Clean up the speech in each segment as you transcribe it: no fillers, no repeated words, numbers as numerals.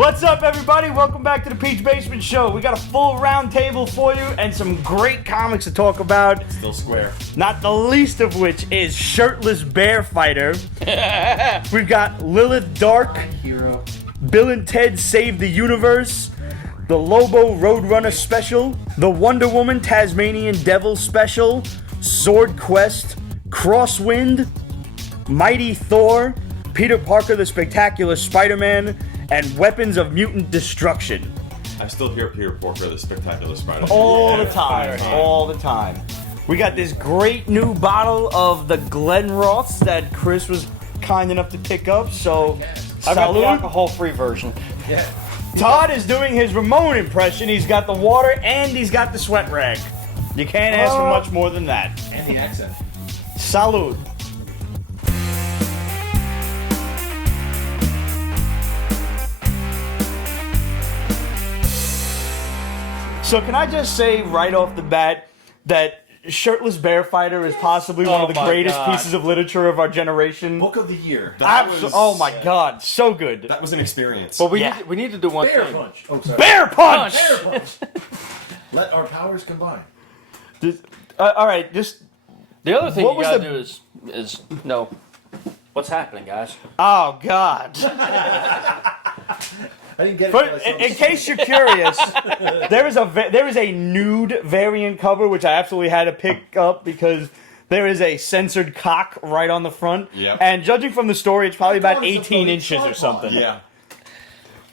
What's up, everybody? Welcome back to the Peach Basement Show. We got a full round table for you and some great comics to talk about. Still square. Not the least of which is Shirtless Bear-Fighter. We've got Lilith Dark, Hero. Bill and Ted Save the Universe, the Lobo Roadrunner Special, the Wonder Woman Tasmanian Devil Special, Swordquest, Crosswind, Mighty Thor, Peter Parker the Spectacular Spider-Man, and Weapons of Mutant Destruction. I still hear Peter Parker the Spectacular Spider-Man. All the time. We got this great new bottle of the Glenrothes that Chris was kind enough to pick up, so I got the salute. alcohol-free version. Yeah. Todd is doing his Ramon impression. He's got the water and he's got the sweat rag. You can't ask for much more than that. And the accent. Salud. So can I just say right off the bat that Shirtless Bear Fighter is possibly one of the my great God. pieces of literature of our generation? Book of the year. Oh my God, so good. That was an experience. But we Yeah. need to do one Bear thing. punch. Oh, sorry. Bear Punch! Bear punch. Let our powers combine. All right, just The other thing What you was gotta the- do is no. What's happening, guys? oh God. I didn't get it. For, till I saw in the- case you're curious, there is a nude variant cover which I absolutely had to pick up because there is a censored cock right on the front. Yep. And judging from the story, it's probably about Calling it 18 a inches or floating something. Yeah.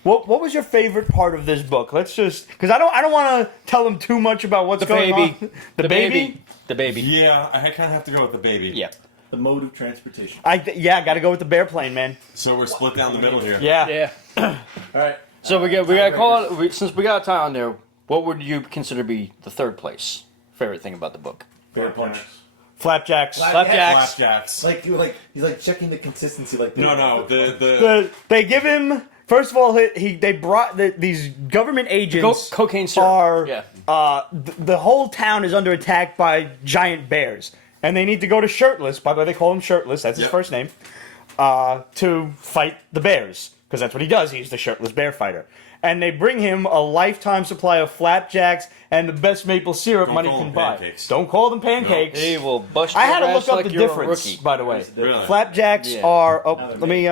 What was your favorite part of this book? Let's just because I don't want to tell them too much about what's going on. The baby. The baby. Yeah, I kind of have to go with the baby. Yeah. The mode of transportation. I got to go with the bear plane, man. So we're split down the middle here. Yeah. Yeah. All right. So we got to call it. Since we got a tie on there, what would you consider to be the third place favorite thing about the book? Bear punch. Flapjacks. Flapjacks. Flapjacks. Like he's like checking the consistency. Like No, the They give him. First of all, they brought these government agents. Cocaine syrup. Are Yeah. the whole town is under attack by giant bears, and they need to go to Shirtless. By the way, they call him Shirtless. That's his Yep. first name. To fight the bears because that's what he does. He's the Shirtless Bear Fighter, and they bring him a lifetime supply of flapjacks and the best maple syrup Don't money call can them buy. pancakes. Don't call them pancakes. He will bust I your had to ass look up like the you're a difference, rookie. by the way. Really? Flapjacks Yeah. are. Let me.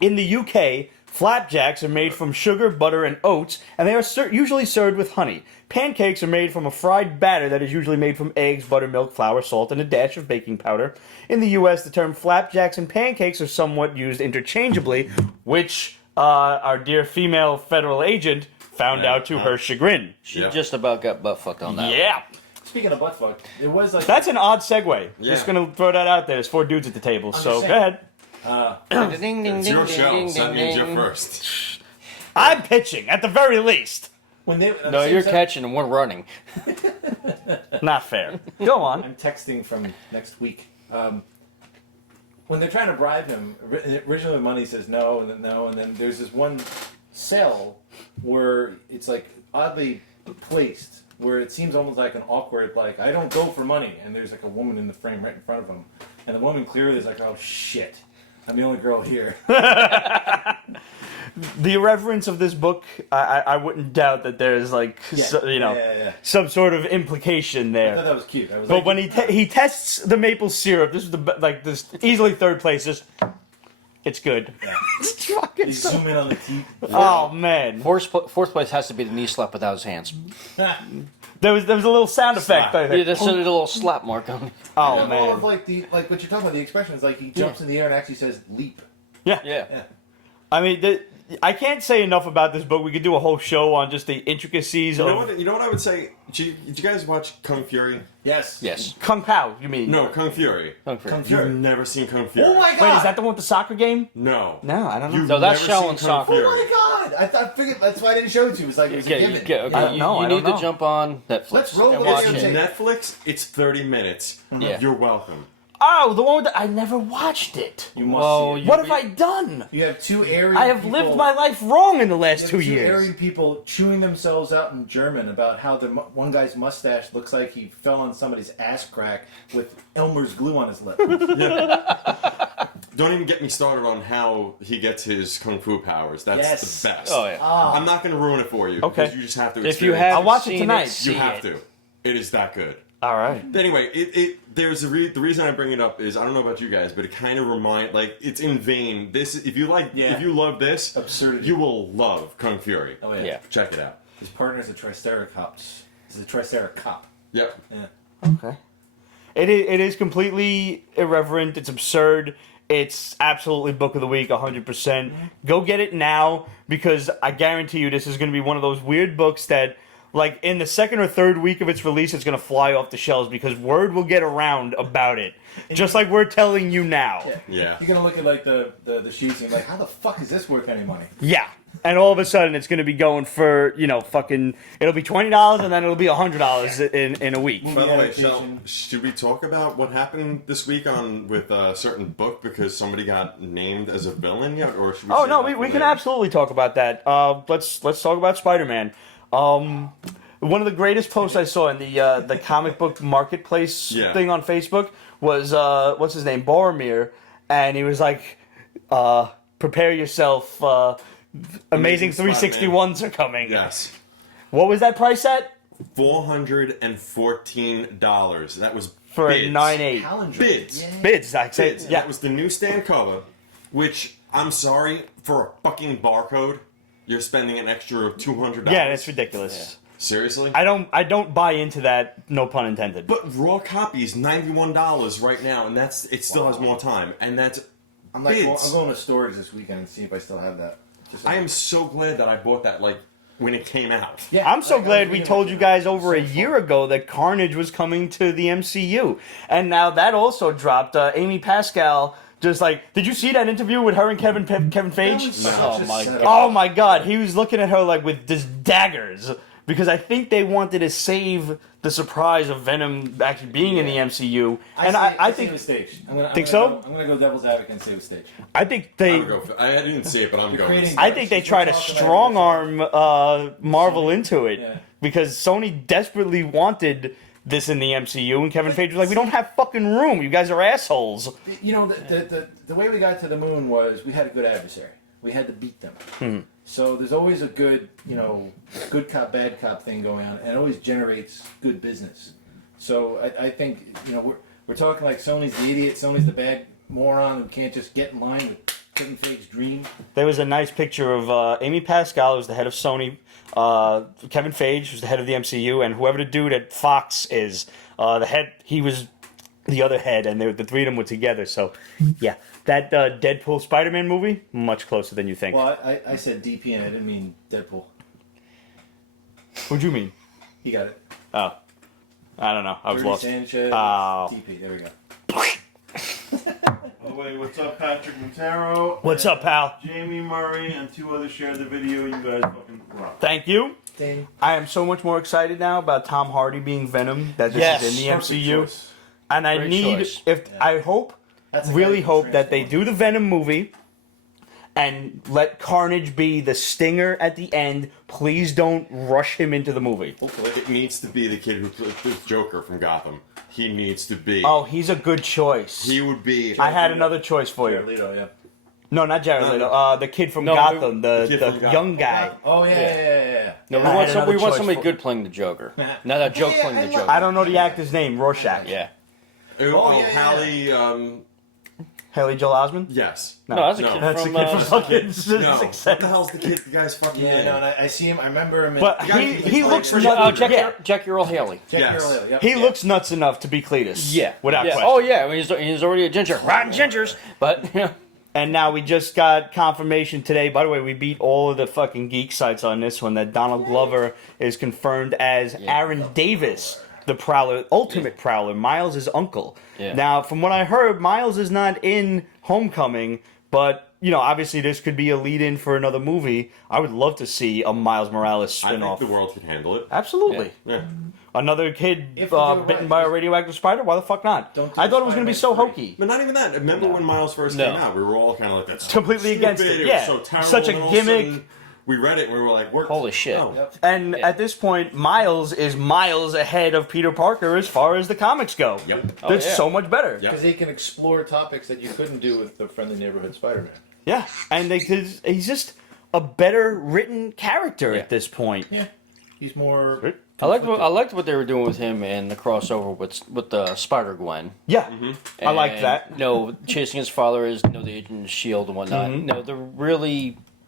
In the UK, flapjacks are made from sugar, butter, and oats, and they are usually served with honey. Pancakes are made from a fried batter that is usually made from eggs, buttermilk, flour, salt, and a dash of baking powder. In the US, the term flapjacks and pancakes are somewhat used interchangeably, which our dear female federal agent found out to her chagrin. She Yeah. just about got butt fucked on that. Yeah. Speaking of butt fuck, it was like That's an odd segue. Yeah. Just gonna throw that out there. There's 4 dudes at the table, so just go ahead. Ding, ding, It's ding, your ding, show, ding, so that ding, means you're ding. first. I'm pitching, at the very least. when they. No, you're catching and we're running. Not fair. Go on. I'm texting from next week. When they're trying to bribe him, originally money says no, and then there's this one cell where it's like oddly placed, where it seems almost like an awkward, like, I don't go for money, and there's like a woman in the frame right in front of him, and the woman clearly is like, oh shit, I'm the only girl here. The irreverence of this book, I wouldn't doubt that there's like, Yeah. some sort of implication I thought there. that was cute. I was But like, when he tests the maple syrup, this is this easily third place. It's good. It's fucking they zoom in on the teeth. oh man, Fourth place has to be the knee slap without his hands. there was a little sound effect. I Yeah, think. they set a little slap mark on it. Oh Well, man, like what you're talking about, the expression is like he jumps in the air and actually says leap. yeah. Yeah. I mean, I can't say enough about this book. We could do a whole show on just the intricacies You of know what I would say? Did you guys watch Kung Fury? Yes. Yes. Kung Pao. You mean? No, Kung Fury. Kung Fu. Kung You've Fury. never seen Kung Fury. Oh my god! Wait, is that the one with the soccer game? No. No, I don't know. You've No, that's never Shaolin seen Kung soccer. Fury. Oh my god! I figured that's why I didn't show it to you. It was like it was a given. Okay, I don't know, you I don't need to know. jump on Netflix Let's roll and with watch it. It's it. Netflix. It's 30 minutes. Yeah. You're welcome. Oh, the one with I never watched it. You must Whoa, see it. What have I done? You have two Aryan I have people, lived my life wrong in the you last have 2 two years. Aryan people chewing themselves out in German about how one guy's mustache looks like he fell on somebody's ass crack with Elmer's glue on his lip. don't even get me started on how he gets his kung fu powers. That's Yes. the best. Oh yeah. I'm not going to ruin it for you. Okay. Because you just have to If you experience have I'll watch it seen tonight. see You have it. to. It is that good. All right. Anyway, there's the reason I bring it up is I don't know about you guys, but it kind of it's in vain. This if you love this, Absurdity. you will love Kung Fury. Oh yeah. Yeah. Check it out. His partner's a Triceratops. He's a Triceracop. Yep. Yeah. Okay. It is completely irreverent. It's absurd. It's absolutely book of the week, 100%. Go get it now because I guarantee you this is going to be one of those weird books that, like, in the second or third week of its release, it's going to fly off the shelves because word will get around about it. Just like we're telling you now. Yeah. You're gonna look at like the sheets and you're like, how the fuck is this worth any money? Yeah. And all of a sudden it's going to be going for, fucking, it'll be $20 and then it'll be $100 in a week. By the way, adaptation. should we talk about what happened this week with a certain book because somebody got named as a villain yet, or should we? Oh save no, that we for can later? absolutely talk about that. Let's talk about Spider-Man. One of the greatest posts I saw in the comic book marketplace Yeah. thing on Facebook was what's his name, Boromir, and he was like, "Prepare yourself, Amazing Spider-Man. 361s are coming." Yes. What was that price at $414. That was for bids. a 9.8 Palindrome. Bids. Yeah. bids? I say, Bids. yeah. That was the newsstand cover, which I'm sorry for a fucking barcode. You're spending an extra $200. Yeah, it's ridiculous. Seriously? I don't buy into that. No pun intended. But raw copy is $91 right now, and it still has more time, and that's I'm like, bids. I'm going to storage this weekend and see if I still have that. I am so glad that I bought that when it came out. Yeah, I'm so like, I glad was we reading told it. you guys over a So year fun. ago that Carnage was coming to the MCU. And now that also dropped. Amy Pascal just did you see that interview with her and Kevin That Feige? was No. such Oh a my setup. Oh my god, he was looking at her with just daggers. Because I think they wanted to save the surprise of Venom actually being in the MCU. And I say think it was staged. I'm gonna so? I'm gonna go devil's advocate and say it was staged. I think they I didn't see it, but I'm going. creating- I think they try to strong arm Marvel into it Yeah. because Sony desperately wanted this in the MCU, and Kevin Feige was like, "We don't have fucking room. You guys are assholes." You know, the way we got to the moon was we had a good adversary. We had to beat them. So there's always a good, good cop, bad cop thing going on, and it always generates good business. So I think, we're talking like Sony's the idiot, Sony's the bad moron who can't just get in line with Kevin Feige's dream. There was a nice picture of Amy Pascal, who's the head of Sony, Kevin Feige, who's the head of the MCU, and whoever the dude at Fox is, the head. He was the other head, and the three of them were together. So, yeah, that Deadpool Spider-Man movie much closer than you think. Well, I said DP and I didn't mean Deadpool. What'd you mean? You got it. Oh, I don't know. I was Rudy lost. Sanchez, Oh. DP. There we go. By the way, what's up, Patrick Montero? What's up, pal? Jamie Murray and 2 others shared the video. You guys fucking rock. Thank you. Dang. I am so much more excited now about Tom Hardy being Venom that this Yes, is in the Perfect MCU. choice. And I Great need, choice. I hope, That's a guy really who can hope that they transform. do the Venom movie and let Carnage be the stinger at the end. Please don't rush him into the movie. Hopefully. It needs to be the kid who played the Joker from Gotham. He needs to be. Oh, he's a good choice. He would be. I had another choice for Jared you. Leto, yeah. No, not Jared No. Leto. The kid from No, Gotham, the the kid from Gotham. young guy. Oh, yeah. No, we I want, had we another want choice somebody for- good playing the Joker. Not a joke Yeah, playing I the love- Joker. I don't know the actor's name. Rorschach. Yeah. Oh, yeah, Hallie. Haley Joel Osment. Yes. No, that's a No. kid That's from. the kid from fucking No. Sixth What Sense. the hell's the kid? The guy's fucking. Yeah, no, and I see him. I remember him. In But guy- he he's looks like- nuts. Jackie Earl Haley. Jack Yes. Earl Hill, yep. He Yeah. looks nuts enough to be Cletus. Yeah. Without yeah. question. Oh yeah, I mean, he's already a ginger. Rotten gingers, but yeah. And now we just got confirmation today. By the way, we beat all of the fucking geek sites on this one that Donald Glover is confirmed as Aaron Davis, the Prowler, Ultimate Prowler, Miles' uncle. Yeah. Now, from what I heard, Miles is not in Homecoming, but obviously this could be a lead-in for another movie. I would love to see a Miles Morales I think spin-off. the world could handle it. Absolutely. Yeah. Another kid If we do it bitten right. by a radioactive spider? Why the fuck not? Don't do I thought it was going to be so Spider-Man hokey. But not even that. Remember when Miles first No. came out? We were all kind of like, that's Completely stupid, against it. was Yeah. so terrible. Such a and all of a gimmick. sudden, we read it and we were like, "Worked." Holy shit. Oh. Yep. And at this point, Miles is miles ahead of Peter Parker as far as the comics go. Yep. That's yeah. so much better. Yep. Because he can explore topics that you couldn't do with the Friendly Neighborhood Spider-Man. Yeah, and he's just a better written character at this point. Yeah. He's more... I liked what they were doing with him and the crossover with the Spider-Gwen. Yeah, I like And, that. Chasing his father is the Agent of S.H.I.E.L.D. and whatnot. No,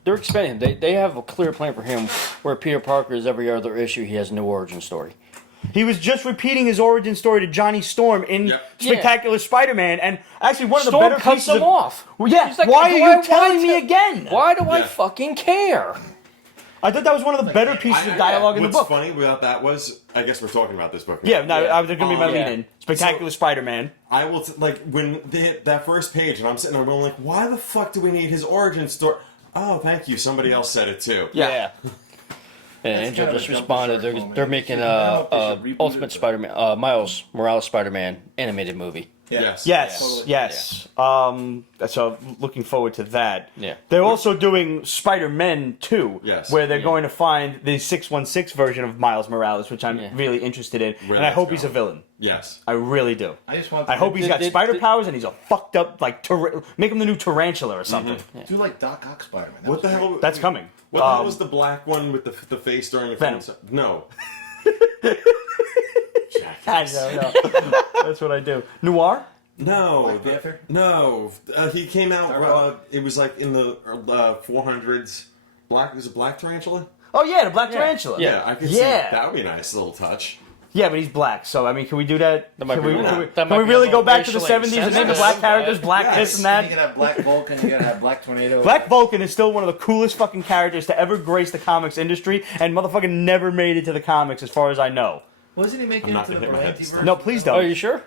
they're expanding him. They have a clear plan for him where Peter Parker is every other issue. He has no origin story. He was just repeating his origin story to Johnny Storm in Yep. Spectacular Spider-Man, and actually one of the Storm better cuts pieces him of... off. Well, yeah, He's like, why "Do are I you telling want me to- again? Why do I Yeah. fucking care?" I thought that was one of the better pieces of dialogue in the What's book. funny about that was, I guess we're talking about this book. Now. Yeah, no, I was going to be my Yeah. lead-in. Spectacular Spider-Man. I will like when they hit that first page, and I'm sitting there going like, "Why the fuck do we need his origin story?" Oh, thank you. Somebody else said it too. Yeah. And That's Angel kind of just a jump responded. start They're, moment. they're making I don't know if they should reboot Ultimate it, but- Spider-Man, Miles Morales Spider-Man animated movie. Yes. Yes, Totally. yes. So looking forward to that. Yeah. They're also doing Spider-Men 2, Yes. where they're going to find the 616 version of Miles Morales, which I'm really interested in, Where and I that's hope he's a going. villain. Yes. I really do. I just want I hope he's got Did- spider did- powers and he's a fucked up, like, make him the new tarantula or something. do like Doc Ock Spider-Man. That What was the great. hell? That's coming. What the hell was the black one with the face during the Venom. film? No. I know. That's what I do. Noir? No. Black Panther? No. He came out. Dark It was like in the 400s. Black is it Black Tarantula? Oh, yeah, the Black Tarantula. Yeah, I could see Yeah. that would be a nice little touch. Yeah, but he's black, so, I mean, can we do that? That might Can be we, a little- can we, that can might we be a really little go back to the racially 70s and name the insensitive. black characters Yes. Black this and You that? can have Black Vulcan, you gotta have Black Tornado. Black Vulcan is still one of the coolest fucking characters to ever grace the comics industry, and motherfucking never made it to the comics as far as I know. Wasn't he making I'm it not to the gonna hit my head Berlanti this version? No, please Oh, don't. are you sure?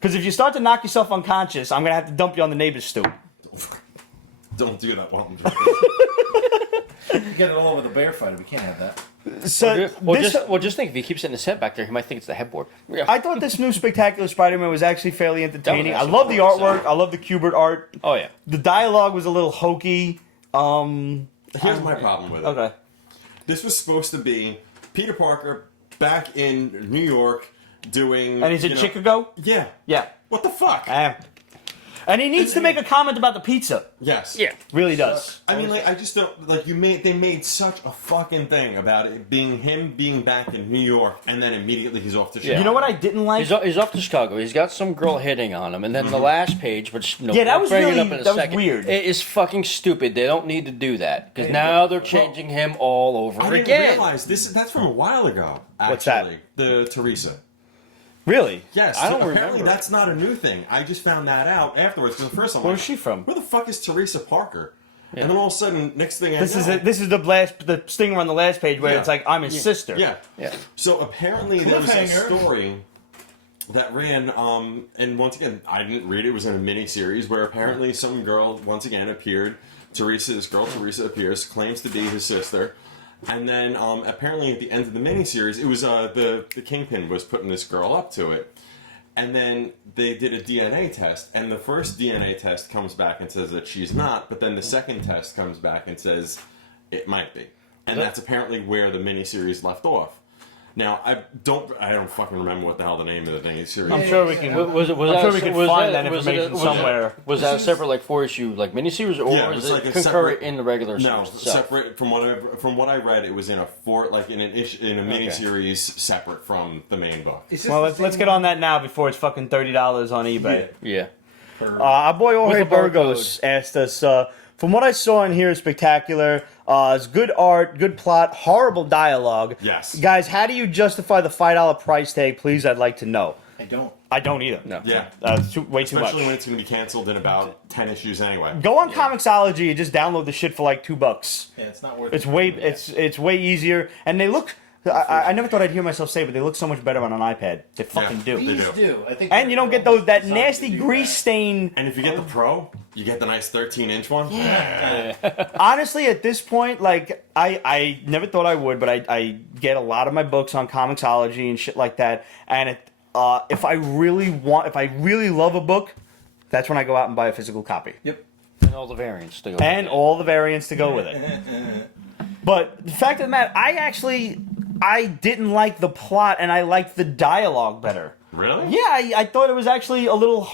Because if you start to knock yourself unconscious, I'm gonna have to dump you on the neighbor's stoop. Don't do that one. You get it all over the Bear Fighter. We can't have that. So Well, this, just think if he keeps hitting his head back there, he might think it's the headboard. Yeah. I thought this new Spectacular Spider-Man was actually fairly entertaining. I actually love the cool, artwork. I love the Kubert art. Oh yeah. The dialogue was a little hokey. Here's my problem with it. Okay. This was supposed to be Peter Parker back in New York doing. And is it you know- Chicago? Yeah. Yeah. What the fuck? And he needs to make a comment about the pizza. Yes. Yeah. Really does. I mean, like, I just don't like. They made such a fucking thing about it being him being back in New York, and then immediately he's off to Chicago. You know what I didn't like? He's off to Chicago. He's got some girl hitting on him, and then the last page, which Yeah, that we'll was bring it really- up in a that was second. weird. It is fucking stupid. They don't need to do that because Hey, now but- they're changing him all over I didn't again. realize this. That's from a while ago. Actually. What's that? The Teresa. Really? Yes, I don't apparently remember. that's not a new thing. I just found that out afterwards. Because the first time, Where's she from? Where the fuck is Teresa Parker? And then all of a sudden, next thing I This know, is the stinger on the last page where Yeah. it's like I'm his sister. yeah. Yeah. So apparently there was a Cliffhanger. story that ran, and once again, I didn't read it. It was in a mini series where apparently some girl once again appeared. This girl Teresa appears, claims to be his sister. And then apparently at the end of the miniseries, it was the Kingpin was putting this girl up to it. And then they did a DNA test, and the first DNA test comes back and says that she's not, but then the second test comes back and says it might be. And that's apparently where the miniseries left off. Now, I don't fucking remember what the hell the name of the thing is. I'm sure we can. Was I'm sure we can find that was it information was somewhere. Was that a separate like 4-issue like miniseries, or Yeah, it was was it like a concurrent separate- in the regular No, series itself? separate from what I read. It was in a miniseries separate from the main book. Is this Well, the let's same get on that now before it's fucking $30 on eBay. Yeah. Our boy Jorge With a barcode. Burgos asked us, from what I saw in here, Spectacular, it's good art, good plot, horrible dialogue. Yes. Guys, how do you justify the $5 price tag? Please, I'd like to know. I don't. I don't either. No. Yeah. It's way too Especially when much. it's going to be canceled in about 10 issues anyway. Go on Comixology and just download the shit for like $2. Yeah, it's not worth It's it. way it's way easier, and they look. I never thought I'd hear myself say, but they look so much better on an iPad. They fucking do. These do. do. I think. And you don't get that nasty grease stain. And if you get the Pro, you get the nice 13-inch one. Honestly, at this point, like I never thought I would, but I get a lot of my books on Comixology and shit like that. And if I really love a book, that's when I go out and buy a physical copy Yep. And all the variants to go. and all the variants to go with it. But the fact of the matter, I didn't like the plot, and I liked the dialogue better. Really? Yeah, I thought it was actually a little,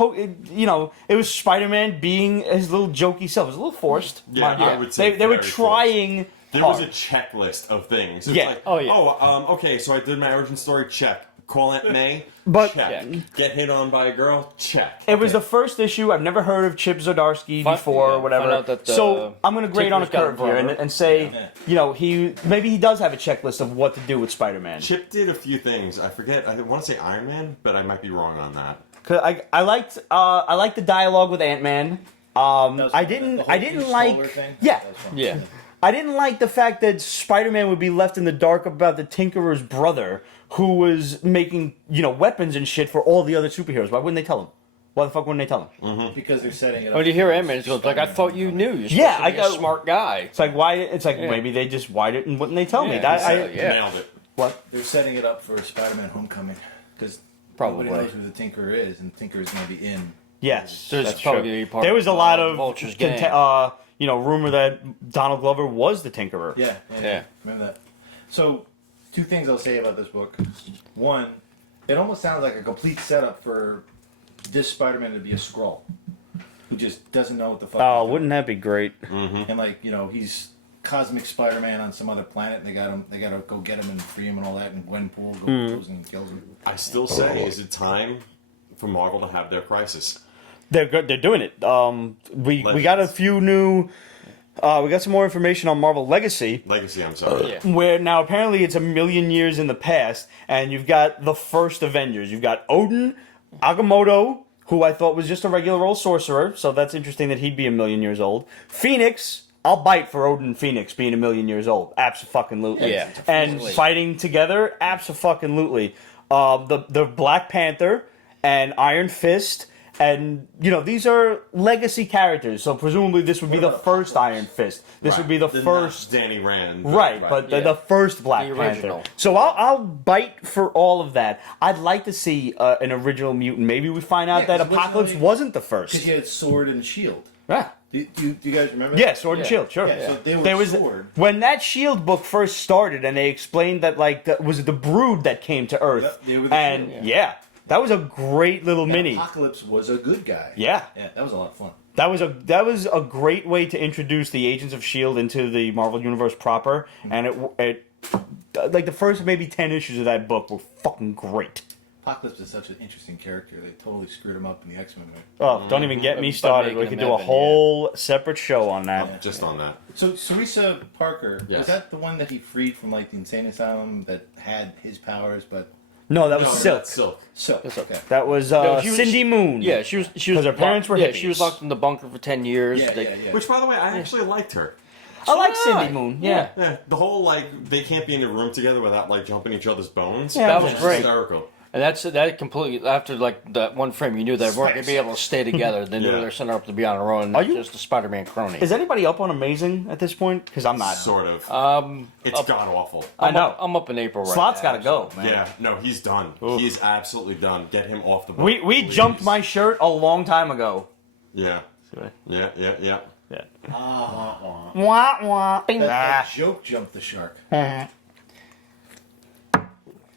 it was Spider-Man being his little jokey self. It was a little forced. Yeah, mind you. I would say they were very trying There hard. was a checklist of things. It was Yeah. like, Oh, yeah. okay, so I did my origin story, check. Call Aunt May, But- check. Get hit on by a girl, check. It was the first issue. I've never heard of Chip Zdarsky before or whatever. Found out that, so I'm going to grade on a Tinker's got curve here brother. and say, Yeah. maybe he does have a checklist of what to do with Spider-Man. Chip did a few things. I forget. I want to say Iron Man, but I might be wrong on that. 'Cause I liked the dialogue with Ant-Man. I didn't like Thing? yeah. That was fun. Yeah. I didn't like the fact that Spider-Man would be left in the dark about the Tinkerer's brother, who was making weapons and shit for all the other superheroes. Why wouldn't they tell him? Why the fuck wouldn't they tell him? Because they're setting it up. When you hear for Ant-Man, it goes like, I thought you knew. You're supposed Yeah, to I be got- a smart guy. It's like why? It's like maybe they just why didn't wouldn't they tell me? Yeah, That, yeah. Nailed it. What? They're setting it up for Spider-Man Homecoming because Probably. nobody knows who the Tinkerer is, and Tinker is going to be in. Yes, So it's that's probably true. gonna be part There was a of, lot of Vulture's gang. rumor that Donald Glover was the Tinkerer. Yeah. Remember that. So, two things I'll say about this book. One, it almost sounds like a complete setup for this Spider-Man to be a Skrull who just doesn't know what the fuck. Oh, he's doing. wouldn't that be great? And he's cosmic Spider-Man on some other planet. And they got to go get him and free him and all that. And Gwenpool goes and kills him. I still say, is it time for Marvel to have their crisis? They're good. They're doing it. We Legends. got a few new. We got some more information on Marvel Legacy. Legacy, I'm sorry. Yeah. Where now apparently it's 1,000,000 years in the past, and you've got the first Avengers. You've got Odin, Agamotto, who I thought was just a regular old sorcerer, so that's interesting that he'd be 1,000,000 years old. Phoenix, I'll bite for Odin and Phoenix being 1,000,000 years old, absolutely. Yeah, and definitely. fighting together, absolutely. The Black Panther and Iron Fist. And, these are legacy characters, so presumably this would be the about first Apocalypse? Iron Fist. This Right. would be the Not first. Danny Rand. Right, but yeah. the first Black The Panther. original. So I'll bite for all of that. I'd like to see an original mutant. Maybe we find out Yeah, that 'cause Apocalypse originally- wasn't the Because first. you had Sword and Shield. Yeah. Do you guys remember? Yeah, that? Sword and Yeah. Shield, sure. Yeah, so they were There was Sword. when that Shield book first started, and they explained that was it the Brood that came to Earth, Yep, they were the and Shield. that was a great little And mini. Apocalypse was a good guy. Yeah. Yeah, that was a lot of fun. That was a great way to introduce the Agents of S.H.I.E.L.D. into the Marvel Universe proper, and it like the first maybe 10 issues of that book were fucking great. Apocalypse is such an interesting character. They totally screwed him up in the X-Men movie. Oh, don't even get me By started. making We could him do a Evan, whole separate show on that. Just on that. So, Sarisa Parker, Yes. was that the one that he freed from the insane asylum that had his powers, but No, that was No, Silk. that's Silk. Silk? Silk. Okay. That was No, she was- Cindy Moon. Yeah, she was 'Cause her parents were Yeah, hippies. she was locked in the bunker for 10 years. Yeah, They- yeah, yeah. Which, by the way, I actually liked her. I like So did I. Cindy Moon. Yeah. Yeah, the whole they can't be in a room together without jumping each other's bones. Yeah, that was great. Hysterical. And that completely after that one frame, you knew they weren't going to be able to stay together. They knew Yeah. they're sent her up to be on her own. Are Not you- just a Spider-Man crony? Is anybody up on Amazing at this point? Because I'm not. Sort of. It's up- god awful. I know. I'm up in April right Slot's now. got to go, man. Yeah, no, he's done. He's absolutely done. Get him off the boat. We please. jumped my shirt a long time ago. Yeah, yeah. Yeah. Wah. Wah wah. That joke jumped the shark. I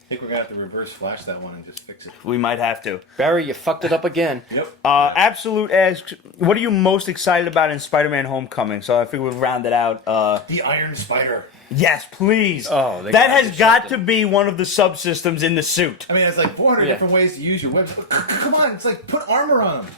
think we're going to have to reverse flash that one and just fix it. We might have to. Barry, you fucked it up again. Yep. Absolute asks, what are you most excited about in Spider-Man Homecoming? So I figure we'll round it out. The Iron Spider. Yes, please. Oh, they that gotta has do got something. to be one of the subsystems in the suit. I mean, it's like 400 Yeah. different ways to use your webs. Come on, it's like put armor on him.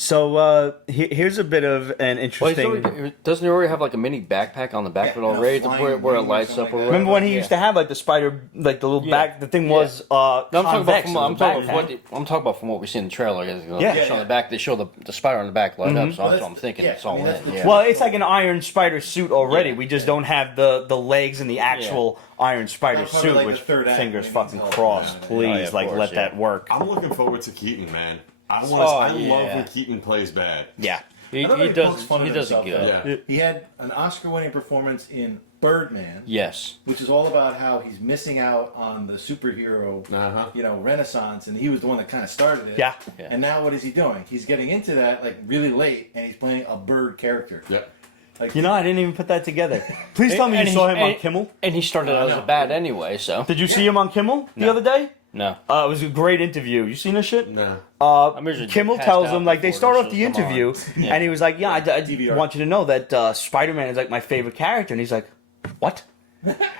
So here's a bit of an Well, interesting. doesn't he already have a mini backpack on the back of it already, flying where it wing or lights something up? like Or that. Remember when he Yeah. used to have the spider, the little Yeah. back? The thing Yeah. was No, I'm talking about convex. from It was I'm a talking backpack. I'm talking about from what we see in the trailer. Yeah. They show Yeah. the back. They show the spider on the back light up. So Well, that's what I'm thinking. yeah, It's all I mean, that's in. the Yeah. Well, it's like an Iron Spider suit already. Yeah. We just don't have the legs and the actual Iron Spider That's probably suit. like which the third act, fingers maybe fucking it's all crossed, around it. please. Oh, yeah, of like course, let yeah. that work. I'm looking forward to Keaton, man. I Oh, love yeah. when Keaton plays bad. Yeah. he Everybody does. pokes fun He at does it himself, good. though. Yeah. He had an Oscar-winning performance in Birdman, Yes. which is all about how he's missing out on the superhero, Uh-huh. renaissance, and he was the one that kind of started it. Yeah. And now what is he doing? He's getting into that really late, and he's playing a bird character. Yep. Like, You know, I didn't even put that together. Please tell me you saw him on Kimmel. And he started out as a bat anyway, so. Did you see him on Kimmel the other day? No. It was a great interview. You seen this shit? No. I'm usually Kimmel passed tells out him, like, they before start the off the shows come on. interview, and he was like, yeah, I DVR. want you to know that Spider-Man is, like, my favorite character. And he's like, what?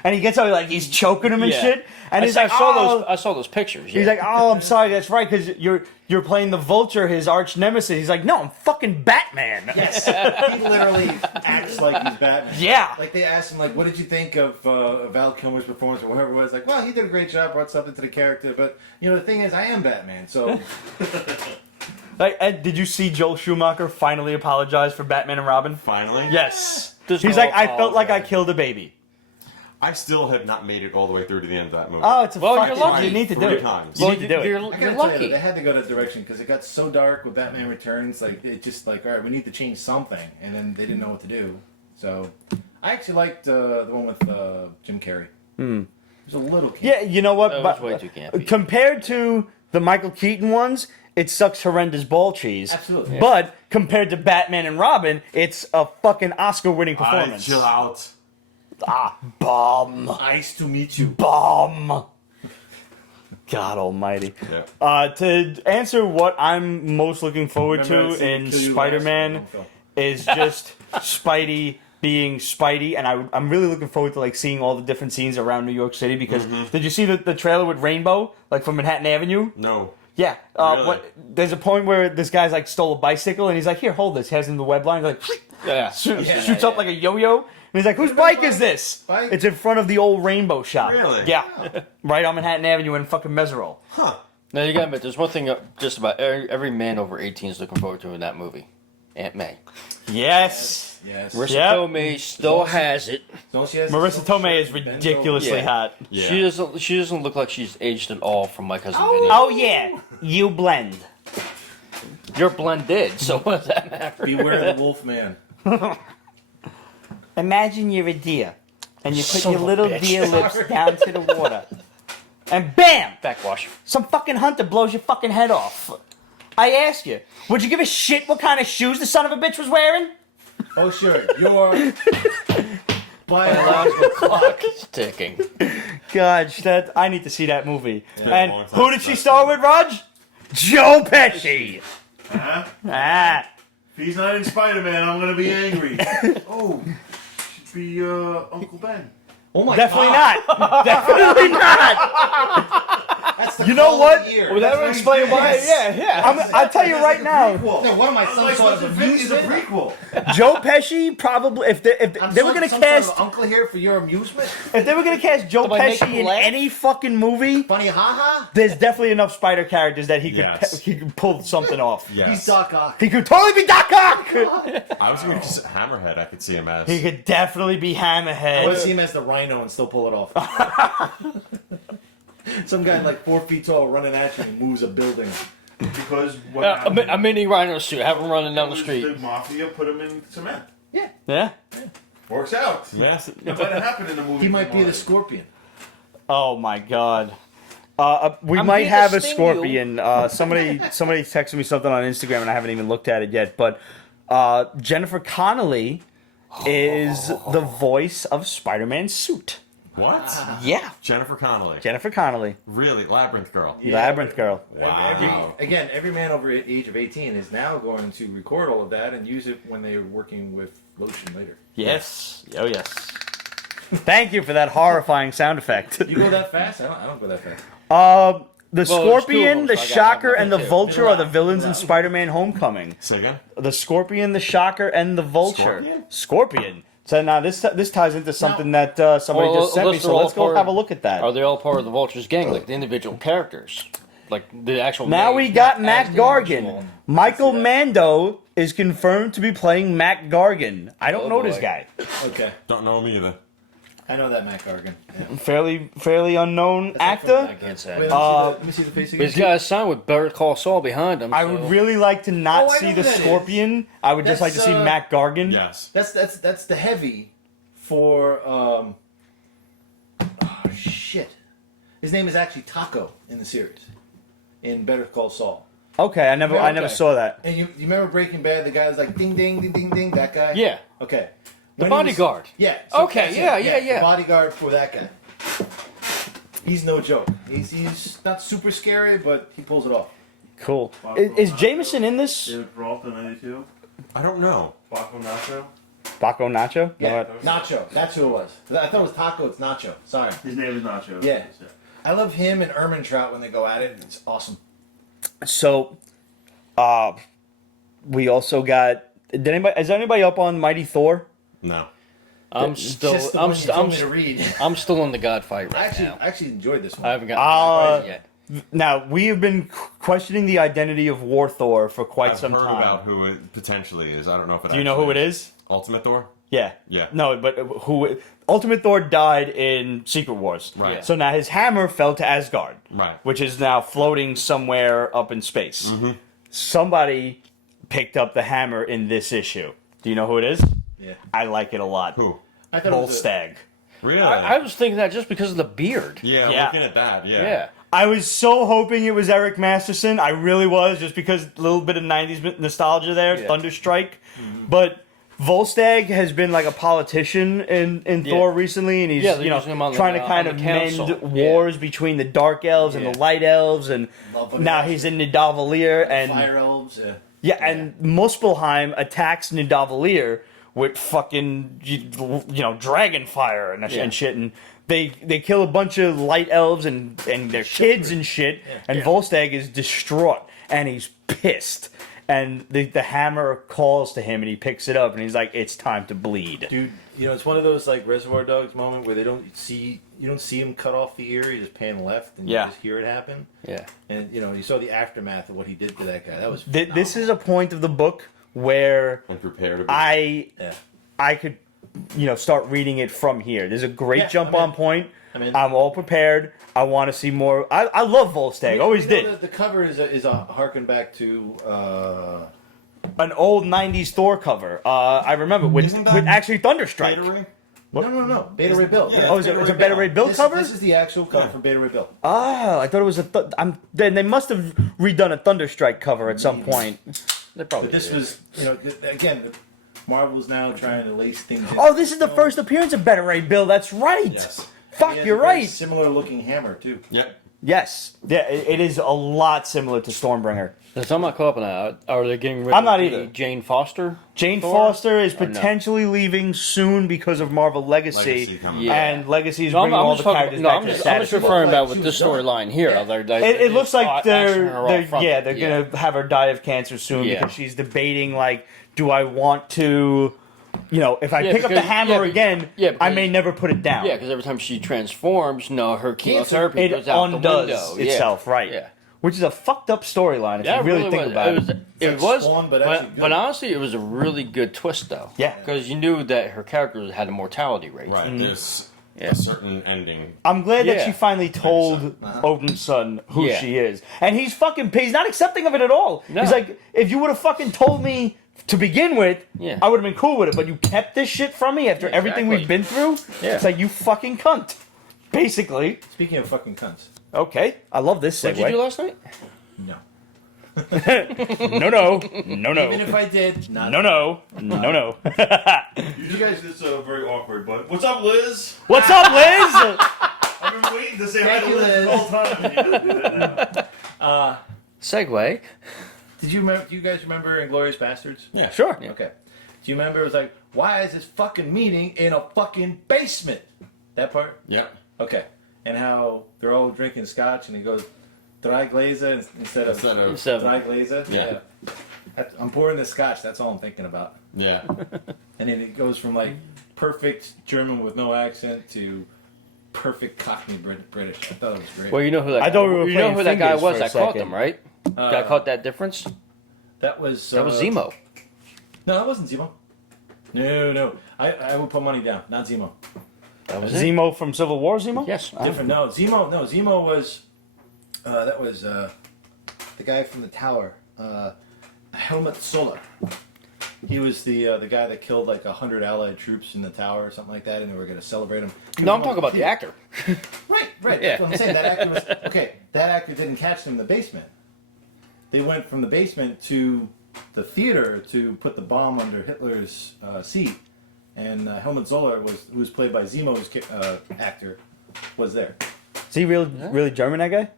And he gets out, like, he's choking him and Yeah. shit. And he's like, I saw those pictures. He's like, oh, I'm sorry, that's right, because you're playing the Vulture, his arch nemesis. He's like, no, I'm fucking Batman. yes, he literally acts like he's Batman. Yeah. Like they asked him, like, what did you think of Val Kilmer's performance or whatever it was? Like, well, he did a great job, brought something to the character, but you know the thing is, I am Batman, so Like, and did you see Joel Schumacher finally apologize for Batman and Robin? Finally? Yes. There's He's no like, I felt like I apology. killed a baby. I still have not made it all the way through to the end of that movie. Oh, it's a Well, fucking... you're lucky. You need to do Three it. times. You Well, need to do it. you're I gotta you're tell you, lucky. they had to go that direction because it got so dark with Batman Returns. Like it just like, all right, we need to change something, and then they didn't know what to do. So I actually liked the one with Jim Carrey. It was a little campy. Yeah, you know what? That But was way too campy. compared to the Michael Keaton ones, it sucks horrendous ball cheese. Absolutely. Yeah. But compared to Batman and Robin, it's a fucking Oscar-winning Alright, performance. chill out. Bomb. Nice to meet you. Bomb. God almighty. Yeah. To answer what I'm most looking forward Remember to that scene in Kill You Spider-Man Last Film? is just Spidey being Spidey, and I'm really looking forward to like seeing all the different scenes around New York City because did you see the trailer with Rainbow, like from Manhattan Avenue? No. Yeah. Really? There's a point where this guy's like stole a bicycle and he's like, here, hold this. He has it in the web line. He's like, Yeah. shoots up like a yo-yo. And he's like, whose bike is this? Bike? It's in front of the old Rainbow shop. Really? Yeah. Right on Manhattan Avenue in fucking Meserole. Huh. Now you gotta admit, there's one thing just about every man over 18 is looking forward to in that movie. Aunt May. Yes. Yes. Marissa Yep. Tomei still has it. So she has Marissa some Tomei shirt is and bends ridiculously Yeah. hot. Yeah. She doesn't look like she's aged at all from My Cousin Vinny. Oh, yeah. You blend. You're blended, so what does that matter? over. Beware the wolf man. Imagine you're a deer. And you put Son your of a little bitch. deer lips down to the water. And bam! Backwash. Some fucking hunter blows your fucking head off. I ask you, would you give a shit what kind of shoes the son of a bitch was wearing? Oh sure, your Biological clock is ticking. God, that I need to see that movie. And long time who did she since star with, Raj? Joe Pesci. Huh? Ah. If he's not in Spider-Man, I'm gonna be angry. Oh, should be Uncle Ben. Oh my Definitely god. not. Definitely not. That's the You know call what? of the year. Well, that would That's explain why. yes. Yeah. I'll tell you right now, No, what am I, some Like, sort of what's is a amusement? prequel. Joe Pesci probably if they I'm were gonna some cast sort of uncle here for your amusement? if they were gonna cast Joe Somebody make Pesci him in laugh? any fucking movie, Funny haha? there's definitely enough Spider characters that Yes. he could pull something off. Yes. He's Doc Ock. He could totally be Doc Ock. I was going to say Hammerhead. I could see him as. He could definitely be I would Hammerhead. see him as the Rhino and still pull it off. Some guy like 4 feet tall running at you and moves a building. Because what A happened mini rhino suit. Have him running down the was street. the mafia put him in cement. Yeah. Works out. Yes. That might have happened in the movie. He might be the already. Scorpion. Oh my God. We I'm might here to have a sting scorpion. Somebody texted me something on Instagram and I haven't even looked at it yet. But Jennifer Connelly is the voice of Spider-Man's suit. What? Yeah, Jennifer Connelly. Jennifer Connelly, Really? Labyrinth Girl. Labyrinth Girl. Wow. Again, every man over the age of 18 is now going to record all of that and use it when they're working with lotion later. Yes. Oh yes. Thank you for that horrifying sound effect. You go that fast? I don't go that fast. The there's two of Scorpion, them, the so I gotta Shocker, have and the them too. Vulture are the villains in Spider-Man: Homecoming. Say again? The Scorpion, the Shocker, and the Vulture. Scorpion. So now this ties into something that somebody Well, just sent me. those So are all let's go part- have a look at that. Are they all part of the Vulture's gang, like the individual characters, like the actual? Now main- we got as Mac the Gargan. original. Michael Mando is confirmed to be playing Mac Gargan. I don't Oh, know this boy. guy. Okay. Don't know him either. I know that Matt Gargan. Yeah. Fairly unknown I actor. can't say. Wait, let me see the face But again. he's got a sign with Better Call Saul behind him. I so- would really like to not Oh, I see know the who that is. Scorpion. I would just like to That's, see Mac Gargan. Yes. That's the heavy for oh shit. His name is actually Taco in the series. In Better Call Saul. Okay, I never Okay. saw that. And you remember Breaking Bad? The guy was like ding ding ding ding ding. That guy. Yeah. Okay. The When he was- bodyguard. Yeah. Okay, that's it. yeah. The bodyguard for that guy. He's no joke. He's not super scary, but he pulls it off. Cool. Is Jameson in this? David Peralta, 92. I don't know. Baco Nacho. Baco Nacho? Yeah. No, Nacho. That's who it was. I thought it was Taco. It's Nacho. Sorry. His name is Nacho. Yeah. I love him and Trout when they go at it. It's awesome. So, we also got. Is anybody up on Mighty Thor? No. I'm still Just the I'm one you still told I'm, me to read. I'm still in the God fight I right now. actually enjoyed this one. I haven't gotten to it yet. Now we have been questioning the identity of War-Thor for quite I've some heard time. about who it potentially is. I don't know if it. Do you know who it is? Ultimate Thor. Yeah. Yeah. No, but who? Ultimate Thor died in Secret Wars. Right. Yeah. So now his hammer fell to Asgard. Right. Which is now floating somewhere up in space. Mm-hmm. Somebody picked up the hammer in this issue. Do you know who it is? Yeah. I like it a lot. Who? I thought it was a- Volstagg. Really? I was thinking that just because of the beard. yeah, Yeah. looking at that. Yeah. Yeah. I was so hoping it was Eric Masterson. I really was, just because a little bit of 90s nostalgia there, Yeah. Thunderstrike. But Volstagg has been like a politician in Yeah. Thor recently, and he's Yeah, they're using him on trying the- to kind on of the mend council. wars between the Dark Elves and Yeah. the Light Elves, and Love now them. he's in Nidavellir, and Fire elves. and Muspelheim attacks Nidavellir with fucking dragon fire and shit, and they kill a bunch of light elves and their kids and shit, and Volstagg is distraught and he's pissed, and the hammer calls to him and he picks it up and he's like, it's time to bleed. Dude, it's one of those like Reservoir Dogs moment where you don't see him cut off the ear, you just pan left and Yeah. you just hear it happen. Yeah. And you saw the aftermath of what he did to that guy. That was This is a point of the book where And prepare to be. yeah. I could start reading it from here. There's a great Yeah, jump I'm on in. point. I'm in. I'm all prepared. I want to see more. I love Volstagg. Always did. The cover is a harken back to An old 90s Thor cover. I remember with Isn't that actually Thunderstrike. Beta Ray? no Beta Ray Bill. Yeah. Oh, is it a Beta Ray Bill This, cover? this is the actual cover for Beta Ray Bill. Oh, I thought it was then they must have redone a Thunderstrike cover at some point. They probably But this did. was again, Marvel's now trying to lace things. Oh, this is the first appearance of Beta Ray Bill. That's right. Yes. Fuck, you're right. Similar looking hammer too. Yep. Yes. Yeah, it is a lot similar to Stormbringer. So I'm not caught up on that. Are they getting rid I'm of not the either. Jane Foster? Jane Thor? Foster is Or no? potentially leaving soon because of Marvel Legacy, Legacy coming Yeah. and Legacy is No, bringing all the just talking- characters no, back I'm to the just status quo. referring Like about she with was this done. storyline here. Yeah. It looks like axing her they're off front. yeah, they're Yeah. gonna have her die of cancer soon Yeah. because she's debating like, do I want to, if I Yeah, pick up the because- hammer yeah, again, yeah, I because- may never put it down. Yeah, because every time she transforms, her chemotherapy It goes out the undoes window. itself, Yeah. right? Yeah. Which is a fucked up storyline if Yeah, you it really think was. about it. It like was, Spawn, but actually good. but honestly, it was a really good twist, though. Yeah. because you knew that her character had a mortality rate. Right. There's Yeah. a certain ending. I'm glad that Yeah. she finally told Odin's son who Yeah. she is, and he's not accepting of it at all. No. He's like, if you would have fucking told me to begin with, Yeah. I would have been cool with it, but you kept this shit from me after everything exactly. we've been through. Yeah. It's like, you fucking cunt. Basically. Speaking of fucking cunts. Okay, I love this What did you do segue. last night? No. No. Even if I did, not No. You guys, it's very awkward, but what's up, Liz? What's up, Liz? I've been waiting to say hi Thank to you, Liz Liz. the whole time. And you just do that now. Segway. Did you remember? Do you guys remember Inglourious Bastards? Yeah. Sure. Okay. Do you remember? It was like, why is this fucking meeting in a fucking basement? That part. Yep. Okay. And how they're all drinking scotch, and he goes, "Dry glaze instead of Instead of So, dry glaze." Yeah. I'm pouring the scotch. That's all I'm thinking about. yeah. And then it goes from like perfect German with no accent to perfect Cockney British. I thought it was great. well, you know who that. I thought we were you know playing who that guy fingers was for a that caught second. them, right? Guy caught that difference. that was That was Zemo. No, that wasn't Zemo. No. I would put money down. Not Zemo. That was it. Zemo from Civil War, Zemo? Yes. Different. No, Zemo. No, Zemo was. That was the guy from the tower. Helmut Solar. He was the guy that killed like 100 Allied troops in the tower or something like that, and they were going to celebrate him. No, I'm talking about the actor. Right. Yeah. That's what I'm saying. That actor was okay. That actor didn't catch them in the basement. they went from the basement to the theater to put the bomb under Hitler's seat, and Helmut Zoller who was played by Zemo's actor, was there. Is he really German, that guy?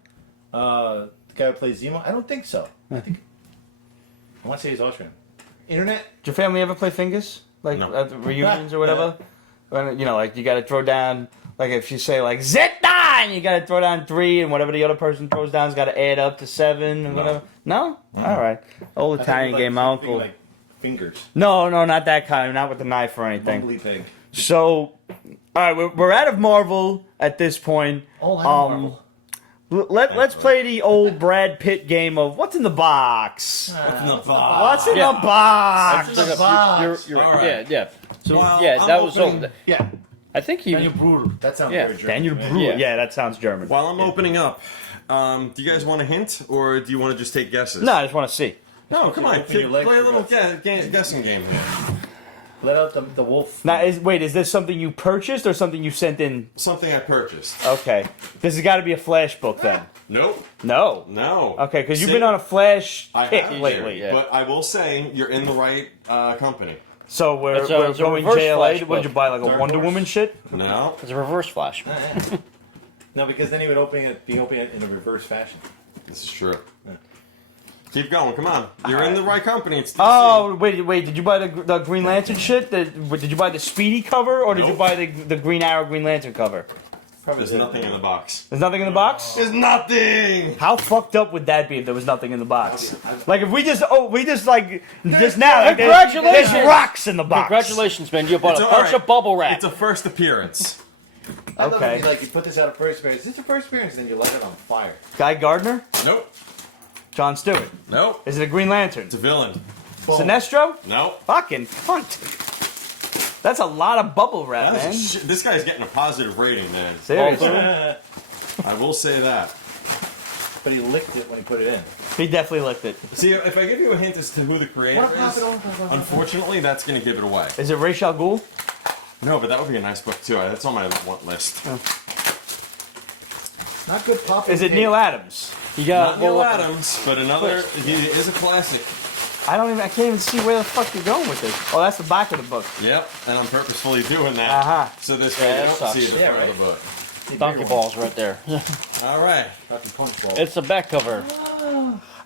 The guy who plays Zemo? I don't think so. I want to say he's Austrian. Internet? Did your family ever play fingers? Like No. at the reunions or whatever? When, you know, like you gotta throw down, like if you say like Z9, you gotta throw down 3, and whatever the other person throws down's gotta add up to 7 and whatever. No? Alright. Old Italian game, my uncle. Like fingers. No, not that kind, not with the knife or anything. Mumbly pig. So, alright, we're out of Marvel at this point. Oh, I know Marvel. Let's play the old Brad Pitt game of what's in the box. What's in the box? What's in the box? What's in the box? You're All right. Yeah. So Well, yeah, I'm that was opening- over. Yeah. I think he. Daniel Bruhl. That sounds Yeah. very German. Daniel Bruhl. Yeah. Yeah, that sounds German. While I'm opening up, do you guys want a hint, or do you want to just take guesses? No, I just want to see. No, come on. Open your legs Play a for little God's guessing game here. Let out the wolf. Now, is this something you purchased or something you sent in? Something I purchased. Okay, this has got to be a Flash book then. Nope. No. No. Okay, because you've See, been on a Flash I kick have lately. yeah. But I will say, you're in the right company. So we're It's a going reverse JLA. Flash What did you book. buy? Like a Dark Wonder Horse? Woman shit? No. It's a reverse flash. No, because then he would be opening it in a reverse fashion. This is true. Keep going. Come on. You're in the right company. It's DC. Oh wait! Did you buy the Green Lantern shit? Did you buy the Speedy cover or did you Nope. buy the Green Arrow Green Lantern cover? Probably There's nothing in the box. There's nothing in the box. There's nothing. How fucked up would that be if there was nothing in the box? Like if we just like just now. Like, Congratulations! There's rocks in the box. Congratulations, man! You bought It's a all bunch right. of bubble wrap. It's a first appearance. I love Okay. it, you put this out of first appearance. Is this your first appearance? Then you light it on fire. Guy Gardner, Nope. John Stewart. Nope. Is it a Green Lantern? It's a villain. Boom. Sinestro? Nope. Fucking cunt. That's a lot of bubble wrap, man. This guy's getting a positive rating, man. Seriously. I will say that. But he licked it when he put it in. He definitely licked it. See, if I give you a hint as to who the creator is, unfortunately, that's going to give it away. Is it Ra's al Ghul? No, but that would be a nice book, too. That's on my want list. Not good pop. Is it Neil Adams? You got Not Neil Adams, but another. He is a classic. I can't even see where the fuck you're going with this. Oh, that's the back of the book. Yep, and I'm purposefully doing that. Uh-huh. So this Yeah, way that you don't sucks. see the Yeah, front of right. the book. donkey balls right there. All right. Rocky Punch Ball. It's the back cover.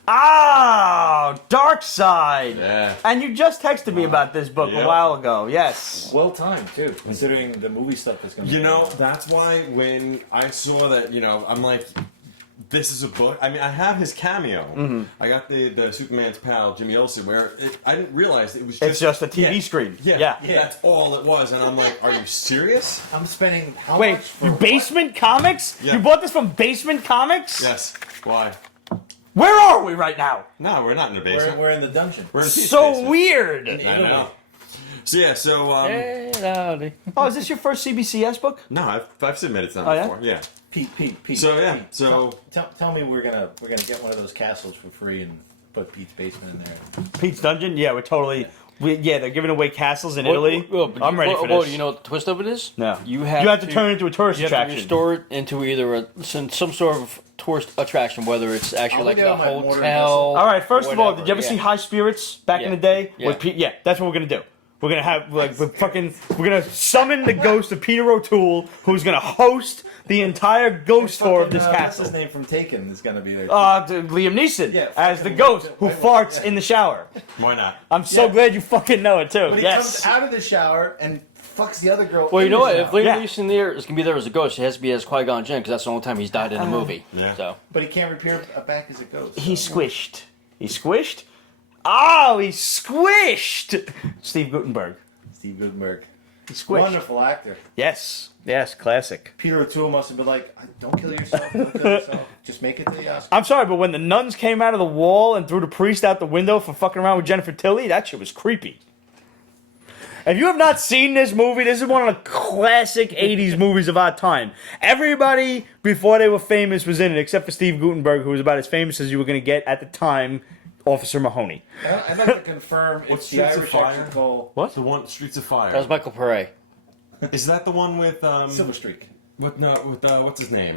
Ah, Dark Side. Yeah. And you just texted me about this book Yep. a while ago. Yes. Well timed too, considering the movie stuff that's going to. You know, that's why when I saw that, I'm like, this is a book. I mean, I have his cameo. Mm-hmm. I got the Superman's pal, Jimmy Olsen, where I didn't realize it was It's just a TV screen. Yeah, Yeah. that's all it was. And I'm like, are you serious? I'm spending how Wait, much for you what? Basement Comics? Yeah. You bought this from Basement Comics? Yes. Why? Where are we right now? No, we're not in the basement. We're in the dungeon. We're in Pete's So basement. weird. I know. So yeah, Hey, howdy. Oh, is this your first CBCS book? no, I've submitted something Oh, yeah? before. Yeah. Pete. So, yeah, Pete, so- tell me we're gonna get one of those castles for free and put Pete's basement in there. Pete's Dungeon? Yeah, we're totally. They're giving away castles in Italy. I'm ready for this. You know what the twist of it is? No. You have to turn it into a tourist you have to attraction. restore it into either some sort of tourist attraction, whether it's actually I'll like get a on my mortar and hotel. All right, first of all, whatever, did you ever yeah. see High Spirits back in Yeah. the day? Yeah. With that's what we're gonna do. We're gonna have we're gonna summon the ghost of Peter O'Toole, who's gonna host the entire ghost tour of this What's castle. his name from Taken is gonna be there. Liam Neeson Yeah, as the fucking ghost white- who white- farts yeah. in the shower. Why not? I'm so Yeah. glad you fucking know it too. but he Yes. comes out of the shower and fucks the other girl. Well, you in know the what? If shower. Liam Yeah. Neeson there is gonna be there as a ghost, he has to be as Qui-Gon Jinn because that's the only time he's died in a movie. Yeah. So But he can't repair back as a ghost. He squished. He squished. Oh, he squished. Steve Gutenberg. Steve Gutenberg. He squished. Wonderful actor. Yes. Yes. Classic. Peter O'Toole must have been like, "Don't kill yourself. Don't kill yourself. Just make it to the Oscar." I'm sorry, but when the nuns came out of the wall and threw the priest out the window for fucking around with Jennifer Tilly, that shit was creepy. If you have not seen this movie, this is one of the classic 80s movies of our time. Everybody before they were famous was in it, except for Steve Gutenberg, who was about as famous as you were going to get at the time, Officer Mahoney. I'd like to confirm What's it's the Streets of Irish Fire? exit called What? The one Streets of Fire. that was Michael Pare. Is that the one with Silver Streak. what's his name?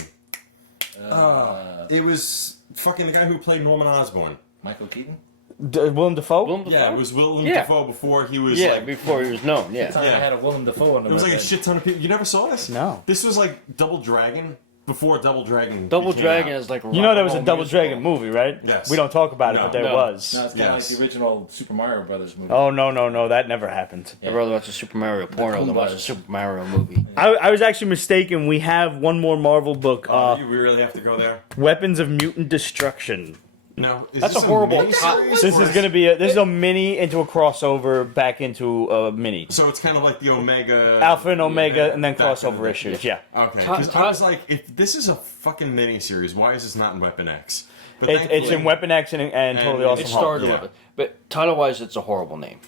It was fucking the guy who played Norman Osborn. Michael Keaton? Willem Dafoe? Willem Dafoe? Yeah, it was Willem Yeah. Dafoe before he was Yeah, like. before he was known. Yeah. I had a Willem Dafoe on the It was like a website. shit ton of people. You never saw this? No. This was like Double Dragon before Double Dragon. Double came Dragon out. is like a You know there was a rock and roll Double musical. Dragon movie, right? Yes. We don't talk about it, No. but there No. was. No, it's kind of Yes. like the original Super Mario Brothers movie. Oh, no, that never happened. I'd rather watch a Super Mario porno than watch a Goombas. Super Mario movie. I was actually mistaken. We have one more Marvel book, We really have to go there. Weapons of Mutant Destruction. No, is That's this a horrible miniseries, This or is going to be this is a mini into a crossover back into a mini. So it's kind of like the Omega, Alpha and Omega, yeah, and then that kind of crossover thing. issues. Yeah, Okay, Todd- because I was like, if this is a fucking miniseries, why is this not in Weapon X? But it's in thankfully- Weapon X and Totally it Awesome It Hulk. started yeah. with it. But title-wise, it's a horrible name.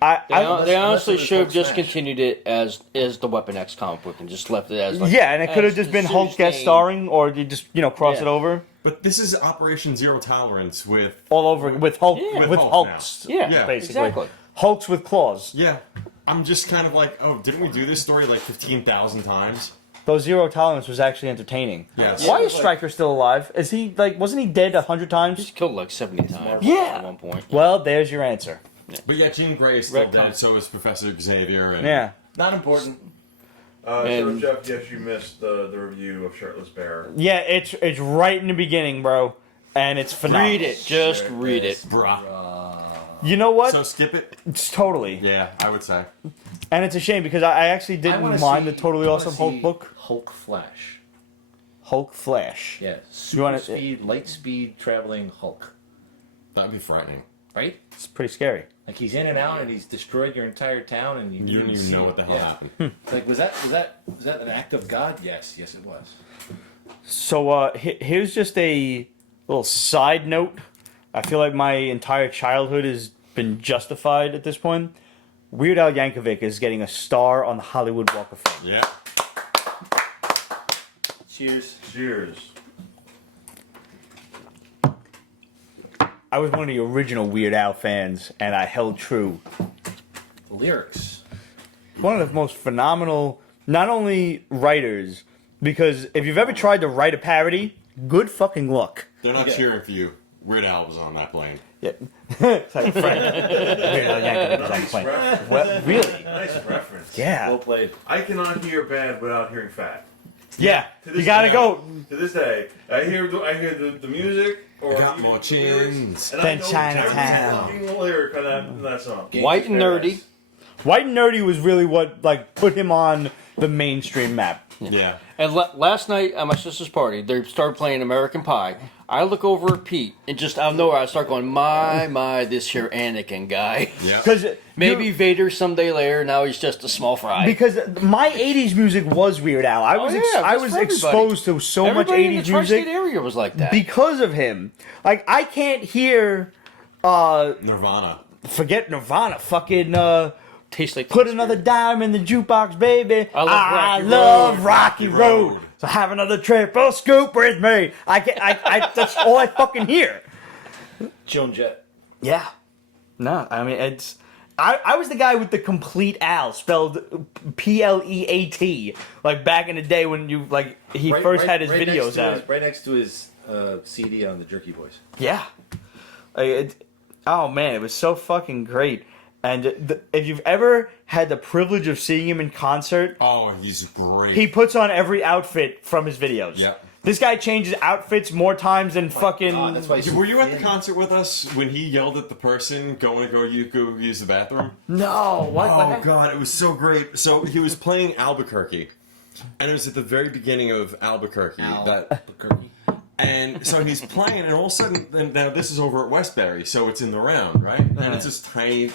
I They Unless honestly it was should have Hulk just Smash. continued it as the Weapon X comic book and just left it as like, yeah, and it could have as just the been Hulk series guest name. starring, or you just cross Yeah. it over But this is Operation Zero Tolerance with all over with Hulk Yeah. with With Hulk Hulks. Yeah, Yeah, basically exactly. Hulks with claws. yeah. I'm just kind of like, oh, didn't we do this story like 15,000 times? Though Zero Tolerance was actually entertaining. Yes. Why Yeah, is like- Stryker still alive? Is he wasn't he dead 100 He's times? killed like 70 times Yeah. at one point. Well, there's your answer. But yeah, Jean Grey is still Red dead, com- so is Professor Xavier. And Yeah. Not important. So And- Jeff, yes, you missed the review of Shirtless Bear. Yeah, it's right in the beginning, bro, and it's phenomenal. Read it. Just read it. Bruh. You know what? So skip it? It's totally. Yeah, I would say. And it's a shame because I actually I didn't wanna mind see- the Totally I wanna Awesome Hulk see book. Hulk Flash. Hulk Flash. Yeah. Super wanna- speed, light speed, traveling Hulk. That'd be frightening. Right? It's pretty scary. Like he's in and out, and he's destroyed your entire town, and You don't didn't even see know it. what the hell Yeah. happened. Like was that an act of God? Yes, yes, it was. So here's just a little side note. I feel like my entire childhood has been justified at this point. Weird Al Yankovic is getting a star on the Hollywood Walk of Fame. Yeah. Cheers. Cheers. I was one of the original Weird Al fans, and I held true. The lyrics. One of the most phenomenal, not only writers, because if you've ever tried to write a parody, good fucking luck. They're not Yeah. cheering for you. Weird Al was on that plane. Yeah. It's like Frank. Weird Al Yankovic was on the Nice plane. reference. Well, really? Nice reference. Yeah. Well played. I cannot hear bad without hearing fat. Yeah. To You this gotta day- go. To this day, I hear the music or I got even more the lyrics, chins and than I know Chinatown. every fucking lyric on that song. White and nerdy. White and Nerdy was really what put him on the mainstream map. Yeah. And last night at my sister's party, they started playing American Pie. I look over at Pete, and just out of nowhere, I start going, my, this here Anakin guy. Yeah. Because Maybe Vader someday later, now he's just a small fry. because my '80s music was Weird Al. I was yeah, I that's was for everybody. exposed to so Everybody much in the '80s tri-state music area was like that. because of him. Like I can't hear. Nirvana. Forget Nirvana. Fucking Tastes like put Teen another Spirit. dime in the jukebox, baby. I love Rocky love Road. Rocky Road. Road. So have another triple scoop with me. I that's all I fucking hear. Joan Jett. Yeah. No, I mean it's. I was the guy with the complete Al spelled Pleat, like back in the day when you he first had his videos next to out. right next to his CD on the Jerky Boys. Yeah. Oh man, it was so fucking great. And if you've ever had the privilege of seeing him in concert, Oh, he's great. he puts on every outfit from his videos. Yeah. This guy changes outfits more times than fucking. God, that's why he's Were you at the thin. concert with us when he yelled at the person going to go use the bathroom? No, what? Oh god, it was so great. So he was playing Albuquerque, and it was at the very beginning of Albuquerque. Albuquerque. And so he's playing, and all of a sudden, and now this is over at Westbury, so it's in the round, right? And it's this tiny,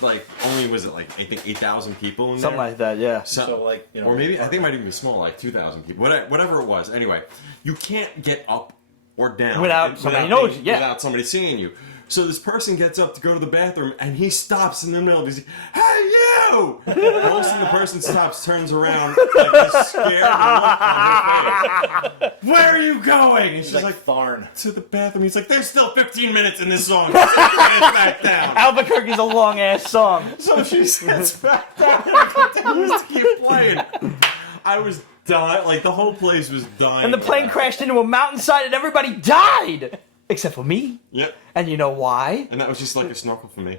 only was it I think 8,000 people in Something there? like that, yeah. So Or maybe I think it might even be small, like 2,000 people, whatever it was. Anyway, you can't get up or down Without somebody knows you, yeah. without somebody seeing you. So this person gets up to go to the bathroom, and he stops in the middle. He's like, "Hey, you!" And all of a sudden, the person stops, turns around, just scared, and look on her face. Where are you going? And she's like like, Tharn. to the bathroom. He's like, "There's still 15 minutes in this song. Get back down." Albuquerque's a long ass song. So she sits back down and continues to keep playing. I was dying. Like, the whole place was dying. And the plane crashed into a mountainside and everybody died. except for me. Yep. And you know why? And that was just like a snorkel for me.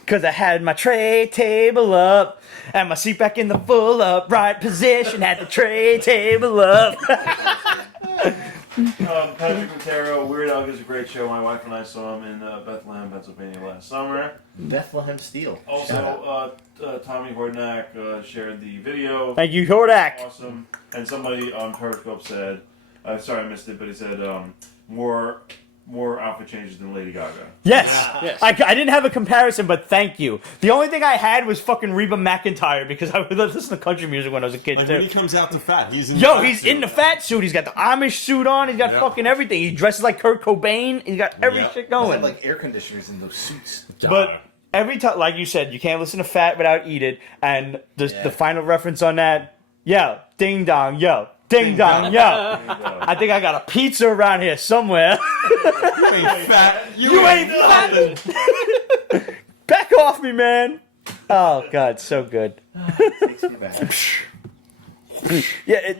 Because I had my tray table up and my seat back in the full upright position. Had the tray table up. Patrick Montero, Weird Al gives a great show. My wife and I saw him in Bethlehem, Pennsylvania last summer. Bethlehem Steel. Also, Tommy Hornak shared the video. Thank you, Hordak. Awesome. And somebody on Periscope said, sorry I missed it, but he said more outfit changes than Lady Gaga. Yes. Yes. I didn't have a comparison, but thank you. The only thing I had was fucking Reba McEntire because I would listen to country music when I was a kid Like too. when he comes out to fat, he's in. Yo, the he's fat in the suit. fat suit. He's got the Amish suit on. He's got Yep. fucking everything. He dresses like Kurt Cobain. He's got every Yep. shit They going. had like air conditioners in those suits. But every time, like you said, you can't listen to Fat without Eat It. And the final reference on that, yo, ding dong, yo, ding dong, yo. I think I got a pizza around here somewhere. You ain't fat. You ain't fat. Back off me, man. Oh God, so good. Takes me back. Yeah,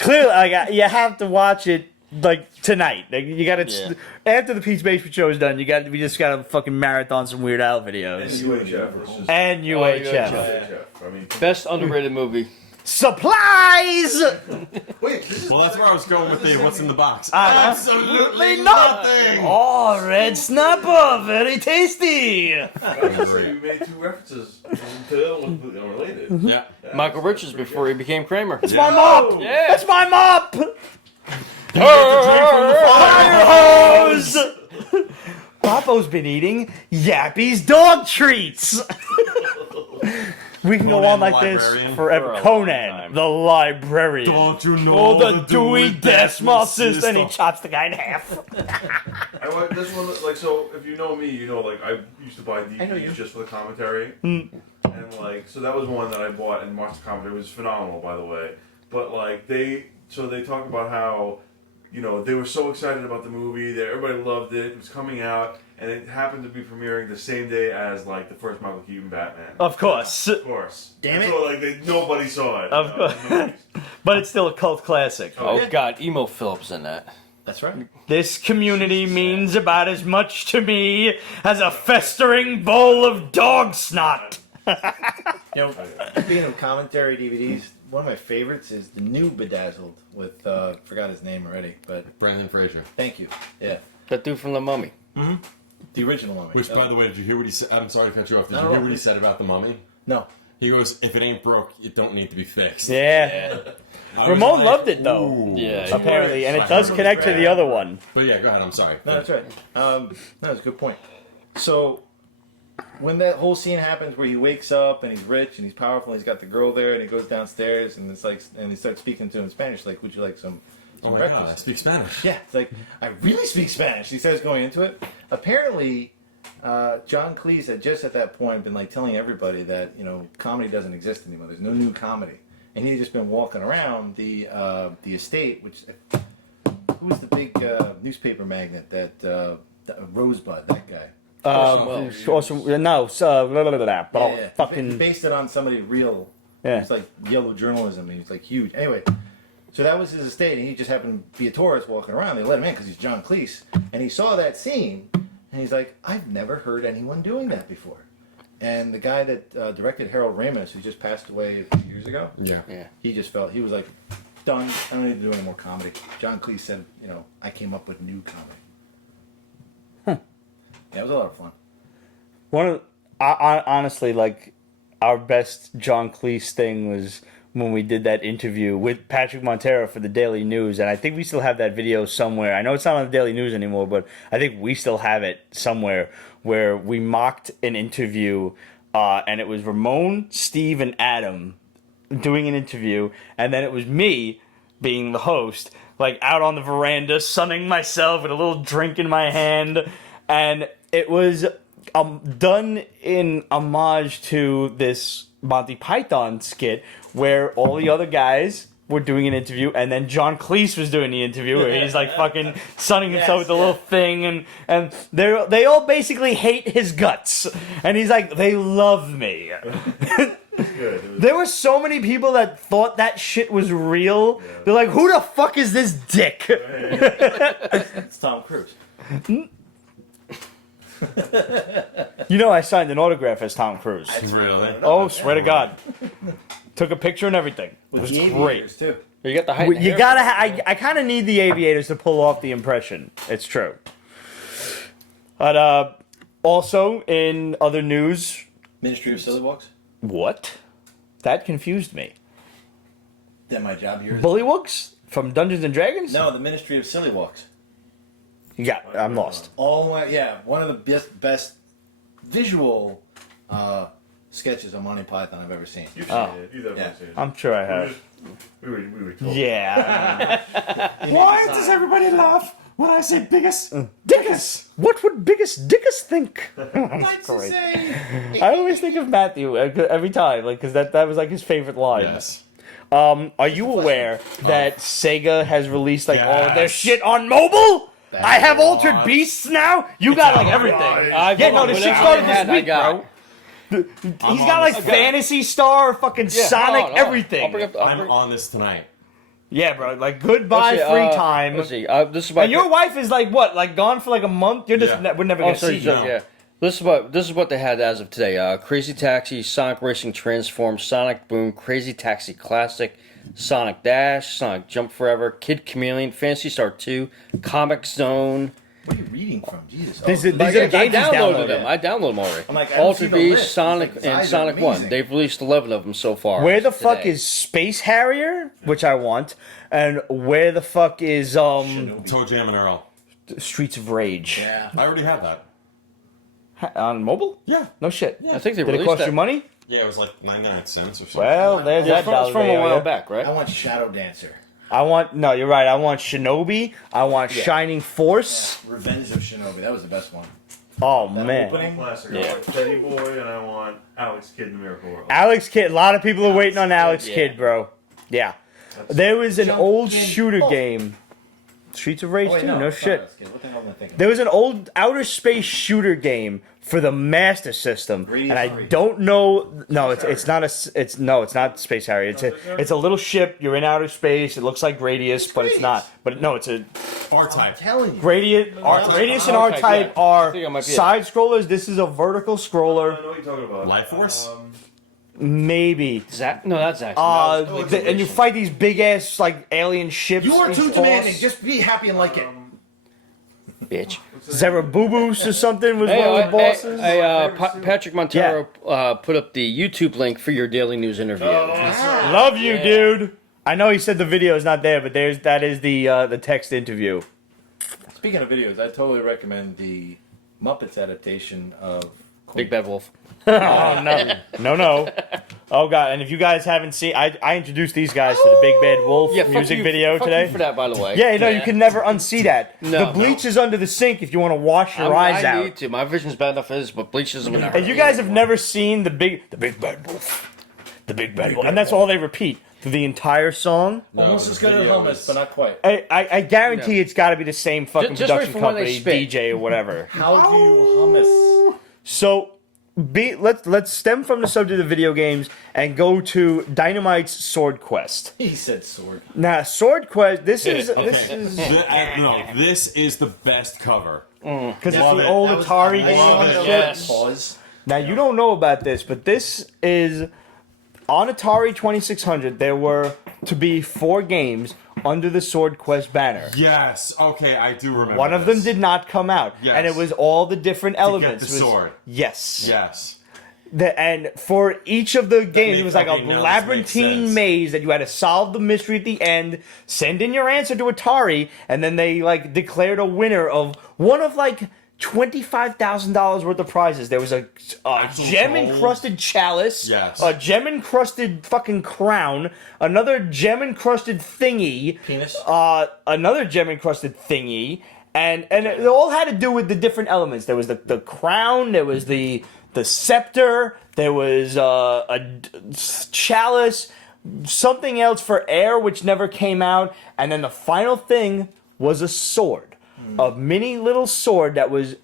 clearly, like, you have to watch it like tonight. Like, you got to after the Pete's Basement show is done. We just got to fucking marathon some Weird Al And videos UHF. Let's just, and UHF. UHF. I mean, Best underrated movie. Supplies. Wait, this is Well, that's where I was going with the what's in the box. Absolutely nothing. Oh, red snapper, very tasty. I was gonna say, you made two references to the other one completely unrelated. Yeah. Michael Richards before he became Kramer. That's my mop. Yeah. That's my mop. Fire hose. Papo's been eating Yappy's dog treats. We can go Conan on the like this Librarian. forever. For a long Conan, time. the librarian. Don't you know Oh, the Dewey Decimal System. And he chops the guy in half. I like this one. Like, so if you know me, you know, like I used to buy I know you. DVDs just for the commentary, and like, so that was one that I bought and watched the commentary. It was phenomenal, by the way. But like they talk about how, you know, they were so excited about the movie that everybody loved it. It was coming out, and it happened to be premiering the same day as like the first Michael Keaton Batman. Of course. Of course. Damn And so like nobody saw it. Of course. But it's still a cult classic. Oh God, Emo Phillips in that. That's right. This community means about as much to me as a festering bowl of dog snot. You know, speaking of commentary DVDs, one of my favorites is the new Bedazzled with forgot his name already, but Brandon Fraser. thank you. Yeah, That dude from The Mummy. the original one. Which, by the way, did you hear what he said? I'm sorry to cut you off. Did you No, hear what he please. said about the mummy? No. He goes, "If it ain't broke, it don't need to be fixed." Yeah. I was Ramon like, loved it, though. ooh. Yeah. Apparently, and it does connect to the other one. But yeah, go ahead. I'm sorry. No, that's right. No, that's a good point. So, when that whole scene happens where he wakes up and he's rich and he's powerful, and he's got the girl there, and he goes downstairs and it's like, and he starts speaking to him in Spanish, like, "Would you like some Oh my breakfast?" god, I speak Spanish. Yeah, it's like, I really speak Spanish. He starts going into it. Apparently, John Cleese had just at that point been like telling everybody that, you know, comedy doesn't exist anymore. There's no new comedy, and he had just been walking around the estate, which who was the big newspaper magnate that Rosebud, that guy. He based it on somebody real. Yeah. It's like yellow journalism, and he's like huge. Anyway, so that was his estate, and he just happened to be a tourist walking around. They let him in because he's John Cleese, and he saw that scene, and he's like, "I've never heard anyone doing that before." And the guy that directed Harold Ramis, who just passed away a few years ago, Yeah. he just felt, he was like, "Done. I don't need to do any more comedy." John Cleese said, "You know, I came up with new comedy." Yeah, it was a lot of fun. Honestly, like, our best John Cleese thing was when we did that interview with Patrick Montero for the Daily News, and I think we still have that video somewhere. I know it's not on the Daily News anymore, but I think we still have it somewhere where we mocked an interview, and it was Ramon, Steve, and Adam doing an interview, and then it was me being the host, like out on the veranda, sunning myself with a little drink in my hand, and it was done in homage to this Monty Python skit where all the other guys were doing an interview, and then John Cleese was doing the interview where he's like fucking sunning himself with a little thing, and they all basically hate his guts, and he's like, they love me. good. It was, There were so many people that thought that shit was real. Yeah. They're like, who the fuck is this dick? It's Tom Cruise. You know, I signed an autograph as Tom Cruise. Really? Oh, swear to God. Took a picture and everything. It With was the great. aviators, too. You got the height. and You hair gotta. for it. I kind of need the aviators to pull off the impression. It's true. But also in other news, Ministry of Silly Walks. what? That confused me. That my job here is. Bullywugs from Dungeons and Dragons? No, the Ministry of Silly Walks. Yeah, I'm lost. One of the best visual sketches of Monty Python I've ever seen. you've seen it. You've definitely Yeah. seen it. I'm sure I have. We were told. Yeah. Why does everybody laugh when I say biggest? Dickus! What would biggest Dickus think? Great. I always think of Matthew every time, like, because that was like his favorite line. Yes. Are you aware that Sega has released like all of their Yes. shit on mobile? That's I have a Altered lot. Beasts now. You got like everything. Yeah, no, this shit started this week, bro. He's got like Fantasy Star, fucking Yeah, Sonic, hold on. everything. I'll bring up. I'm on this tonight. Yeah, bro. Like goodbye Let's see, free time. Let's see. This is about. And your wife is like what? Like gone for like a month? You're just Yeah. we're never Oh, gonna sorry, see so, you. yeah. This is what they had as of today. Crazy Taxi, Sonic Racing Transform, Sonic Boom, Crazy Taxi Classic, Sonic Dash, Sonic Jump Forever, Kid Chameleon, Fantasy Star 2, Comic Zone. What are you reading from? Jesus. These are the I games he's downloaded downloaded. them. I downloaded them already. I'm like, I haven't Altered seen the Beast, list. Sonic, It's like, and his eyes are Sonic 1. amazing. They've released 11 of them so far. Where the fuck today. is Space Harrier, which I want, and where the fuck is Toe Jam and Earl. Streets of Rage Yeah. I already had that. on mobile? Yeah. No shit. I think they Did it released cost that. you money? Yeah, it was like 99 cents or something. Well, there's Yeah, that it's dollar from a value. while back, I right? want Shadow Dancer. I want no, you're right. I want Shinobi. I want Shining Force. Revenge of Shinobi. That was the best one. Oh That man, opening- Classic. Yeah. I want Teddy Boy and I want Alex Kidd in the Miracle World. Alex Kidd. A lot of people are waiting on Alex Yeah. Kidd, bro. Yeah, there was an Jump old in. shooter Oh. game, Streets of Rage Oh, wait, too. No it's not shit. Alex Kidd. What the hell am I thinking? There was an old outer space shooter game for the Master System, Radius and I Harrier. don't know. No, it's Space not it's not Space Harrier. It's a little ship. You're in outer space. It looks like Radius, but it's not. But no, it's a R-Type. I'm telling you. Radius. Radius and R-Type, R-Type yeah. are I think it might be it. side scrollers. This is a vertical I scroller. know what you're talking about. Life Force? Maybe. Zach? No, that's Zach. And you fight these big ass like alien ships. You are each too boss. demanding. Just be happy and like it. bitch. Zerabubus or something was one of the bosses. Patrick Montero put up the YouTube link for your daily news interview. Love you, Yeah. dude. I know he said the video is not there, but that is the text interview. Speaking of videos, I totally recommend the Muppets adaptation of Big Bad Wolf. Oh no. Oh god! And if you guys haven't seen, I introduced these guys to the Big Bad Wolf Yeah, fuck music you- video fuck today. You for that, by the way. Yeah, no, you can never unsee that. No. The bleach is under the sink if you want to wash your eyes I out. need to. My vision's bad enough as, but bleach isn't gonna hurt. And you guys have never seen the Big Bad Wolf, the Big Bad Wolf, and that's all they repeat through the entire song. almost as good as video hummus, is- but not quite. I guarantee it's got to be the same fucking Just wait production for when they company, spit. DJ or whatever. How do you hummus? So, let's stem from the subject of video games and go to Dynamite's Swordquest. He said sword. Now, Swordquest, this is This is the best cover. because it's Love the it. old That was Atari amazing. game and shit. Yes. Pause. Now, you don't know about this, but this is on Atari 2600. There were to be 4 games under the Swordquest banner. Yes. Okay, I do remember. One of them this. did not come out, Yes. and it was all the different elements. the It was- sword. Yes. Yes. And for each of the games, make it was like a fucking no labyrinthine sense. maze that you had to solve the mystery at the end, send in your answer to Atari, and then they like declared a winner of one of like $25,000 worth of prizes. There was a Actual gem gold. encrusted chalice, Yes. a gem encrusted fucking crown, another gem encrusted thingy, Penis. another gem encrusted thingy, and it all had to do with the different elements. There was the crown, there was the scepter, there was chalice, something else for air which never came out, and then the final thing was a sword, a mini little sword that was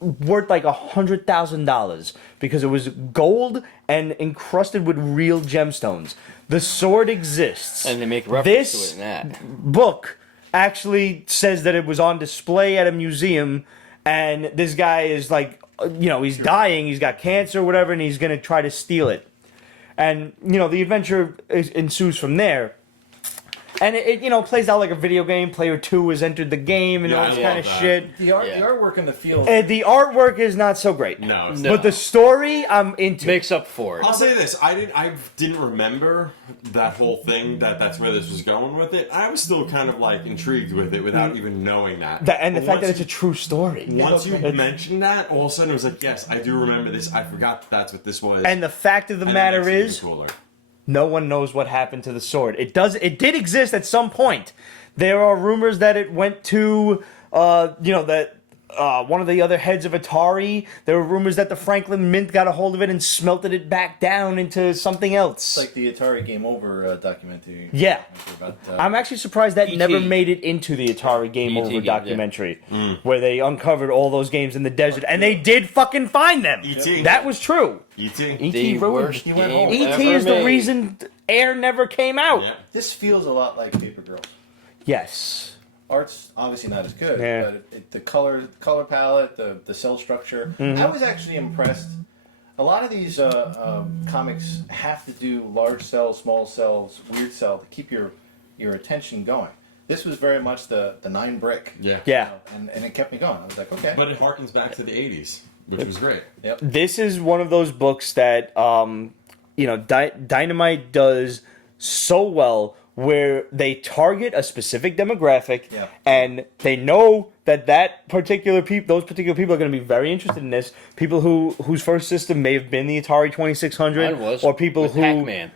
worth like $100,000 because it was gold and encrusted with real gemstones. The sword exists. And they make reference This to it in that. book actually says that it was on display at a museum, and this guy is like, he's dying, he's got cancer or whatever, and he's going to try to steal it. And, the adventure ensues from there. And it plays out like a video game. Player 2 has entered the game and all I this love kind of that. shit. The artwork and the feel. The artwork is not so great. No, it's No. But the story, I'm into. Makes up for it. I'll say this: I didn't remember that whole thing. That's where this was going with it. I was still kind of like intrigued with it without even knowing that. And the But fact that once it's a true story. once you mentioned that, all of a sudden it was like, yes, I do remember this. I forgot that's what this was. And the fact of the And that matter makes it even is, cooler. no one knows what happened to the sword. It did exist at some point. There are rumors that it went to, one of the other heads of Atari. There were rumors that the Franklin Mint got a hold of it and smelted it back down into something else. It's like the Atari Game Over documentary. Yeah. About, I'm actually surprised that E.T. never made it into the Atari Game E.T. Over game, yeah. documentary, where they uncovered all those games in the desert, and they did fucking find them. E.T. That was true. E.T. E.T. The ruined. worst went game home. E.T. ever is the made. reason Air never came out. Yeah. This feels a lot like Paper Girls. Yes. Art's obviously not as good, Yeah. but the color palette, the cell structure. Mm-hmm. I was actually impressed. A lot of these comics have to do large cells, small cells, weird cell to keep your attention going. This was very much the 9 brick. Yeah. Yeah. And it kept me going. I was like, okay. But it harkens back to the 80s, which was great. Yep. This is one of those books that Dynamite does so well, where they target a specific demographic, Yeah. and they know that those particular people are going to be very interested in this. People whose first system may have been the Atari 2600, Mine was, or people with who Pac-Man.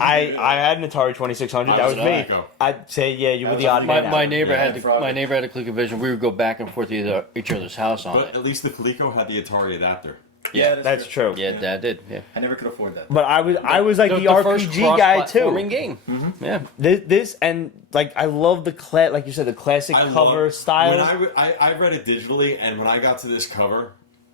I had an Atari 2600. That was was an me. Amico. I'd say you were was the a odd Frog. man My out. neighbor Yeah. had the, Frog. my neighbor had a ColecoVision. We would go back and forth to each other's house on But it. at least the Coleco had the Atari adapter. Yeah, That's true. Yeah, Dad did. Yeah. I never could afford that. But I was like the first RPG guy too. cross-platforming game. Yeah. This and like I love the like you said, the classic I cover love- style. When I read it digitally, and when I got to this cover,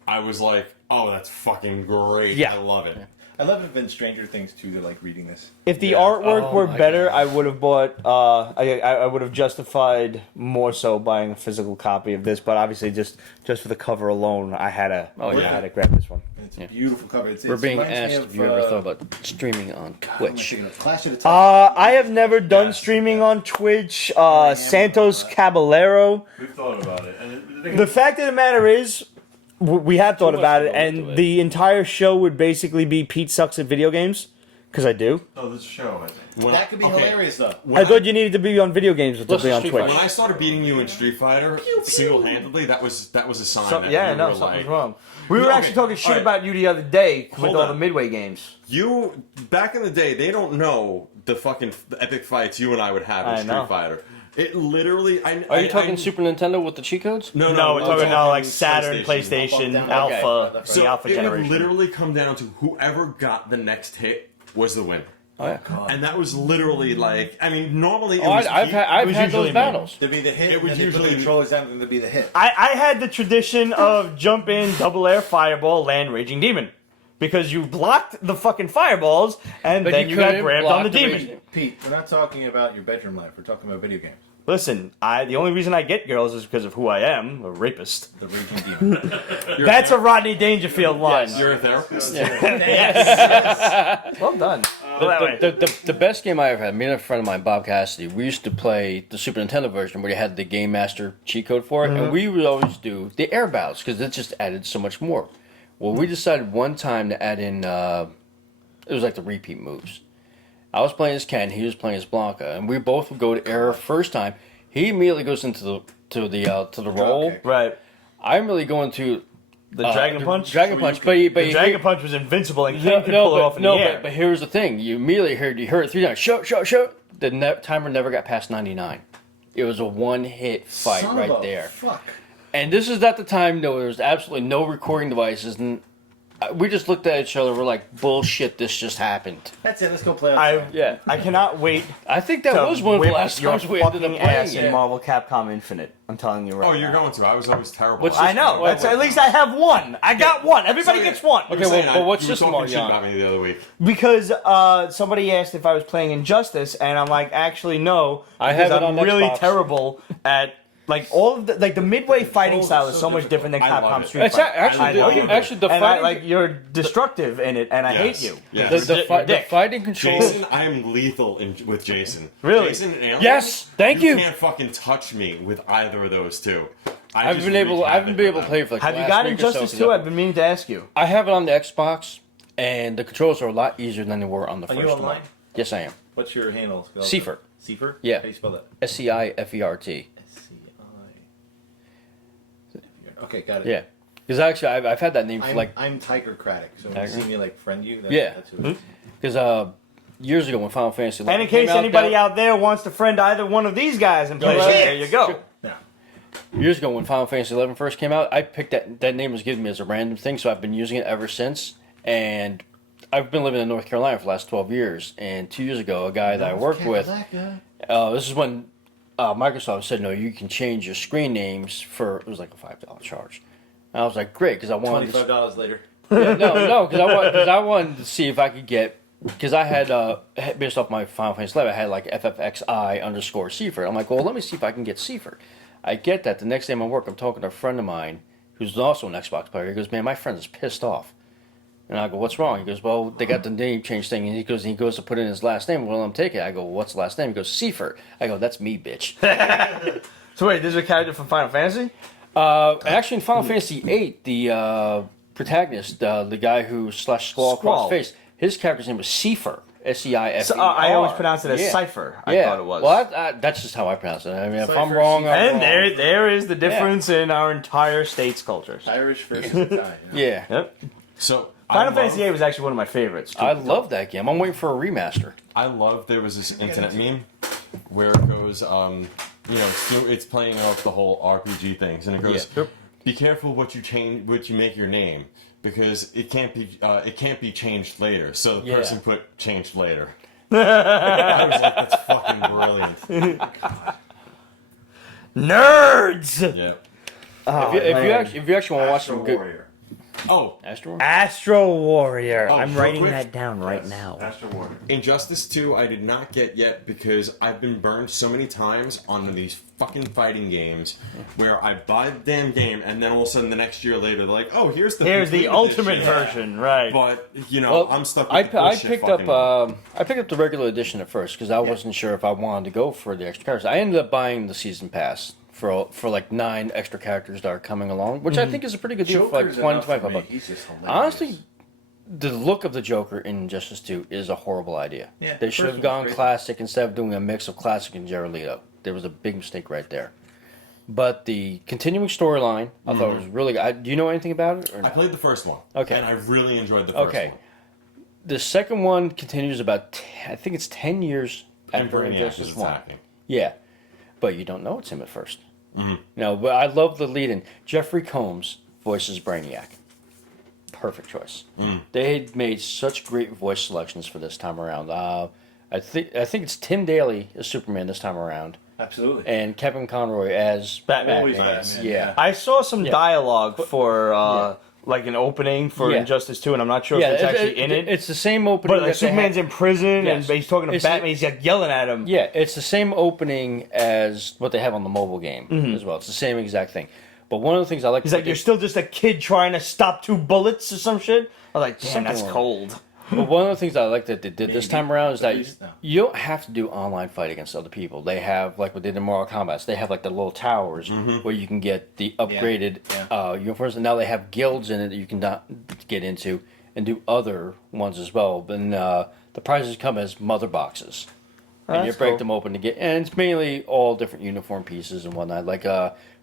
I was like, "Oh, that's fucking great! Yeah. I love it." I love it in Stranger Things too. They're like reading this. If the Yeah. artwork Oh were my better, God. I would have bought. I would have justified more so buying a physical copy of this. But obviously, just for the cover alone, I had to. Oh, I yeah. had to grab this one. And it's a beautiful cover. It's, We're being reminds me asked of, if you ever thought about streaming on what am I Twitch. thinking of? Clash of the Titans. I have never done Yes. streaming on Twitch. am Santos about that. Caballero. We've thought about it, and The fact of the matter is, we have thought much about to it, go into and it. the entire show would basically be Pete sucks at video games, because I do. oh, this show, I think. When- That could be okay, hilarious though. when I thought you needed to be on video games to Let's be on Street Twitch. Fighter. When I started beating you in Street Fighter single-handedly, that was a sign. So, that yeah, you no, were something's like, wrong. We were Okay, actually talking shit alright. about you the other day with Hold all on. the Midway games. You back in the day, they don't know the fucking epic fights you and I would have in I Street know. Fighter. It literally. Are you talking Super Nintendo with the cheat codes? No, No, we're talking now like PlayStation. Saturn, PlayStation, Up, down, Alpha, okay. the So Alpha it would generation. literally come down to whoever got the next hit was the win. Oh, yeah. And that was literally like, I mean, normally it Oh, was I've Pete- had was those usually me. battles. To be the hit, It was and then they put usually- the controllers down and to be the hit. I had the tradition of jump in, double air, fireball, land, raging demon. Because you blocked the fucking fireballs, and But then you you got couldn't grabbed on the block the demon. raging- Pete, we're not talking about your bedroom life. We're talking about video games. Listen, the only reason I get girls is because of who I am, a rapist. The raging demon. That's a Rodney Dangerfield line. You're a therapist? Yes. Well done. Well, that way. The best game I ever had, me and a friend of mine, Bob Cassidy, we used to play the Super Nintendo version where you had the Game Master cheat code for it, and we would always do the air battles because it just added so much more. Well, we decided one time to add in, it was like the repeat moves. I was playing as Ken, he was playing as Blanca, and we both would go to air first time. He immediately goes into the roll. Okay. Right. I'm really going to The Dragon Punch? Dragon Punch, but The Dragon Punch was invincible and Ken could pull it off in the air. but here's the thing: you immediately heard it 3 times. Shoot! The timer never got past 99. It was a one-hit fight Son right of a there. Fuck. And this is at the time, no, there was absolutely no recording devices, and we just looked at each other. We're like, bullshit. This just happened. That's it. Let's go play outside. Yeah. I cannot wait. I think that to was one of the whip last your times we ended up fucking ass playing in it. Marvel Capcom Infinite. I'm telling you right Oh, now. you're going to. I was always terrible. What's at I it. know. Wait, That's, wait. at least I have one. I got one. Everybody gets one. You were Okay, well, saying but what's you were system talking are you shit on? about me the other week. Because somebody asked if I was playing Injustice, and I'm like, actually, no. I have because it I'm on really Xbox. terrible at like all of the the midway fighting controls style are is so so much difficult. different than I love Capcom it. Street It's Fighter. actually, I know the, you do. actually the And fighting, you're destructive in it, and I hate Yes. you. Yes. the Dick. fighting controls. Jason, I am lethal with Jason. Really? Jason and Alien, Yes, thank you. You can't fucking touch me with either of those two. I haven't been able to play it for like Have the you last got week or so, Injustice 'cause 2? I've been meaning to ask you. I have it on the Xbox, and the controls are a lot easier than they were on the Are first you one. online? Yes, I am. What's your handle? Seifert. Seifert? Yeah. How do you spell that? SCIFERT. S-C-I. Okay, got it. Yeah, because actually I've had that name for like I'm Tigercratic, so when you Tiger? see me like friend you, Yeah. that's who it is. because years ago when Final Fantasy. And in case anybody out there wants to friend either one of these guys and play, Go there you go. No. Years ago when Final Fantasy 11 first came out, I picked that name was given me as a random thing, so I've been using it ever since. And I've been living in North Carolina for the last 12 years. And 2 years ago, a guy that I worked with, this is when Microsoft said, no, you can change your screen names for, it was like a $5 charge. And I was like, great, because I wanted to, $25 later. yeah, no, because I wanted to see if I could get, because I had, based off my Final Fantasy 11, I had like FFXI _Seifert. I'm like, well, let me see if I can get Seifert. I get that. The next day I'm at work, I'm talking to a friend of mine who's also an Xbox player. He goes, man, my friend is pissed off. And I go, what's wrong? He goes, well, they got the name change thing. And he goes to put in his last name. Well, I'm taking it. I go, well, what's the last name? He goes, Seifert. I go, that's me, bitch. So wait, this is a character from Final Fantasy? Actually, in Final Fantasy VIII, the protagonist, the guy who slashed Squall across his face, his character's name was Seifer. SEIFER. So, I always pronounce it as Cypher. I thought it was. Well, that's just how I pronounce it. I mean, if I'm Cypher, wrong, I'm And wrong. there is the difference in our entire state's cultures. Irish versus Italian. Yeah. Yep. So Final Fantasy VIII was actually one of my favorites. I love that game. I'm waiting for a remaster. I love there was this internet meme where it goes, it's playing out the whole RPG things, and it goes, Yeah. be careful what you make your name, because it can't be changed later. So the Yeah. person put changed later. I was like, that's fucking brilliant. Nerds! Yeah. Oh, If you actually want to watch Astro some good Warrior. Oh, Astro. Astro Warrior. Oh, I'm real writing quick. that down right Yes. now. Astro Warrior. Injustice 2 I did not get yet because I've been burned so many times on these fucking fighting games where I buy the damn game and then all of a sudden the next year later they're like, oh, here's the Here's the complete ultimate edition. version, right? But Well, I'm stuck I with the bullshit picked fucking up I picked up the regular edition at first because I wasn't sure if I wanted to go for the extra characters. I ended up buying the season pass for like 9 extra characters that are coming along, which I think is a pretty good deal for like Joker's 20, enough for 25 me. bucks. He's just hilarious. Honestly, the look of the Joker in Injustice 2 is a horrible idea. Yeah, They the should first have gone one's great. classic instead of doing a mix of classic and Jared Leto. There was a big mistake right there. But the continuing storyline, I thought was really good. Do you know anything about it? Or I not? played the first one. Okay. And I really enjoyed the first Okay. one. The second one continues about, I think it's 10 years And after Brainiac Injustice is 1. attacking. Yeah. But you don't know it's him at 1st. No, but I love the lead-in. Jeffrey Combs voices Brainiac. Perfect choice. They made such great voice selections for this time around. I think it's Tim Daly as Superman this time around, Absolutely. and Kevin Conroy as Batman. Always Batman. Batman, Yeah. yeah. I saw some Yeah. dialogue for like an opening for Yeah. Injustice 2, and I'm not sure Yeah, if it's actually in it. It's the same opening. But like that they Superman's had- in prison, Yes. and he's talking to It's the- Batman. He's like yelling at him. Yeah, it's the same opening as what they have on the mobile game as well. It's the same exact thing. But one of the things I like, He's like, "You're still just a kid trying to stop 2 bullets or some shit." I was like, "Damn, Something that's like- cold." But one of the things I like that they did this Maybe. time around is At that least, no. you don't have to do online fight against other people. They have, like what they did in Mortal Kombat, they have like the little towers where you can get the upgraded uniforms, and now they have guilds in it that you can not get into and do other ones as well. And the prizes come as mother boxes. And you That's break cool. them open to get, and it's mainly all different uniform pieces and whatnot. Like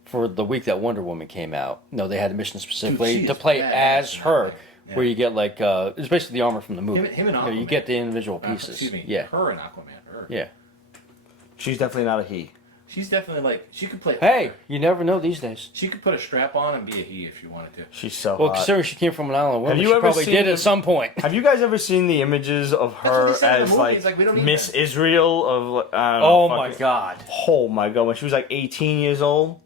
for the week that Wonder Woman came out, they had a mission specifically she to is play badass as in her, that, yeah. where you get like it's basically the armor from the movie. Him and You Aquaman. get the individual pieces. Excuse me. Yeah, Her and Aquaman. Her. yeah. She's definitely not a he. She's definitely like she could play. Hey, you never know these days. She could put a strap on and be a he if she wanted to. She's so Well, hot. considering she came from an island of women, you she ever probably seen did the- at some point. Have you guys ever seen the images of what her they say in the as movies, like, we don't need Miss that. Israel of I don't know, Oh my fucking- god! Oh my god, when she was like 18 years old.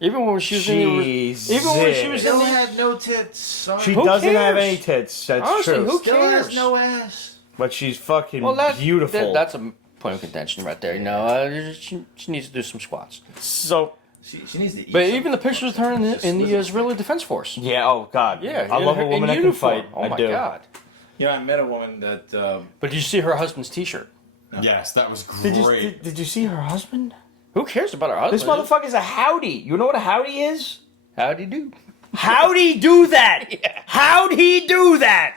Even when she was in the, Jesus. even when she was in Still the, had no tits. Sorry. She Who doesn't have cares? any tits. That's Honestly, true. who Still has cares? no ass. But she's fucking well, beautiful. that's a point of contention right there. You know, she needs to do some squats. So She needs to eat. But something. even the pictures of her in Just the listen. Israeli Defense Force. yeah, oh god, Yeah, I love a in woman that can uniform. fight. Oh I my do. god! You know, I met a woman that. But did you see her husband's T-shirt? Yes, that was Did you, great. did you see her husband? Who cares about her husband? This motherfucker's a howdy. You know what a howdy is? How'd he do? How'd he do that? Yeah. How'd he do that?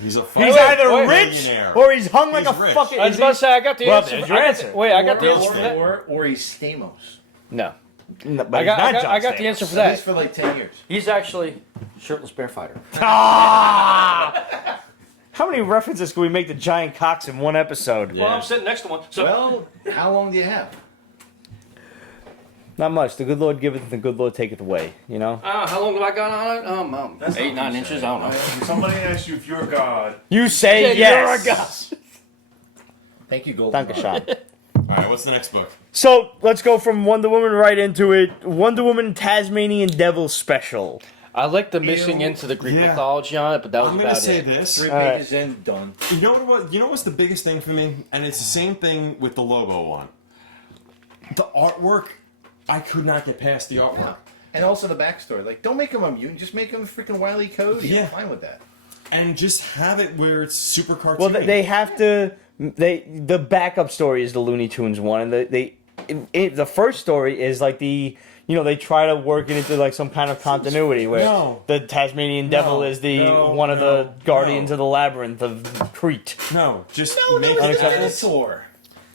He's a He's fucking either wait, rich millionaire. or he's hung like He's a rich. fucking. I was is about he- to say I got the Well, answer. there's your I got answer. the- wait, I got the or, answer for that. or he's Stamos. No, No, but I he's got not John I got the Stamos. answer for At least that. for like 10 years. He's actually Shirtless Bear Fighter. Ah! How many references can we make to giant cocks in one episode? Yeah. Well, I'm sitting next to one. So Well, how long do you have? Not much. The good Lord giveth, and the good Lord taketh away. You know. how long have I got on it? That's 8, not 9 what you inches. say. I don't know. When somebody asks you if you're God, You say yes. You're a goss. Thank you, Golden. Dankeschön. Alright, what's the next book? So let's go from Wonder Woman right into it. Wonder Woman Tasmanian Devil special. I like the missing Ew. into the Greek Yeah. mythology on it, but that was I'm about gonna say it. this. 3 Alright. pages in, done. You know what? You know what's the biggest thing for me, and it's the same thing with the Lobo one. The artwork, I could not get past the artwork. Yeah. And also the backstory. Like, don't make him a mutant. Just make him a freaking Wile E. Coyote. Yeah. I'm fine with that. And just have it where it's super cartoony. Well, they have to. The backup story is the Looney Tunes one, and the first story is like the. They try to work it into like some kind of continuity where No. the Tasmanian Devil is one of the guardians of the labyrinth of Crete. No, just No, make no, it it's Unacceptable. as, dinosaur.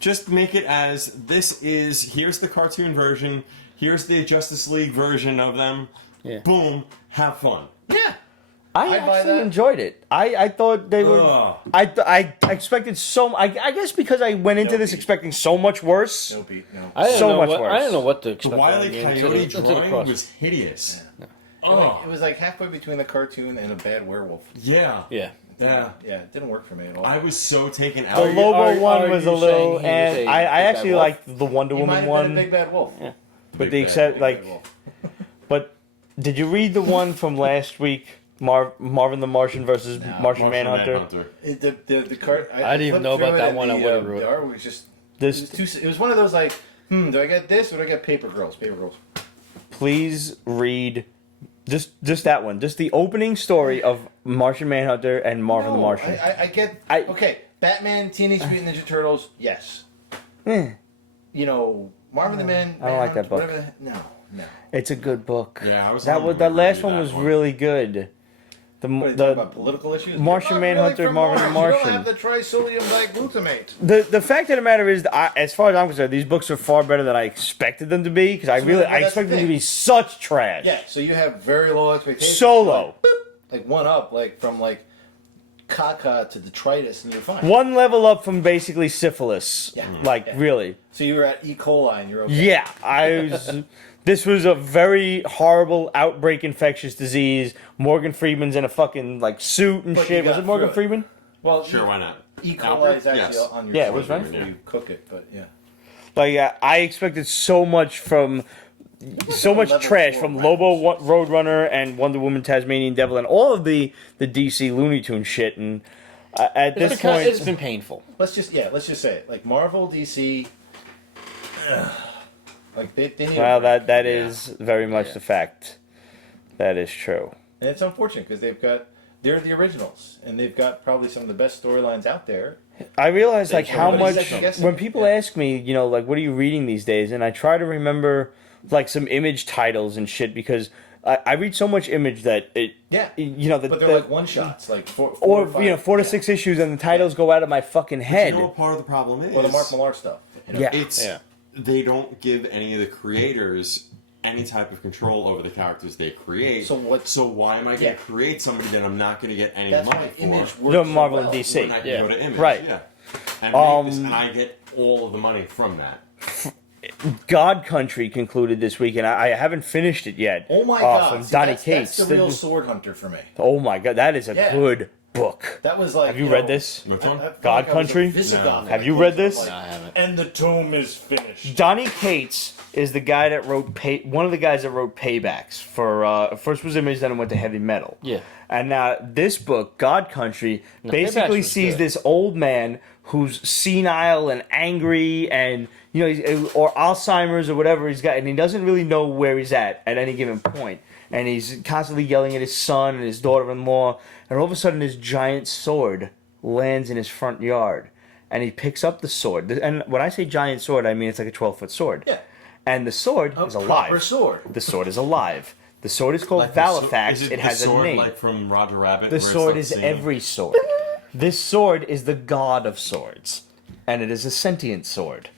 just make it as this is. Here's the cartoon version. Here's the Justice League version of them. Yeah. Boom. Have fun. Yeah. I I'd buy actually that. enjoyed it. I thought they were. Ugh. I expected so. I guess because I went into this expecting so much worse. No, Pete. No. I didn't So know much what, worse. I didn't know what to The expect. Wile E. going into Coyote into the drawing cross. was hideous. It was like halfway between the cartoon and a bad werewolf. Yeah. Yeah. Yeah. Yeah, it didn't work for me at all. I was so taken out. The Lobo are one was you a little, saying he was and a I big bad actually wolf? liked the Wonder He might Woman have been a one, big bad wolf. Yeah. but Big except Big like, bad wolf. but did you read the one from last week, Marvin the Martian versus No, Martian Manhunter? The cart. I didn't even know flipped about through that and one, I the, would've ruined it. art was just. This, It was one of those like, do I get this or do I get Paper Girls? Paper Girls. please read just that one, just the opening story of Martian Manhunter and Marvin the No, Martian. I get. I- Okay, Batman, Teenage Mutant Ninja Turtles, yes. Eh, Marvin the Man. I don't like that book. whatever the- No. it's a good book. Yeah, I was. That hoping was we that would last read one that was really good. What are you talking The about political issues? Martian You're not Manhunter, from Marvin the Mars. Martian. You don't have the trisodium diglutamate. the fact of the matter is, as far as I'm concerned, these books are far better than I expected them to be because I Well, that's expected the them to thing. be such trash. Yeah, so you have very low expectations. So low. Like one up, like from like caca to detritus, and you're fine. One level up from basically syphilis. Yeah. Like, Yeah. really. So you were at E. coli and you're okay. Yeah, I was. This was a very horrible outbreak infectious disease. Morgan Freeman's in a fucking like suit and But shit. you Was got it Morgan through it. Freeman? Well, Sure, why not? E. coli Albert? is actually Yes. on your Yeah, it stomach was right. before Yeah. you cook it, but yeah. Like, I expected so much from. So much Level trash 4 from rappers. Lobo, Roadrunner, and Wonder Woman, Tasmanian Devil, and all of the DC Looney Tune shit. And at this point, it's been painful. Let's just say it. Like Marvel, DC. Like they need. well, that Yeah. is very much Yeah. the fact. That is true. And it's unfortunate because they're the originals, and they've got probably some of the best storylines out there. I realize like Thanks, how everybody. much Second-guessing when it, people yeah. ask me, like what are you reading these days, and I try to remember like some image titles and shit because I read so much image that it Yeah. the But they're like one shots, like four or five. 4 to 6 issues and the titles go out of my fucking head. You know what part of the problem is? Or the Mark Millar stuff. Yeah. It's Yeah. they don't give any of the creators any type of control over the characters they create. So what- So why am I going to Yeah. create somebody that I'm not going to get any That's money why for? Image The works so Marvel and well. DC. When I can Yeah. go to Image, Right. yeah, and, make this, and I get all of the money from that. God Country concluded this week, and I haven't finished it yet. Oh my god! From See, Donny that's Cates. the real sword hunter for me. Oh my god, that is a Yeah. good book. That was like. Have you read this? Which one? I felt God like I was a Country? Visigoth. Have you read this? No, I haven't. And the tome is finished. Donny Cates is the guy that wrote one of the guys that wrote Paybacks for first was Image, then it went to Heavy Metal. Yeah. And now this book, God Country, basically Paybacks was sees good. this old man who's senile and angry and or Alzheimer's or whatever he's got, and he doesn't really know where he's at any given point. And he's constantly yelling at his son and his daughter-in-law, and all of a sudden this giant sword lands in his front yard. And he picks up the sword. And when I say giant sword, I mean it's like a 12-foot sword. Yeah. And the sword is Proper alive. sword. The sword is alive. The sword is called Like Valifax. is it the has a sword name. like from Roger Rabbit? The where it's sword like is singing? every sword. This sword is the god of swords. And it is a sentient sword.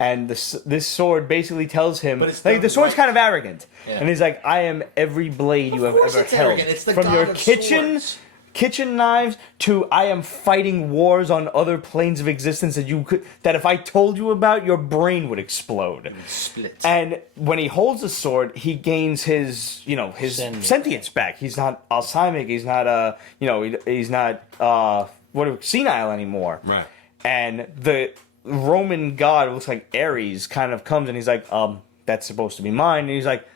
And this sword basically tells him, But it's like, done the sword's right. kind of arrogant. Yeah. And he's like, I am every blade you have course ever it's held. arrogant. It's the From god your of kitchen swords. kitchen knives to I am fighting wars on other planes of existence that if I told you about, your brain would explode. Split. And when he holds the sword, he gains his sentience back. He's not Alzheimer. He's not he's not senile anymore. Right. And the Roman god, it looks like Ares, kind of comes and he's like, that's supposed to be mine. And he's like,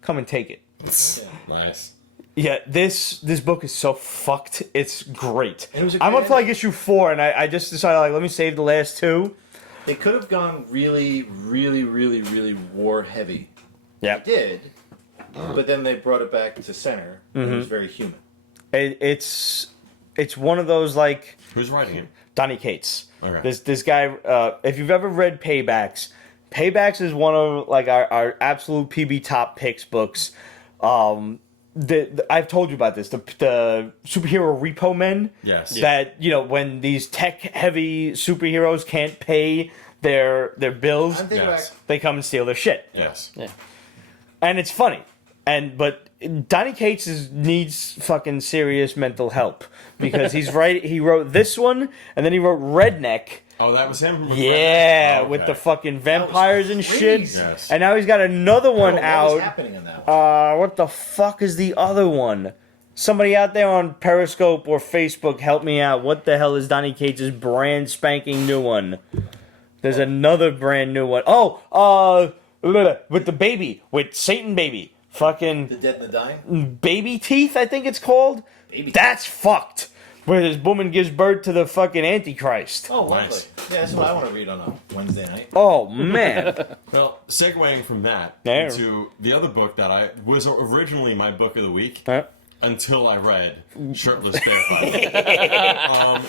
come and take it. Nice. Yeah, this book is so fucked. It's great. It was a I'm great up to like issue 4, and I just decided like let me save the last 2. They could have gone really, really, really, really war heavy. Yeah, They did, but then they brought it back to center. And it was very human. it's one of those like Who's writing it? Donny Cates. Okay. This guy. If you've ever read Paybacks is one of like our absolute PB top picks books. I've told you about this. The superhero repo men. Yes. That when these tech heavy superheroes can't pay their bills, I'm thinking Yes. back. they come and steal their shit. Yes. Yeah. And it's funny. But Donny Cates needs fucking serious mental help because he wrote this one and then he wrote Redneck. Oh, that was him. Yeah, Oh, okay. with the fucking vampires and shit. crazy. Yes. And now he's got another one What was out. happening in that one? What the fuck is the other one? Somebody out there on Periscope or Facebook, help me out. What the hell is Donny Cates' brand spanking new one? There's another brand new one. Oh, with the baby, with Satan baby. Fucking The Dead and the Dying? Baby Teeth, I think it's called. Baby That's fucked. Where this woman gives birth to the fucking Antichrist. Oh, lovely. Nice. Yeah, that's what I want to read on a Wednesday night. Oh, man. Well, segueing from that There. into the other book that I was originally my book of the week Huh? until I read Shirtless Bear-Figher.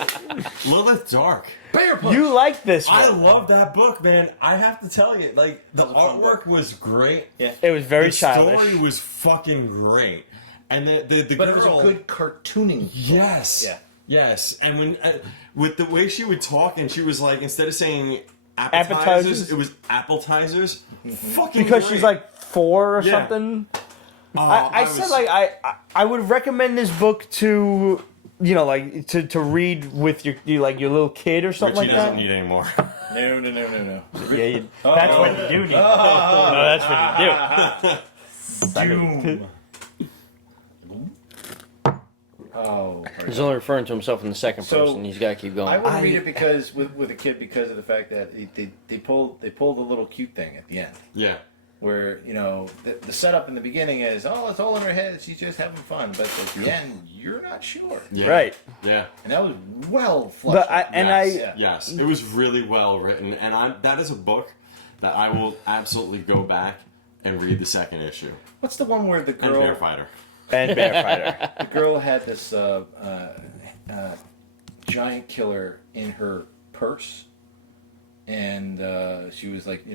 Lilith Dark. Bear punch! You like this I one. love that book, man. I have to tell you, like the was a fun artwork was great. Yeah. It was very The childish. story was fucking great, and the But girl. it was a good cartooning. book. Yes. Yeah. Yes, and when with the way she would talk, and she was like, instead of saying Appetizers? appetizers, it was appetizers. Fucking Because great. she's like 4 or Yeah. something. Oh, I said was- like I would recommend this book to like to read with your little kid or something Richie like doesn't that. need any more. No. Yeah, that's when you do need. No, that's when you do. Doom. Oh. He's only referring to himself in the second So, person. He's got to keep going. I want to read it because with a kid because of the fact that they pull the little cute thing at the end Yeah. where the setup in the beginning is it's all in her head, she's just having fun, but at the end you're not sure, Yeah. Right. Yeah. and that was well fleshed But out. Yes, it was really well written, and that is a book that I will absolutely go back and read the second issue. What's the one where the And girl Bear Fighter. And Bear Fighter. the girl had this giant killer in her purse, and she was like,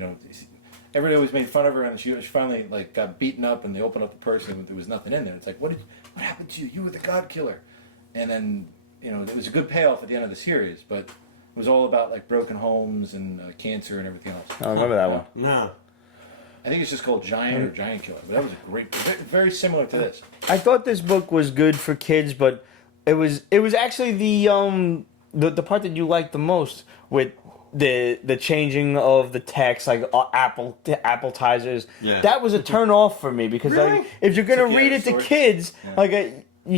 everybody always made fun of her, and she finally like got beaten up, and they opened up the purse, and there was nothing in there. It's like, what happened to you? You were the God Killer, and then it was a good payoff at the end of the series, but it was all about like broken homes and cancer and everything else. I remember that one. No. I think it's just called Giant or Giant Killer, but that was a great, very similar to this. I thought this book was good for kids, but it was actually the part that you liked the most with the changing of the text, like appetizers. Yeah. That was a turn off for me because Really? like if you're gonna To read get it to story. kids,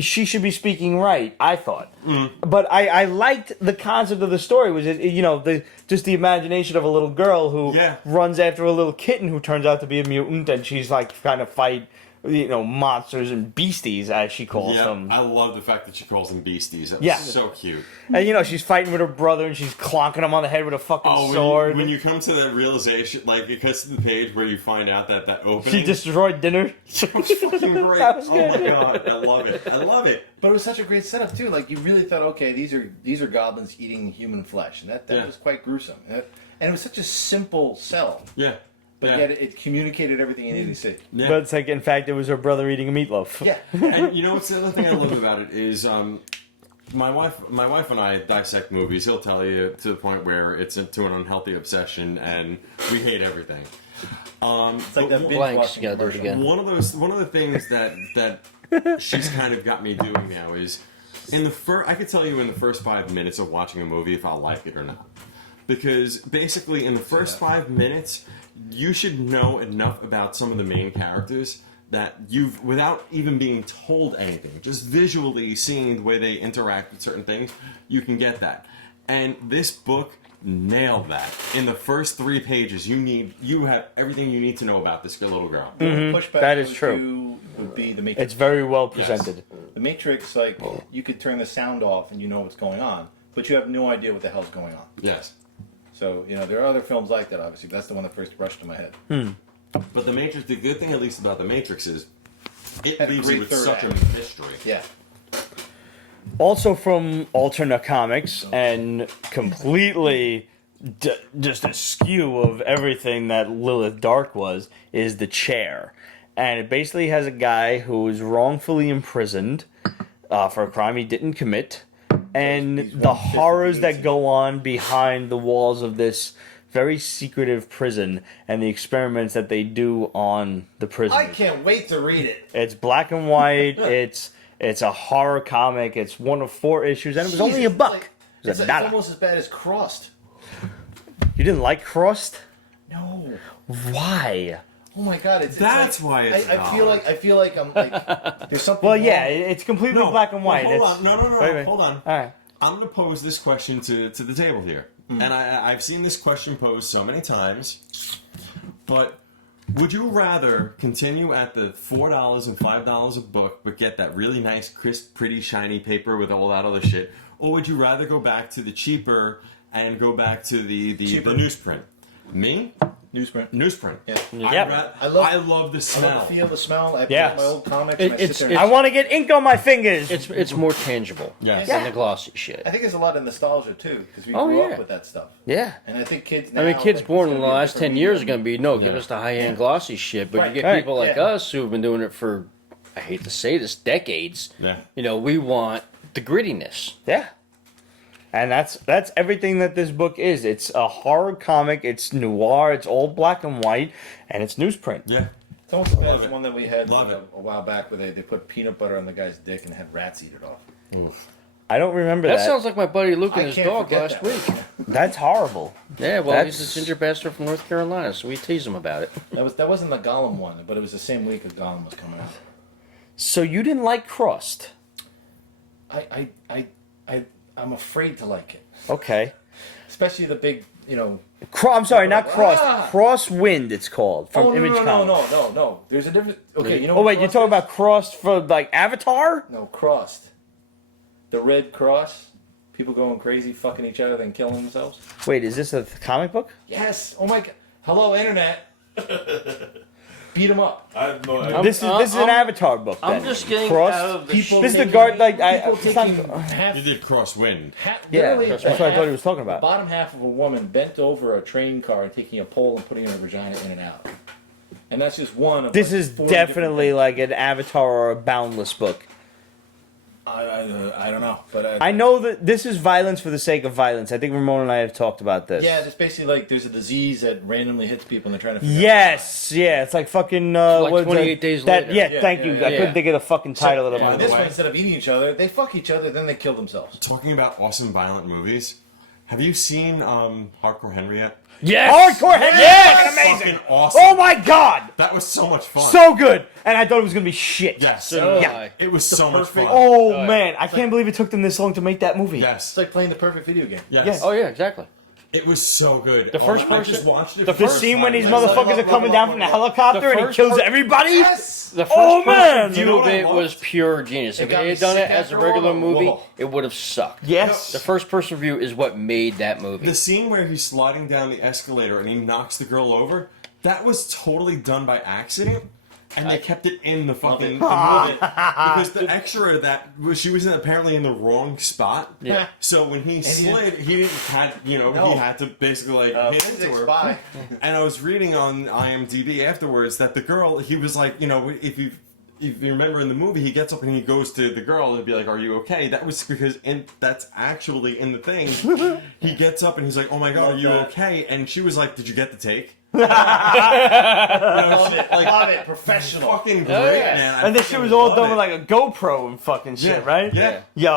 she should be speaking right. I thought, but I liked the concept of the story. Was it just the imagination of a little girl who Yeah. runs after a little kitten who turns out to be a mutant, and she's like trying to fight monsters and beasties as she calls Yeah, them. I love the fact that she calls them beasties. That's Yeah. so cute. And she's fighting with her brother and she's clonking him on the head with a fucking sword. When you come to that realization, like it cuts to the page where you find out that opening. She destroyed dinner. It was fucking great. That was Oh my good. god, I love it. I love it. But it was such a great setup too. Like you really thought, okay, these are goblins eating human flesh, and that Yeah. was quite gruesome. And it was such a simple sell, Yeah. but yeah. yet it communicated everything you needed to see. Yeah. But it's like, in fact, it was her brother eating a meatloaf. Yeah, And you know what's the other thing I love about it is my wife and I dissect movies. He'll tell you to the point where it's into an unhealthy obsession and we hate everything. it's like that binge Blanks, watching you gotta do it commercial. again. One of the things that she's kind of got me doing now is I could tell you in the first 5 minutes of watching a movie if I'll like it or not. Because basically in the first 5 minutes, you should know enough about some of the main characters that without even being told anything, just visually seeing the way they interact with certain things, you can get that. And this book nailed that. In the first 3 pages, you have everything you need to know about this little girl. Pushback That is would true. would be the Matrix. It's very well presented. The Matrix, like you could turn the sound off and you know what's going on, but you have no idea what the hell's going on. Yes. So there are other films like that. Obviously, that's the one that first rushed to my head. But the Matrix, the good thing at least about the Matrix is it Had a leaves you great with third such act. a mystery. Yeah, Also from alternate comics and completely just a skew of everything that Lilith Dark was, is The Chair. And it basically has a guy who is wrongfully imprisoned for a crime he didn't commit. And He's the 1/5 horrors of that the go on behind the walls of this very secretive prison and the experiments that they do on the prisoners. I can't wait to read it. It's black and white. It's a horror comic. It's one of 4 issues, and it was only Jesus, $1. like- It was it's a dollar. almost as bad as Crossed. You didn't like Crossed? No. Why? Oh my God! It's That's like, why it's I feel like I'm like there's something. Well, yeah, wrong. it's completely black and white. Hold It's- on. No. Wait, wait. Hold on. All right. I'm going to pose this question to the table here. And I've seen this question posed so many times. But would you rather continue at the $4 and $5 a book, but get that really nice, crisp, pretty, shiny paper with all that other shit? Or would you rather go back to the cheaper and go back to the newsprint? Me? Newsprint. Newsprint. Yeah. Yep. I love the I smell. love the feel, the smell. I Yes. put my old comics. It- and I sit it's- there. it's- I want to get ink on my fingers. It's more tangible Yes. than the glossy shit. I think there's a lot of nostalgia too because we Oh, grew yeah. up with that stuff. Yeah. And I think kids now. I mean, kids like, born it's in the gonna be a last different 10 years are medium. going to be, no, give us the high-end glossy shit. But Right. you get Right. people like Yeah. us who have been doing it for, I hate to say this, decades. Yeah. We want the grittiness. Yeah. And that's everything that this book is. It's a horror comic. It's noir. It's all black and white, and it's newsprint. Yeah. It's almost as bad Love as the it. one that we had Love it. a while back where they put peanut butter on the guy's dick and had rats eat it off. I don't remember That that. sounds like my buddy Luke and I his can't dog forget last that. week. That's horrible. Yeah, well, That's- he's a ginger bastard from North Carolina, so we tease him about it. That wasn't the Gollum one, but it was the same week as Gollum was coming out. So you didn't like Crossed? I'm afraid to like it, Okay. especially the big, I'm sorry, not Crossed. Ah! Crosswind, it's called from Oh no, Image Comics. no. There's a difference. Okay, you know. Oh what wait, you're talking Crossed about Crossed for like Avatar? is? No, Crossed. The Red Cross. People going crazy, fucking each other, then killing themselves. Wait, is this a comic book? Yes. Oh my God. Hello, internet. Beat them up. I have no idea. This is an Avatar book. I'm then. just getting Crossed. out of the People This is the taking- guard. Like people it's not- taking half. You did Crosswind. Yeah, literally that's the what I thought half- he was talking The about. bottom half of a woman bent over a train car and taking a pole and putting her vagina in and out. And that's just one of. This like is 40 definitely different like an Avatar or a Boundless book. things. I don't know, but I know that this is violence for the sake of violence. I think Ramon and I have talked about this. yeah, it's basically like there's a disease that randomly hits people and they're trying to. Figure out Yes, yeah, it's like fucking. Like what's 28 that? days That, later. Yeah, Yeah, thank yeah, you. yeah, I couldn't yeah. think of the fucking title of the Yeah, movie. this one, instead of eating each other, they fuck each other, then they kill themselves. Talking about awesome violent movies, Have you seen Hardcore Henry yet? Yes! Hardcore Henry, Yes! fucking amazing. Fucking awesome. Oh my god, That was so much fun. so good. And I thought it was gonna be shit. yes. So Yeah. did I. It was so much fun. perfect- Oh yeah. man, I can't believe it took them this long to make that movie. Yes. It's like playing the perfect video game. Yes. Yeah. Oh yeah, exactly. It was so good. The first I just person- watched it the for The first scene when time. these Like, motherfuckers are coming down from the helicopter and he first kills part- everybody. Yes! The first Oh, person man. view You know of what I it loved? was pure genius. If got they me had done it sick as a after regular all. movie, Whoa. it would have sucked. Yes. The first person view is what made that movie. The scene where he's sliding down the escalator and he knocks the girl over, that was totally done by accident. And they kept it in the fucking the movie. Because the extra that she was apparently in the wrong spot. Yeah. So when he he slid, he didn't had No. he had to basically like hit into Physics her. by. And I was reading on IMDb afterwards that the girl, he was like, if you remember in the movie, he gets up and he goes to the girl and be like, "Are you okay?" That was because that's actually in the thing. He gets up and he's like, "Oh my god, are you that. okay?" And she was like, "Did you get the take?" Love it. Love it. Professional. Fucking great, Oh, yeah. man. I And then she fucking was all love done it. with like a GoPro and fucking shit, right? Yeah. Yo,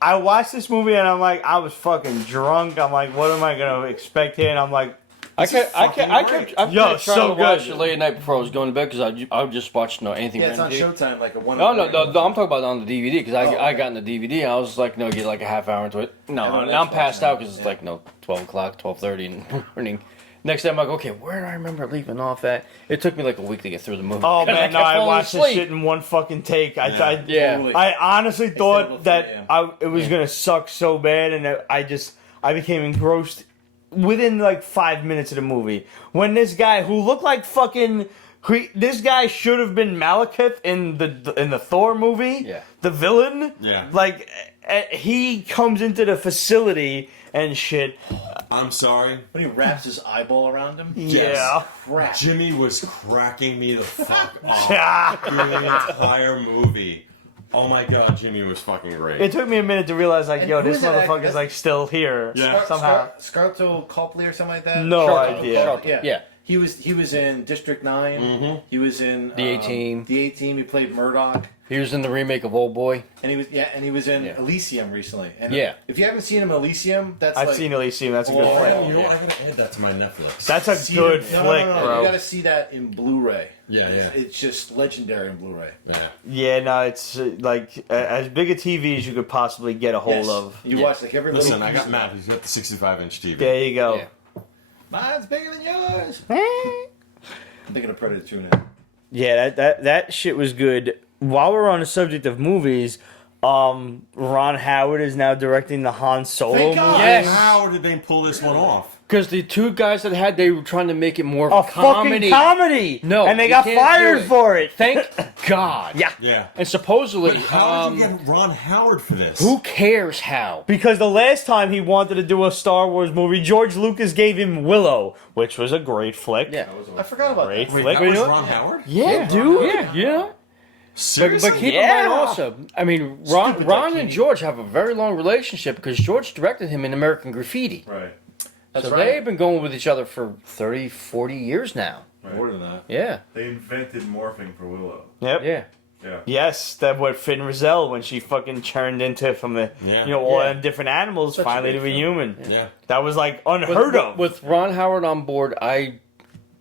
I watched this movie and I'm like, I was fucking drunk. I'm like, what am I gonna expect here? And I'm like, I kept trying Yo, to so watch good. it late at night before I was going to bed because I would just watch anything. Yeah, it's on random. Showtime, like a one. No, I'm talking about on the DVD because Oh, I got in the DVD and I was like, no, get like a half hour into it. No, Yeah, and that's I'm passed watching out it. because it's Yeah. like 12 o'clock, 12:30 in the morning. Next day I'm like, okay, where do I remember leaving off at? It took me like a week to get through the movie. oh 'Cause man, no, kept I falling watched this asleep. shit in one fucking take. I Yeah. Totally. I honestly stayed thought up that till it was gonna suck so bad, and I became engrossed within like 5 minutes of the movie when this guy who looked like fucking. This guy should have been Malekith in the Thor movie. Yeah. The villain. Yeah. Like he comes into the facility and shit. I'm sorry. When he wraps his eyeball around him. Yeah. Crap. Jimmy was cracking me the fuck up Ah. through the entire movie. Oh my god, Jimmy was fucking great. It took me a minute to realize, like, And yo, who this is that motherfucker's actor? like still here. Yeah. Somehow. Scarlett Copley or something like that. No Sharp- idea. Sharp- Yeah. Yeah. He was in District 9. Mhm. He was in The A-Team. The A-Team. He played Murdoch. He was in the remake of Old Boy. And he was in Yeah. Elysium recently. And Yeah. if you haven't seen him Elysium, that's I've like seen Elysium. That's a good Oh, flick. You know what? I gotta add that to my Netflix. That's a see good it- no, flick, no. bro. You got to see that in Blu-ray. Yeah, yeah. It's just legendary in Blu-ray. Yeah. Yeah, no, it's like as big a TV as you could possibly get a hold Yes. of. You Yeah. watch like every Listen, little I piece got of Matt. He's got the 65-inch TV. There you go. Yeah. Mine's bigger than yours. I'm thinking of Predator 2 now. Yeah, that shit was good. While we're on the subject of movies, Ron Howard is now directing the Han Solo Thank movie. God. Yes. How did they pull this one off? Because the two guys that they were trying to make it more of A a comedy. fucking comedy. No, and they you got can't fired do it. for it. Thank God. Yeah. Yeah. And supposedly, But how did you get Ron Howard for this? who cares how? Because the last time he wanted to do a Star Wars movie, George Lucas gave him Willow, which was a great flick. Yeah. I forgot about Great that. Wait, flick. that was Yeah. Ron Howard? Yeah, dude. Yeah, yeah. Seriously? But keep in Yeah. mind also, I mean, Stupid Ron and Daikini. George have a very long relationship because George directed him in American Graffiti. Right. That's So right. they've been going with each other for 30, 40 years now. More than that. Yeah, They invented morphing for Willow. Yep. yeah. Yeah. Yes, that what Finn Rizal when she fucking churned into from the Yeah. all Yeah. them different animals Such a finally great to a film. human. Yeah. That was like unheard of. With Ron Howard on board,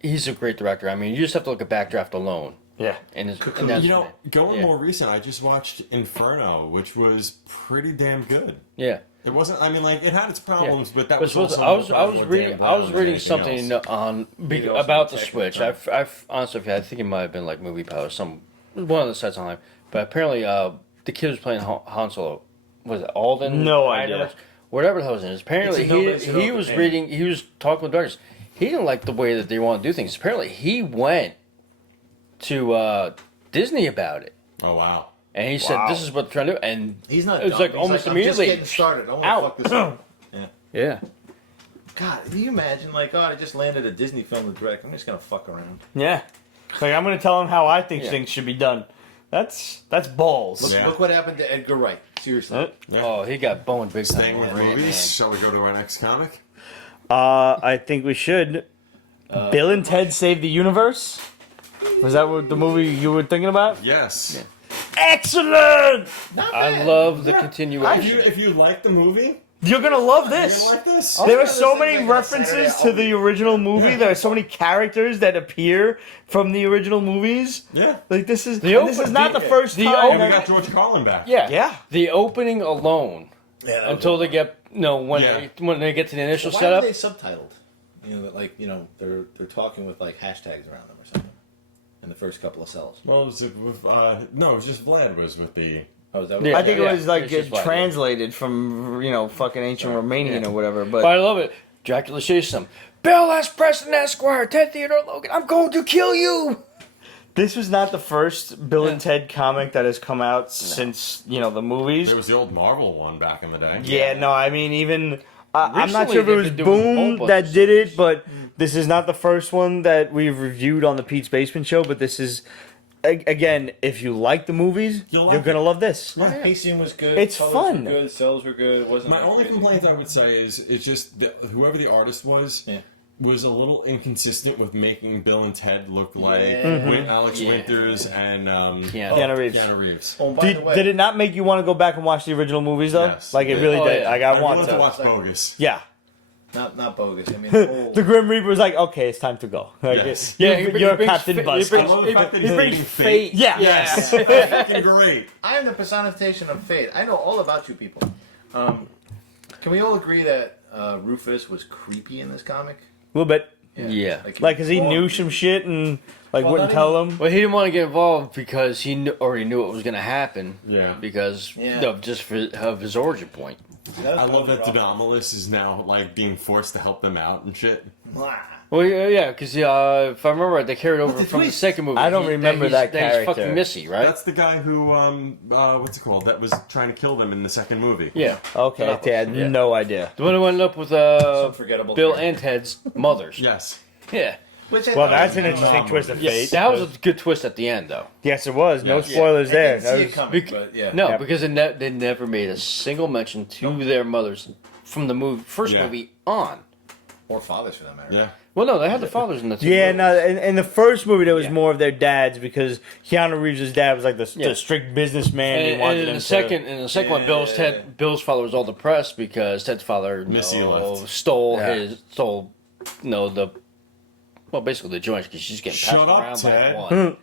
he's a great director. I mean, you just have to look at Backdraft alone. yeah. And that's You know, going Yeah. more recent, I just watched Inferno, which was pretty damn good. yeah. It wasn't. I mean, like it had its problems, but that But was supposed- also. I was reading something on Maybe also about the Tech Switch. Time. I've honestly, I think it might have been like Movie Power, one of the sites online. But apparently, the kid was playing Han Solo. Was it Alden? No idea. Whatever the hell his name is. Apparently, It's a nobody's he hero was for reading. He was talking with directors. He didn't like the way that they want to do things. Apparently, he went to Disney about it, Oh wow! and he said, Wow. "This is what they're trying to do." And He's not. It was dumb. like He's almost I'm immediately just getting started. I want out. to fuck this up. yeah. God, can you imagine? Like, oh, I just landed a Disney film to direct. I'm just gonna fuck around. Yeah. Like I'm gonna tell him how I think Yeah. things should be done. That's balls. Look, Yeah. look what happened to Edgar Wright. Seriously. Uh, Yeah. Oh, he got boned big time. Staying with Right, movies, man. shall we go to our next comic? I think we should. Bill and Ted Save the Universe. Was that what the movie you were thinking about? Yes. Excellent. Not I bad. love the If continuation. you like the movie, You're gonna love You this. like this? There are yeah, so this many thing's like a references Saturday to the original movie. Yeah. There are so many characters that appear from the original movies. Yeah. Like this is The this is open- not the first the time. And we that- got George Carlin back. Yeah. Yeah. The opening alone, Yeah, until they get, when Yeah. they get to the initial Why setup. are they subtitled? You know, that like they're talking with like hashtags around them or something. In the first couple of cells. Well, it was with, no, it was just Vlad was with the. Oh, is that Yeah. I think it was like It's just like- translated from fucking ancient Romanian Yeah. or whatever. But I love it. Dracula says some. Bill S. Preston Esquire, Ted Theodore Logan, I'm going to kill you! This was not the first Bill and Ted comic that has come out since the movies. There was the old Marvel one back in the day. Yeah, no, I mean even I'm not Recently, sure if it they've was been doing Boom whole that bunch did it, but this is not the first one that we've reviewed on the Pete's Basement Show. But this is again, if you like the movies, You'll like you're gonna it. love this. Right. Pacing was good. It's colors fun. Were good. Cells were good. It wasn't. My like only crazy. complaint I would say is it's just that whoever the artist was Yeah. was a little inconsistent with making Bill and Ted look like Yeah. Alex Yeah. Winters and Keanu Reeves. Keanu Reeves. Oh, by the Did, way, did it not make you want to go back and watch the original movies though? Yes. Like it really Oh, did. yeah. Like I I want wanted to to. watch Bogus. Yeah. not bogus. I mean, the The Grim Reaper was like, okay, it's time to go. Like, Yes. you're Captain Busk. I love the fact that He he's brings eating fate. Yeah. Yes. Fucking great. I am the personification of fate. I know all about you people. Can we all agree that Rufus was creepy in this comic? A little bit. Yeah. Like, cause he knew some shit and like Well, wouldn't not tell even- them. Well, he didn't want to get involved because he already knew what was going to happen. Yeah. Because Yeah. of his origin point. I love that Daedalus is now like being forced to help them out and shit. Well, yeah, because if I remember right, they carried over the from the twist? second movie. I don't remember that He's character. fucking Missy, right? That's the guy who what's it called? That was trying to kill them in the second movie. Yeah. Okay, Daedalus, I had yeah. no idea. The one who ended up with Unforgettable. Bill and Ted's mothers. Yes. Yeah. Which I Well, thought that's was an interesting phenomenal. twist of Yes, fate. that was a good twist at the end, though. Yes, it was. No Yes. spoilers I there. didn't That see it was- coming, Bec- but yeah. No, Yep. because they never made a single mention to their mothers from the first Yeah. movie on. Or fathers for that matter. Yeah. Well, no, they had the fathers in the two Yeah, movies. no. In the first movie, there was Yeah. more of their dads because Keanu Reeves' dad was like the Yeah. strict businessman. He And, wanted in him the to- second, in the second one, Yeah. Bill's father was all depressed because Ted's father Missy left. stole Yeah. basically the joints because she's getting Shut passed up, around Ted. by one.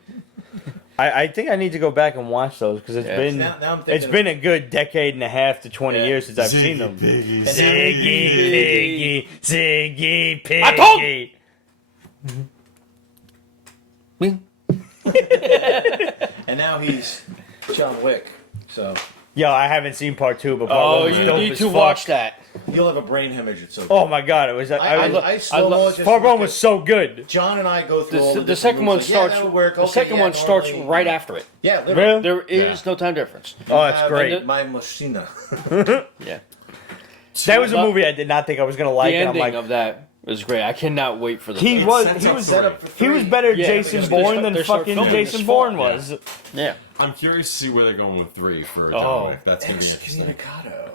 I think I need to go back and watch those because it's Yeah. been Now I'm thinking it's been a good decade and a half to 20 Yeah. years since I've seen them. Piggy, Ziggy, Piggy, Ziggy, Piggy. I told- And now he's John Wick. So Yo, I haven't seen part 2, but part Oh, 1 was you dope need as to fuck. watch that. you'll have a brain hemorrhage. It's so Oh my god, it was. I slow-mo just part 1 like was it. so good. John and I go through all The different second one moves, like, starts. Yeah, that'll work. The Okay, second yeah, one starts normally- right after it. Yeah, literally. Really? There is no time difference. Oh, that's great. My machina. Yeah. That was a movie I did not think I was gonna like. The And I'm ending like, of that was great. I cannot wait for the. he third. was. sets He up was. Set up for He was three. better Yeah, Jason because Bourne than they're start fucking filming Jason this Bourne fall, yeah. was. Yeah. I'm curious to see where they're going with 3 for Oh. John Wick. That's gonna be interesting. Excommunicado.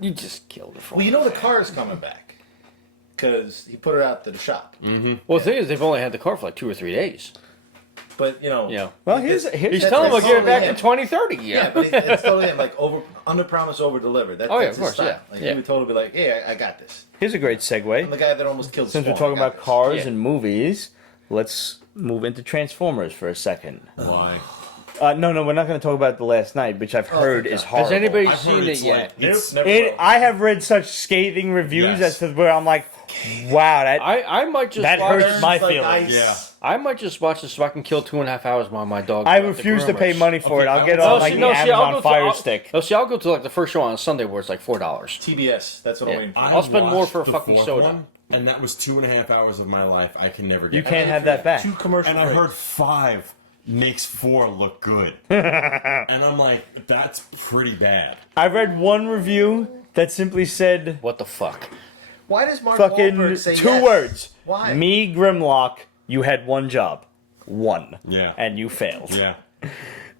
You just killed it for Well, me. you know the car is coming back because he put it out to the shop. Well, the thing is, they've only had the car for like 2 or 3 days. But you know, Yeah. Well, here's He's That's telling them right, to get it back totally in him. 2030. yeah, but it's totally him, like under promise, over deliver. Oh, yeah, That's of course, his style. yeah. Like Yeah. he would totally be like, "Hey, I got this." here's a great I'm segue. the guy that almost killed. Since we're Spawn. talking I got about this. cars Yeah. and movies, let's move into Transformers for a second. Why? No, we're not going to talk about The Last Night, which I've heard thank is God. horrible. Has anybody I've seen heard it it's yet? like Nope, it's, never It, will. I have read such scathing reviews Yes. as to where I'm like, wow, that I might just That watch, hurts my It's like feelings. ice. Yeah. I might just watch this so I can kill 2.5 hours while my dog. I refuse to pay money for it. I'll get it on like the Amazon Fire Stick. Oh, see, I'll go to like the first show on Sunday where it's like $4. TBS. That's what Yeah. I'm waiting for. I'll spend more watched for a the fucking 4th soda. one, and that was 2.5 hours of my life I can never get. You back. can't have that back. 2 commercial And I breaks. heard 5 makes 4 look good. And I'm like, that's pretty bad. I read one review that simply said What the fuck? Why does Mark Wahlberg fucking say 2 yes? words. Why? Me, Grimlock, you had one job. One. Yeah. And you failed. Yeah.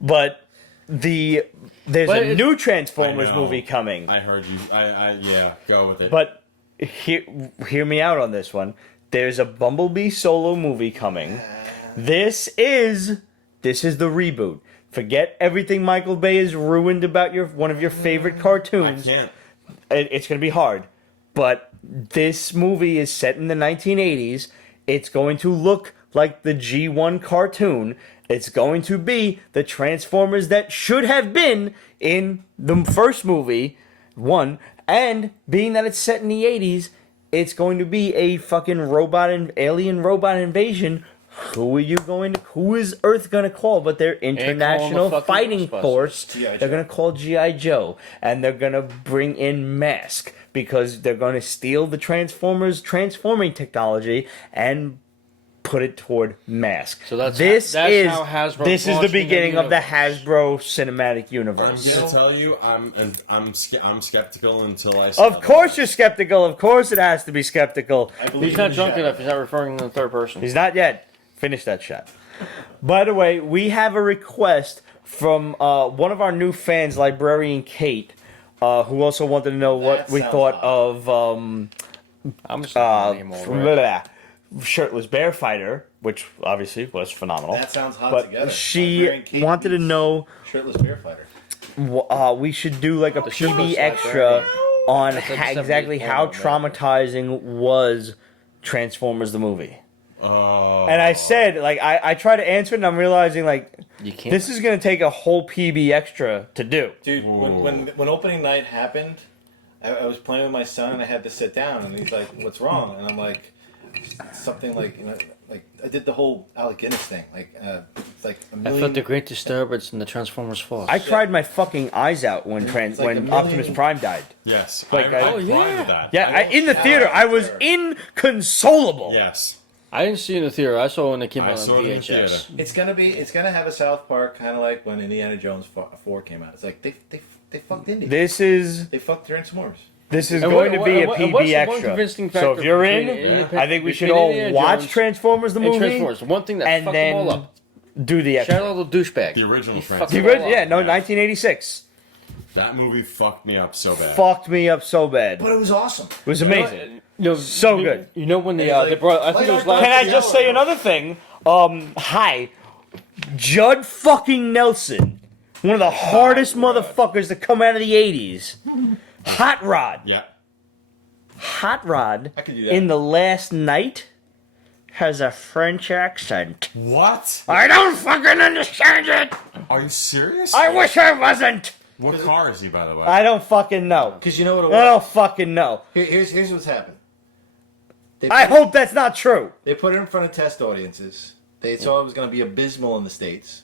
But there's But a it's- new Transformers I know. movie coming. I heard you. Yeah, go with it. But hear me out on this one. There's a Bumblebee solo movie coming. This is the reboot. Forget everything Michael Bay has ruined about one of your favorite I cartoons. can't. it's going to be hard. But this movie is set in the 1980s. It's going to look like the G1 cartoon. It's going to be the Transformers that should have been in the first movie, one. And being that it's set in the 80s, it's going to be a fucking alien robot invasion. Who is Earth going to call but their international fighting force? They're going to call G.I. Joe. And they're going to bring in Mask because they're going to steal the Transformers transforming technology and put it toward Mask. So that's how Hasbro this is the launched beginning their of the universe. Hasbro cinematic I'm universe. gonna tell you, I'm skeptical until I. Of course you're skeptical. Of course it has to be skeptical. I believe He's not in drunk Shadow. enough. He's not referring to the third person. He's not yet. Finish that shot. By the way, we have a request from one of our new fans, Librarian Kate, who also wanted to know what That we sounds thought hot. of I'm just not anymore. Shirtless Bear-Fighter, which obviously was phenomenal. That sounds hot but together. she Librarian Kate wanted to beats know Shirtless Bear-Fighter. we should do like a Shirtless PB extra Librarian. on That's like exactly 74 how of that. traumatizing was Transformers the movie. Oh. And I said, like, I tried to answer it, and I'm realizing, like, You can't. this is going to take a whole PB extra to do. Dude, when opening night happened, I was playing with my son and I had to sit down and he's like, "What's wrong?" And I'm like, "Something like like I did the whole Alec Guinness thing, like it's like a I million." felt the great disturbance in the Transformers Force. I cried my fucking eyes out when It's like a when million- Optimus Prime died. Yes. Like, I oh, cried yeah. at that. Yeah, in the theater, I was inconsolable. Yes. I didn't see it in the theater. I saw it when it came I out saw on it in the VHS. theater. It's gonna have a South Park kind of like when Indiana Jones 4 came out. It's like they fucked Indy. They fucked Transformers. This is And going what- to be a and what's PB the one extra. convincing So factor if you're in, between I think we should between all Indiana watch Jones Transformers the and movie Transformers. The one thing that and fucked them all then up. do the extra. Shout out to douchebag. The original He Transformers. fucked them all up. Yeah, no, Yeah. 1986 That movie fucked me up so bad. fucked me up so bad. But it was awesome. It was amazing. No, So good. You know when It's they like, brought? I think it was light last. our Can I Yeah. just say another thing? Hi, Judd fucking Nelson, one of the hardest motherfuckers to come out of the 80s. Hot Rod. Yeah. Hot Rod I can do that. in The Last Night has a French accent. What? I don't fucking understand it. Are you serious? I wish I wasn't. What car is he, by the way? I don't fucking know. Because you know what it I was. don't fucking know. Here's what's happened. They I put- hope that's not true. They put it in front of test audiences. They saw it was going to be abysmal in the States.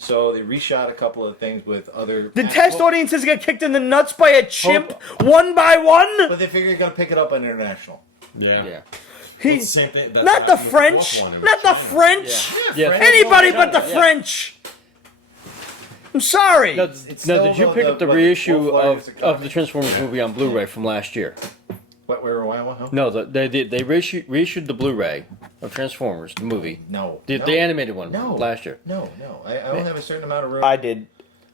So they reshot a couple of things with other... The test audiences get kicked in the nuts by a chimp one by one. But they figure you're going to pick it up on international. Yeah. Yeah. He, It's the same thing. That's not the happened with French. fourth one in Not the China. French. Yeah. French Anybody won't but the shut it. French. I'm sorry. No, It's no, still did you the- pick up the the reissue Wolf Riders of the Transformers movie on Blu-ray from last year? What, where, why, what, huh? No, they reissued the Blu-ray of Transformers the movie. No. The animated one No. last year. No. I only have a certain amount of room. I did.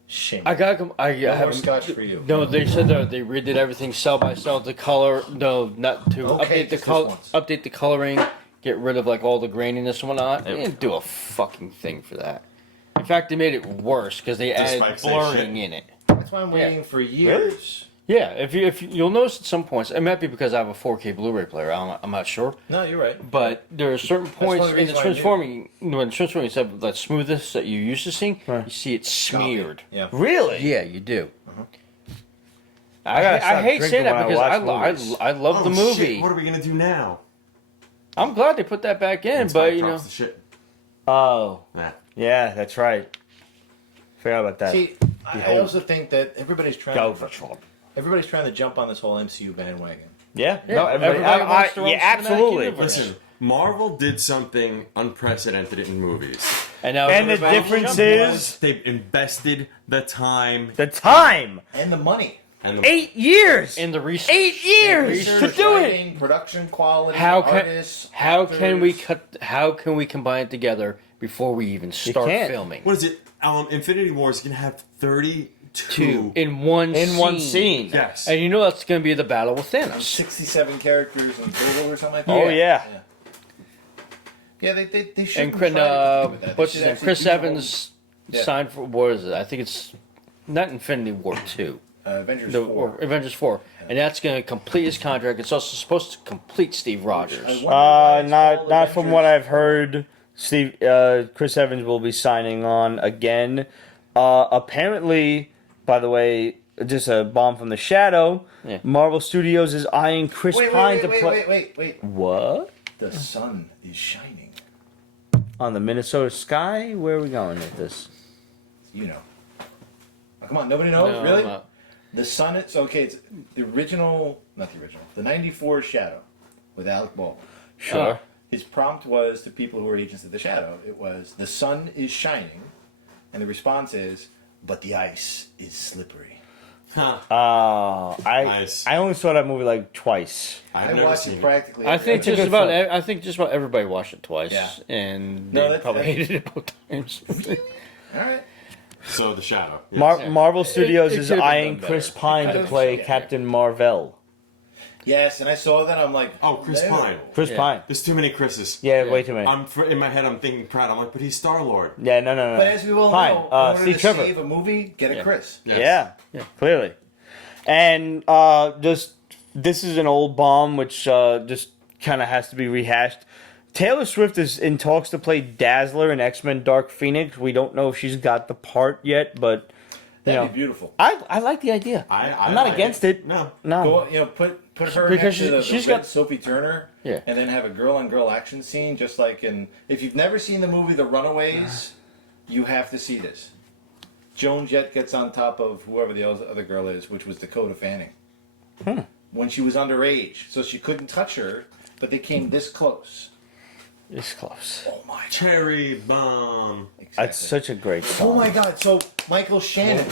Shame. I got. No more haven't. scotch for you. No, they said that they redid everything cell by cell. The color, no, not to Okay, update the just color, this once. update the coloring, get rid of like all the graininess and whatnot. They didn't do a fucking thing for that. In fact, they made it worse because they added Spike say blurring shit. in it. That's why I'm waiting for years. Yeah, if you'll notice at some points, it might be because I have a 4K Blu-ray player. I'm not sure, No, you're right. but there are certain one of points the in the reasons why I knew. transforming when transforming instead of that smoothness that you used to see, you see it smeared. Yeah. Really? Yeah, you do. I gotta I stop hate drinking saying that when I because watch movies. I love Oh, the movie. Shit. What are we gonna do now? I'm glad they put that back in, Spike but you know, drops the shit. Oh, Nah. yeah, that's right. Forgot about that. See, I also think that everybody's trying to jump on this whole MCU bandwagon. Yeah, Yeah, no, everybody, everybody wants their own yeah, cinematic absolutely. universe. Listen, Marvel did something unprecedented in movies. and now And the everybody's difference jumping on it. is They've invested the time the time. And the money. and the 8 years. in the research. 8 years Research, to do it. writing, production quality, How can artists, how can we actors. cut? How can we combine it together before we even start can't. filming? What is it? Infinity War is gonna have 32 in one scene. Yes. And you know that's going to be the battle with Thanos. 67 characters in total or something like that? Oh yeah. Yeah, they should. And what's his name? Chris Evans. Evans Yeah. signed for what is it? I think it's not Infinity War 2. Avengers The 4. Avengers 4. And that's going to complete his contract. It's also supposed to complete Steve Rogers. I wonder why it's called Not from what Avengers I've heard. Chris Evans will be signing on again. Apparently, by the way, just a bomb from the shadow. Yeah. Marvel Studios is eyeing Chris Pine to play. Wait. What? The sun is shining. On the Minnesota sky? Where are we going with this? You know. Oh, come on, nobody knows? No, really? I'm not. The sun, it's the original, not the original, the 94 Shadow with Alec Baldwin. Sure. His prompt was to people who were agents of the Shadow, it was, the sun is shining, and the response is, but the ice is slippery. Huh. I only saw that movie like twice. I I've never watched seen it it. practically. I think It's a just good about film. I think just about everybody watched it twice, Yeah. and No, they that's- probably hated it both times. All right. So the shadow. Yes. Marvel Studios it is could've been eyeing done Chris better. Pine to play Yeah. Captain Marvel. Yes, and I saw that. I'm like, Oh, Chris no. Pine. Chris Yeah. Pine. There's too many Chris's. Yeah, Yeah. way too many. In my head, I'm thinking Pratt. I'm like, but he's Star Lord. Yeah, no. But as we all Pine. know, in order Steve to Trevor. save a movie, get a Yeah. Chris. Yes. Yeah, clearly. And just this is an old bomb, which just kind of has to be rehashed. Taylor Swift is in talks to play Dazzler in X-Men Dark Phoenix. We don't know if she's got the part yet, but you That'd know, be beautiful. I like the idea. I'm not like against it. No. No. Go, put her Because next to she's the red got- Sophie Turner, Yeah. and then have a girl-on-girl action scene, just like in. If you've never seen the movie The Runaways, you have to see this. Joan Jett gets on top of whoever the other girl is, which was Dakota Fanning, when she was underage, so she couldn't touch her, but they came this close. It's close. Oh my god! Cherry bomb. Exactly. That's such a great song. Oh my god! So Michael Shannon.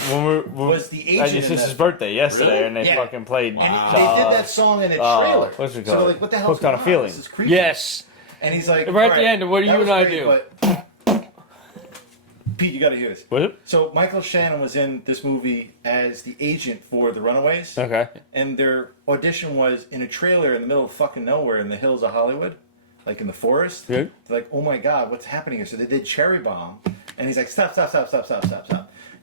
Was the agent It's in his that. birthday yesterday, Really? and they Yeah. fucking played. And they did that song in a trailer. what's it So called? they're like, what the hell's Hooked on a going Feeling. This is creepy. Yes. And he's like, Right at "All the end, what do that you was and I great, do?" but- Pete, you got to hear this. Was it? So Michael Shannon was in this movie as the agent for The Runaways, Okay. and their audition was in a trailer in the middle of fucking nowhere in the hills of Hollywood, like in the forest. Good. They're like, oh my god, what's happening here? So they did Cherry Bomb, and he's like, stop.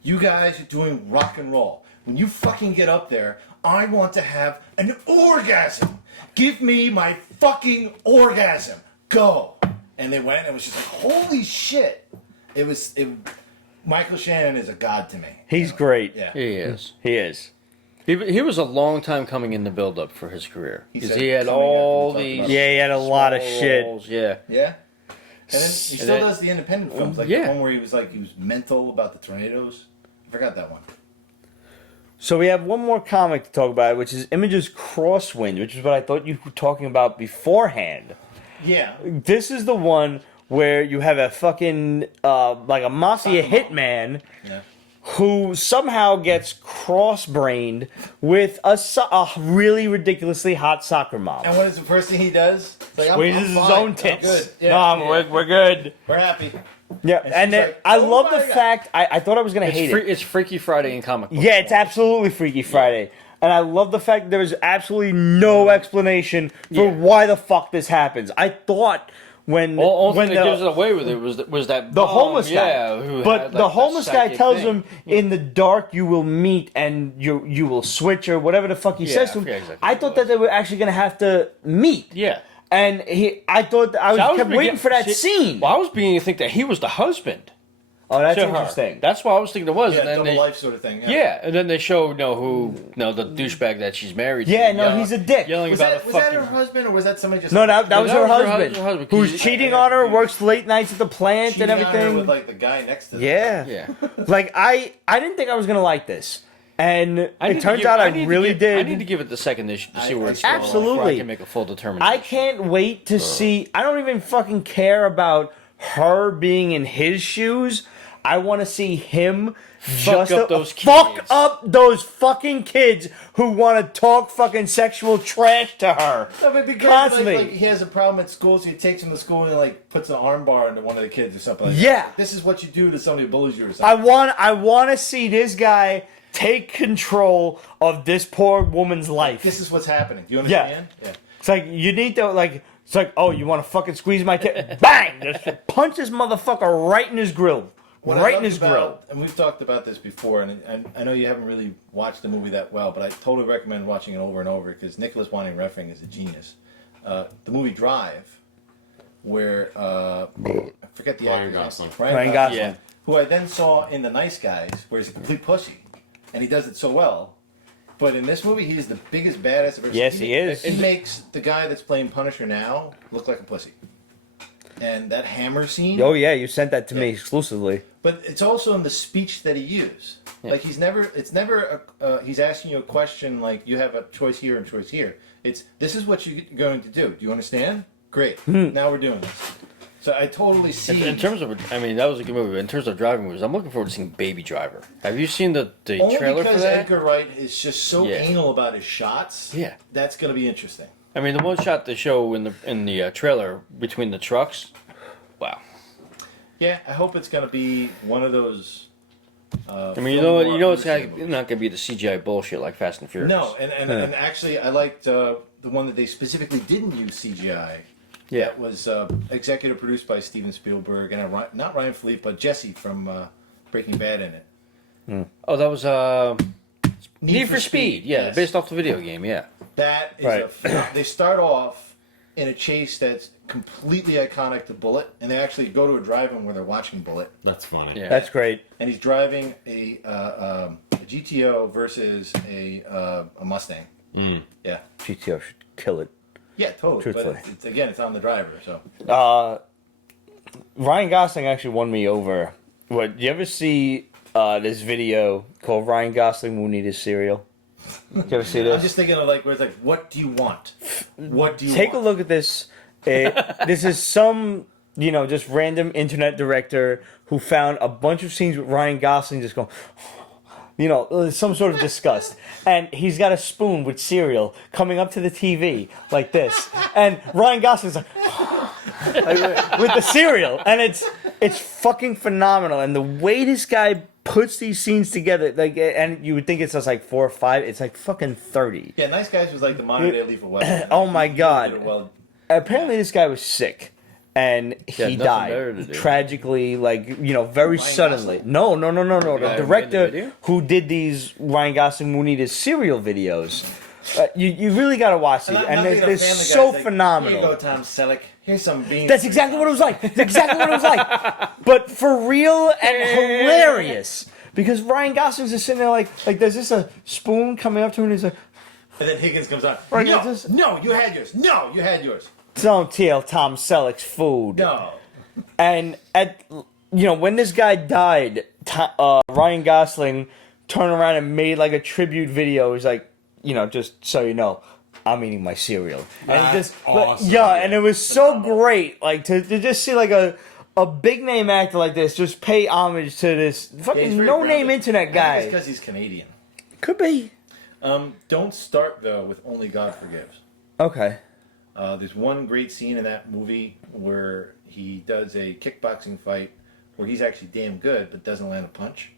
You guys are doing rock and roll. When you fucking get up there, I want to have an orgasm. Give me my fucking orgasm. Go. And they went, and it was just like, holy shit. Michael Shannon is a god to me. He's great. Yeah. He is. He is. He was a long time coming in the build up for his career. He Because said he had coming up, all we talked these. about Yeah, he had a lot of small shit. roles, Yeah. Yeah. And then he still then- does the independent films, like Yeah. the one where he was mental about the tornadoes. I forgot that one. So we have one more comic to talk about, which is Image's Crosswind, which is what I thought you were talking about beforehand. Yeah. This is the one where you have a fucking like a mafia hitman Yeah. who somehow gets cross-brained with a really ridiculously hot soccer mom. And what is the first thing he does? It's like, Squeezes his fine. own I'm tits. good. Yeah. No, we're good. We're happy. Yeah, And and she's then like, I "Oh love my the God." fact I thought I was gonna hate it. It's Freaky Friday in comic book. Yeah, it's absolutely Freaky Friday. And I love the fact there was absolutely no explanation for Yeah. why the fuck this happens. I thought when All when thing that gives it away with it was that the bum, homeless guy. Yeah, who But had, the like, homeless that guy psychic tells thing. him in the dark you will meet and you will switch or whatever the fuck he Yeah, says I to him. forget exactly I what thought it that they were actually gonna have to meet. Yeah. And I thought I So kept waiting for that scene. Well, I was beginning to think that he was the husband. Oh, that's to her. interesting. That's what I was thinking it was. Yeah, and then double they, life sort of thing. yeah, and then they show the douchebag that she's married to. Yeah, no, yelling- he's a dick. Yelling Was about that, a was that fucking. her husband or was that somebody just? No, that was her husband, her husband, who's 'cause- cheating on her, works late nights at the plant Cheating and on her everything. with like the guy next to them. Yeah. Yeah. Like I didn't think I was gonna like this, and I need it to turns give- out I need to really give- I need did. to give it the second issue to see where it's I- going before Absolutely. I can make a full determination. I can't wait to see. I don't even fucking care about her being in his shoes. I want to see him Fuck up those fuck kids. up those fucking kids who want to talk fucking sexual trash to her No, but because constantly. like he has a problem at school, so he takes him to school and like puts an arm bar into one of the kids or something. Like Yeah. that. This is what you do to somebody who bullies you or I something. want to see this guy take control of this poor woman's life. This is what's happening. Do you Yeah. understand? Yeah. It's like you need to like. It's like, oh, you want to fucking squeeze my tit? Bang! Just punch this motherfucker right in his grill, What I right in loved his grill. about- And we've talked about this before, and I know you haven't really watched the movie that well, but I totally recommend watching it over and over because Nicholas Winding Refn is a genius. The movie Drive, where I forget the Ryan actor's name. Gosling. Ryan Gosling. Yeah. Who I then saw in The Nice Guys, where he's a complete pussy, and he does it so well. But in this movie, he's the biggest badass I've ever Yes, seen. he is. He makes the guy that's playing Punisher now look like a pussy. And that hammer scene. Oh yeah, you sent that to me exclusively. But it's also in the speech that he used. Like he's never he's asking you a question like you have a choice here and a choice here. It's this is what you're going to do. Do you understand? Great. Now we're doing this. So I totally see. In terms of, I mean, that was a good movie. But in terms of driving movies, I'm looking forward to seeing Baby Driver. Have you seen the only trailer for because that? Edgar Wright is just so Yeah. anal about his shots. Yeah. That's going to be interesting. I mean, the one shot they show in the trailer between the trucks. Wow. Yeah, I hope it's going to be one of those. I mean, you know, it's not going to be the CGI bullshit like Fast and Furious. No, and actually, I liked the one that they specifically didn't use CGI. Yeah. That was executive produced by Steven Spielberg and not Ryan Fleet, but Jesse from Breaking Bad in it. Oh, that was Need for Speed. Yeah, yes. based off the video game. Yeah. That is Right. they start off in a chase that's completely iconic to Bullet, and they actually go to a drive-in where they're watching Bullet, That's funny. Yeah. That's great. and he's driving a GTO versus a Mustang. Yeah, GTO should kill it. yeah, totally. Truthfully. But it's on the driver. So Ryan Gosling actually won me over. What? Do you ever see this video called "Ryan Gosling Won't Eat His Cereal"? Did you ever see I'm this? just thinking of like where it's like, what do you want? What do you Take a want? look at this. This is some, just random internet director who found a bunch of scenes with Ryan Gosling just going, some sort of disgust. And he's got a spoon with cereal coming up to the TV like this. And Ryan Gosling's like with the cereal. And it's fucking phenomenal. And the way this guy puts these scenes together, and you would think it's just like 4 or 5, it's like fucking 30. Yeah, Nice Guys was like the modern day Lethal Weapon. Oh my He God. did it well. Apparently this guy was sick and he nothing better to died do. tragically, very suddenly. Gosling? No. guy The who made the director video? who did these Ryan Gosling Won't Eat His Cereal videos. You really got to watch these, and they're so phenomenal. Here you go, Tom Selleck. Here's some beans. That's exactly what it was like. That's exactly what it was like. But for real and hilarious. Because Ryan Gosling's just sitting there like there's just a spoon coming up to him and he's like, And then Higgins comes on. Right, No, it's just- no, you had yours. No, you had yours. don't tell Tom Selleck's food. No. And when this guy died, Ryan Gosling turned around and made like a tribute video. He's like, just so you know, I'm eating my cereal. And he That's just, awesome. and it was so great, like to just see like a big name actor like this just pay homage to this Yeah, he's fucking very no name grounded. internet I think it's guy. because he's Canadian. Could be. Don't start though with Only God Forgives. Okay. There's one great scene in that movie where he does a kickboxing fight where he's actually damn good but doesn't land a punch.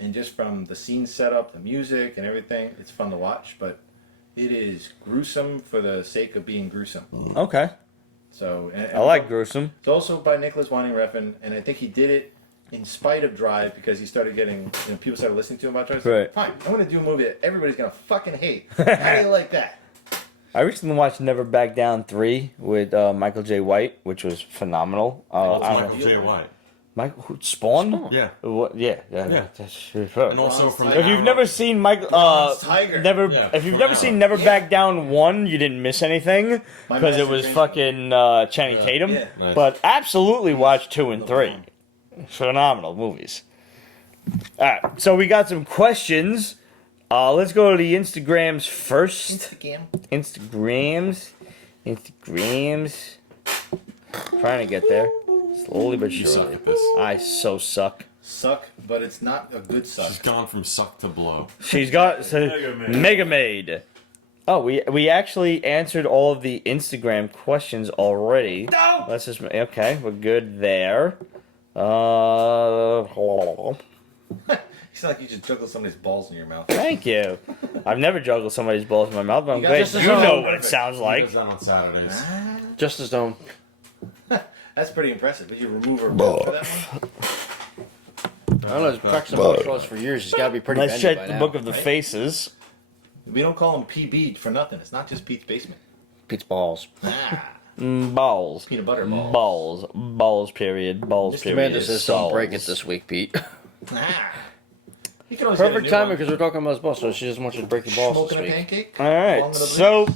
And just from the scene setup, the music, and everything, it's fun to watch. But it is gruesome for the sake of being gruesome. Okay. So I like gruesome. It's also by Nicholas Winding Refn, and I think he did it in spite of Drive because he started getting people started listening to him about Drive. So, Right. fine, I'm going to do a movie that everybody's going to fucking hate. How do you like that? I recently watched Never Back Down 3 with Michael J. White, which was phenomenal. I don't know. Michael J. White. Spawn? Yeah. What? Yeah. Yeah. That's And also from If you've never seen Tiger. If you've never seen Never Back Down 1, you didn't miss anything My because it master was dream. fucking Channing Tatum. yeah. Nice. But absolutely watch 2 and 3. Phenomenal movies. All right, so we got some questions. Let's go to the Instagrams first. Instagrams. Trying to get there. Slowly but You suck surely. at this. I so suck. Suck, but it's not a good suck. She's gone from suck to blow. She's got Mega Maid. Oh, we actually answered all of the Instagram questions already. No! Let's just okay. We're good there. You sound like you just juggle somebody's balls in your mouth. Thank you. I've never juggled somebody's balls in my mouth, but I'm You got glad just you as know well. what it sounds He like. does that on Saturdays. Just as don't. That's pretty impressive. Did you remove her balls for that one? I don't know. He's practicing martial arts for years. He's got to be pretty Let's bendy check by the now. book of the right? faces. We don't call him PB for nothing. It's not just Pete's basement. Pete's balls. Balls. Peanut butter balls. Balls, period. Balls, Mr. period. Amanda says don't Balls. break it this week, Pete. You can always get a Perfect new timing one. because we're talking about his balls, so she doesn't want you to break your balls Smoking a this week. pancake. All Along right, with a so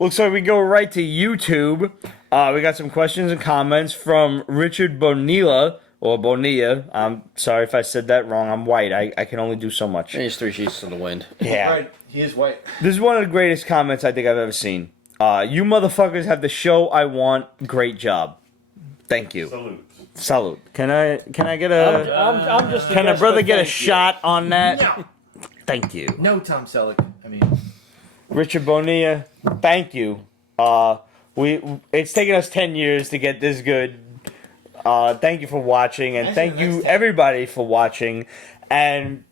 looks like we go right to YouTube. We got some questions and comments from Richard Bonilla, or Bonilla. I'm sorry if I said that wrong. I'm white. I can only do so much. And he's 3 sheets to the wind. Yeah. Right, he is white. This is one of the greatest comments I think I've ever seen. You motherfuckers have the show I want. Great job. Thank you. Salute. Salute. Can I get a... I'm just. Can a brother get a shot on that? No, Thank you. no, Tom Selleck. I mean, Richard Bonilla, thank you. It's taken us 10 years to get this good. Thank you for watching, and Actually, thank the you next 10. everybody for watching. And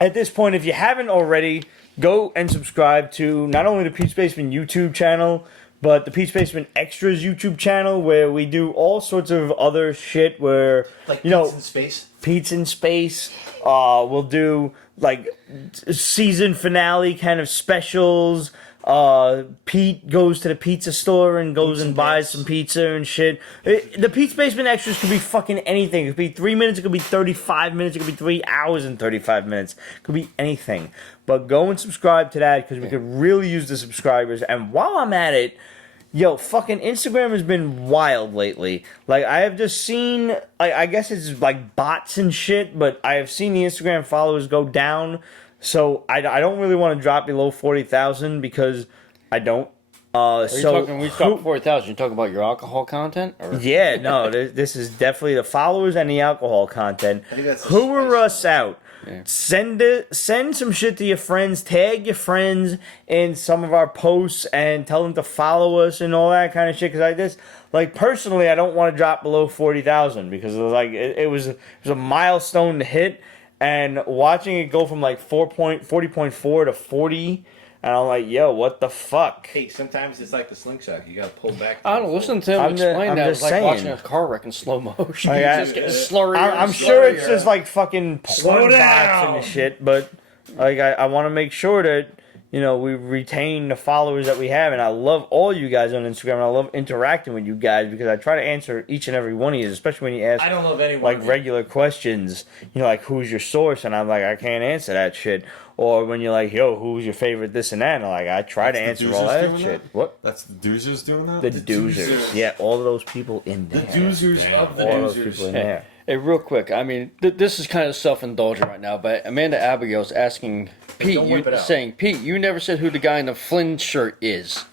at this point, if you haven't already, go and subscribe to not only the Pete's Basement YouTube channel, but the Pete's Basement Extras YouTube channel, where we do all sorts of other shit. Where like you know, Pete's in space. Pete's in Space. We'll do like season finale kind of specials. Pete goes to the pizza store and goes and buys some pizza and shit. The Pete's Basement Extras could be fucking anything. It could be 3 minutes, it could be 35 minutes, it could be 3 hours and 35 minutes. It could be anything. But go and subscribe to that because we could really use the subscribers. And while I'm at it, yo, fucking Instagram has been wild lately. Like, I have just seen, I guess it's like bots and shit, but I have seen the Instagram followers go down. So I don't really want to drop below 40,000 because I don't. Are you talking? We talking 40,000. You talking about your alcohol content? Or? Yeah, no, this is definitely the followers and the alcohol content. I think that's the Hoover spice us out. Yeah. Send some shit to your friends. Tag your friends in some of our posts and tell them to follow us and all that kind of shit. Because personally, I don't want to drop below 40,000 because it was a milestone to hit, and watching it go from like 40.4 to 40. And I'm like, yo, what the fuck? Hey, sometimes it's like the slingshot. You gotta pull back. I don't listen to him I'm explain that. It's just like watching saying. a car wreck in slow motion. Like, You I- just get slurry. I'm sure it's just like fucking porn bots and shit, but like I want to make sure that we retain the followers that we have, and I love all you guys on Instagram, and I love interacting with you guys because I try to answer each and every one of you, especially when you ask I don't love anyone. like regular questions, like who's your source, and I'm like I can't answer that shit. Or when you're like, yo, who's your favorite this and that, and like I try to That's the answer all doozers that doing shit. that? What? That's the doozers doing that? The doozers. doozers. Yeah, all of those people in The there. doozers of the All those people in doozers. there. Hey, real quick. I mean, this is kind of self-indulgent right now, but Amanda Abigail's asking Pete. don't whip it out. Saying, Pete, you never said who the guy in the Flynn shirt is.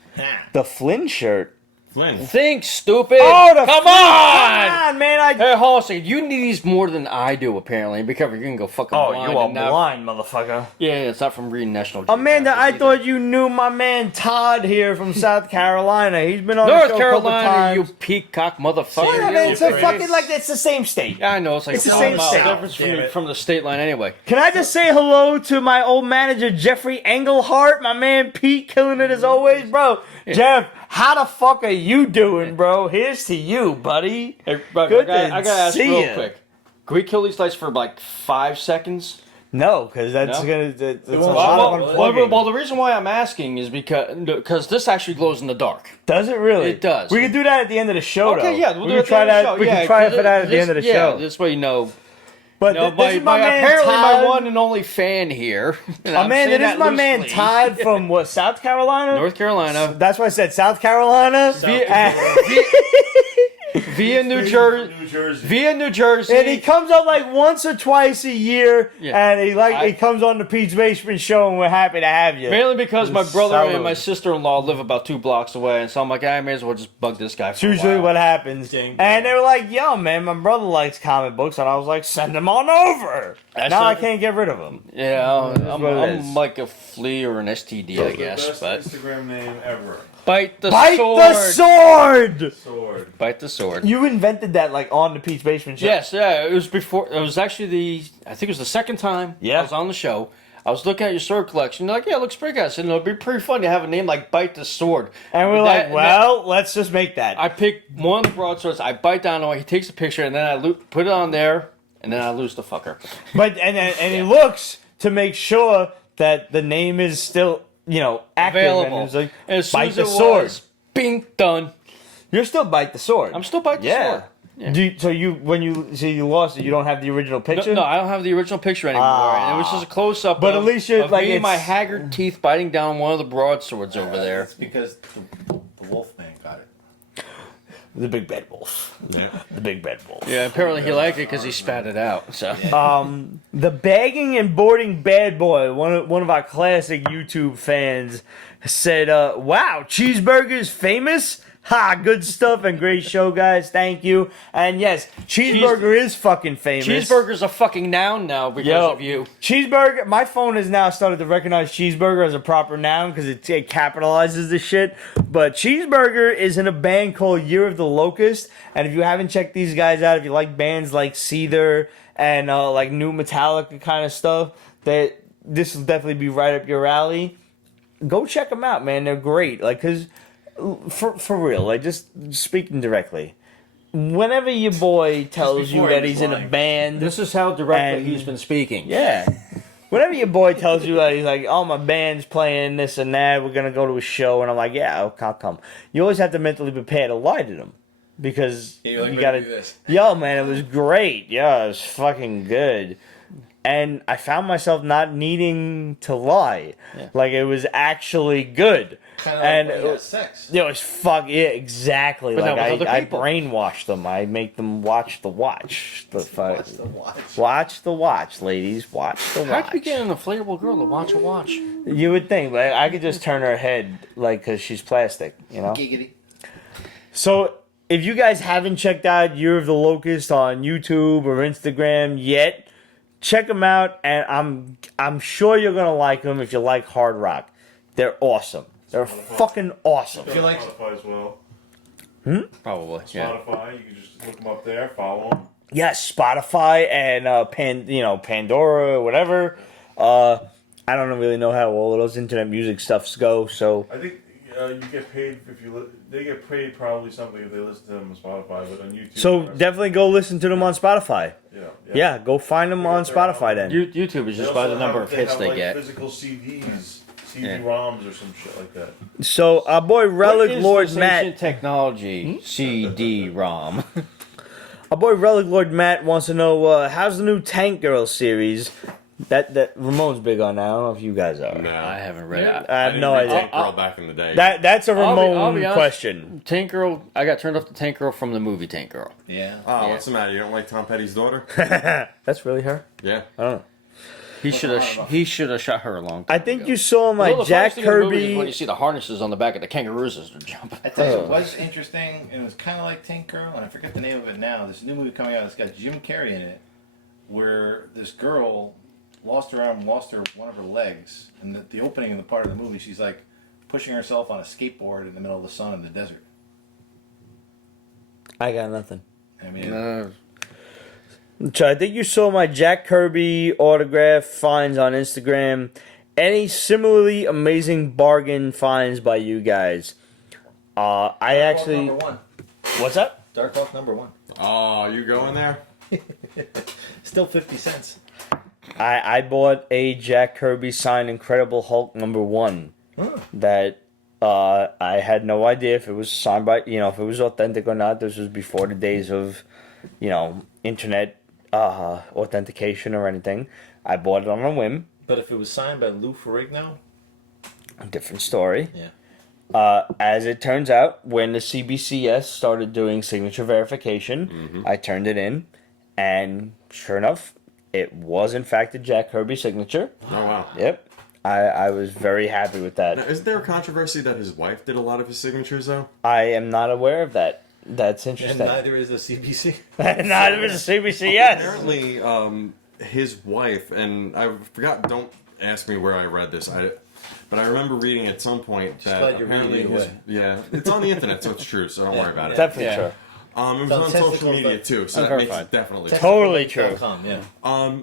The Flynn shirt. Flynn. Think, stupid. Oh, the Come Flynn- on! Come on, man! I Hey, hold on a second. You need these more than I do, apparently. Be careful, you're gonna go fucking Oh, blind. you are and now- blind, motherfucker. Yeah, it's not from reading National Geographic. Amanda, I either. thought you knew my man Todd here from South Carolina. He's been on the North show a Carolina, couple you times. peacock motherfucker. Yeah, Yeah, man, it's a yeah, fucking it's- like it's the same state. Yeah, I know, it's like It's a the same mile state. difference Damn it. from the state line anyway. Can I just say hello to my old manager Jeffrey Englehart, my man Pete, killing it as always, bro. Jeff, how the fuck are you doing, bro? Here's to you, buddy. Hey, but Good I to gotta ask see real ya. quick. Can we kill these lights for like 5 seconds? No, because that's No? that's a won't lot stop, of will it? unplugging. Well, the reason why I'm asking is because this actually glows in the dark. Does it really? It does. We can do that at the end of the show, though. Okay, yeah, we'll we do can it try at the end that. of the We show. can Yeah, try 'cause for that at the end of the yeah, show. this way you know. But No, this my, is my man apparently Todd. my one and only fan here. And I'm Amanda, saying this that is my man loosely. Todd from what, South Carolina? North Carolina, That's why I said South Carolina. via New Jersey, New Jersey. via New Jersey. And he comes up like once or twice a year, Yeah. and he comes on the Pete's Basement Show, and we're happy to have you. Mainly because my brother Salud. and my sister-in-law live about 2 blocks away, and so I'm like, I may as well just bug this guy. It's For a usually while. what happens. Ding. And they were like, yo, man, my brother likes comic books, and I was like, send him on over. That's Now I it. can't get rid of him. Yeah, I'm what it is. like a flea or an STD, I The guess. best But Instagram name ever. bite the Bite sword. the sword! Sword. Bite the sword. You invented that like on the Pete's Basement Show. Yes, yeah. It was before. It was actually I think it was the second time Yeah. I was on the show. I was looking at your sword collection. You're like, yeah, it looks pretty good. I said, it'd be pretty fun to have a name like Bite the Sword. And we're That- like, well, let's just make that. I pick one of the broadswords. I bite down on it. He takes a picture, and then I put it on there. and then I lose the fucker. But he looks to make sure that the name is still active. Available. And it's like, And as soon bite as the it sword. was, bing, done. You're still bite the sword. I'm still bite the sword. Yeah. You lost it, you don't have the original picture. No, I don't have the original picture anymore. And it was just a close up. But at least you're of like me and my it's- haggard teeth biting down one of the broadswords over there. It's because the wolf man got it. The big bad wolf. Yeah. The big bad wolf. Yeah, apparently he liked it because he spat it out. So The bagging and boarding bad boy, one of our classic YouTube fans, said, "Wow, cheeseburgers famous." Ha, good stuff and great show, guys. Thank you. And yes, cheeseburger is fucking famous. cheeseburger's a fucking noun now because of you. Cheeseburger. My phone has now started to recognize cheeseburger as a proper noun because it capitalizes the shit. But cheeseburger is in a band called Year of the Locust. And if you haven't checked these guys out, if you like bands like Seether and like new Metallica kind of stuff, that this will definitely be right up your alley. Go check them out, man. They're great. Like, cause for real, like just speaking directly. Whenever your boy tells you before that he he's was in a lying. band, This is how directly And- he's been speaking. yeah. Whenever your boy tells you that he's like, "Oh, my band's playing this and that, we're gonna go to a show," and I'm like, "Yeah, I'll come." You always have to mentally prepare to lie to them because Yeah, you're like, you "We're gotta. gonna do this." Yo, man, it was great. Yeah, it was fucking good. And I found myself not needing to lie. Yeah. Like it was actually good. Kind of like And when it you was- got sex. Yeah, it was exactly. But like not with other I people. brainwash them. I make them watch the watch. Watch the watch. Watch the watch, ladies. Watch the watch. How'd you get an inflatable girl to watch a watch? You would think, but I could just turn her head, like, because she's plastic, Giggity. So, if you guys haven't checked out Year of the Locust on YouTube or Instagram yet, check them out, and I'm sure you're gonna like them if you like hard rock. They're awesome. They're fucking awesome. If you like- Spotify as well. Probably. Yeah. Spotify, you can just look them up there, follow them. Yes, Spotify and Pandora or whatever. I don't really know how all of those internet music stuffs go, so I think you get paid if they get paid probably something if they listen to them on Spotify, but on YouTube. so the rest- definitely go listen to them on Spotify. Yeah, go find them on Spotify then. YouTube is They just by also the number have- of hits have, they like, get. Physical CDs, Yeah. CD-ROMs or some shit like that. So our boy Relic What is Lord this Matt. ancient technology CD-ROM. Our boy Relic Lord Matt wants to know how's the new Tank Girl series. That Ramon's big on that. I don't know if you guys are. No. I haven't read it. I have didn't no read idea. Tank Girl back in the day. That's a I'll be Ramon honest. question. Tank Girl, I got turned off to Tank Girl from the movie Tank Girl. Yeah. Oh, what's the matter? You don't like Tom Petty's daughter? That's really her. Yeah. I don't know. He should have shot her a long time I think ago. you saw my Although the Jack funniest thing in the movie is when Kirby. you see the harnesses on the back of the kangaroos as they're jumping. I tell you, it was interesting, and it was kind of like Tank Girl, and I forget the name of it now. There's a new movie coming out. It's got Jim Carrey in it, where this girl lost her arm, lost one of her legs, and the opening in the part of the movie, she's like pushing herself on a skateboard in the middle of the sun in the desert. I got nothing. I mean, So I think you saw my Jack Kirby autograph finds on Instagram. Any similarly amazing bargain finds by you guys? I actually. number one. What's up? Dark Hawk #1. Oh, you going there? Still 50 cents. I bought a Jack Kirby signed Incredible Hulk #1 Huh. that I had no idea if it was signed by if it was authentic or not. This was before the days of internet authentication or anything. I bought it on a whim. But if it was signed by Lou Ferrigno, Different story. yeah. As it turns out, when the CBCS started doing signature verification, I turned it in, and sure enough, it was in fact a Jack Kirby signature. Oh, wow. Yep. I was very happy with that. Now, isn't there a controversy that his wife did a lot of his signatures, though? I am not aware of that. That's And interesting. neither is the CBC. Neither is a CBCS. Apparently, his wife, and I forgot, don't ask me where I read this, but I remember reading at some point that glad you're apparently reading it his, away. yeah, it's on the internet, so it's true, so don't worry about it. Definitely Yeah. true. It was It's on on social testicles, media, but too, so that makes unverified. it definitely Totally true. Yeah.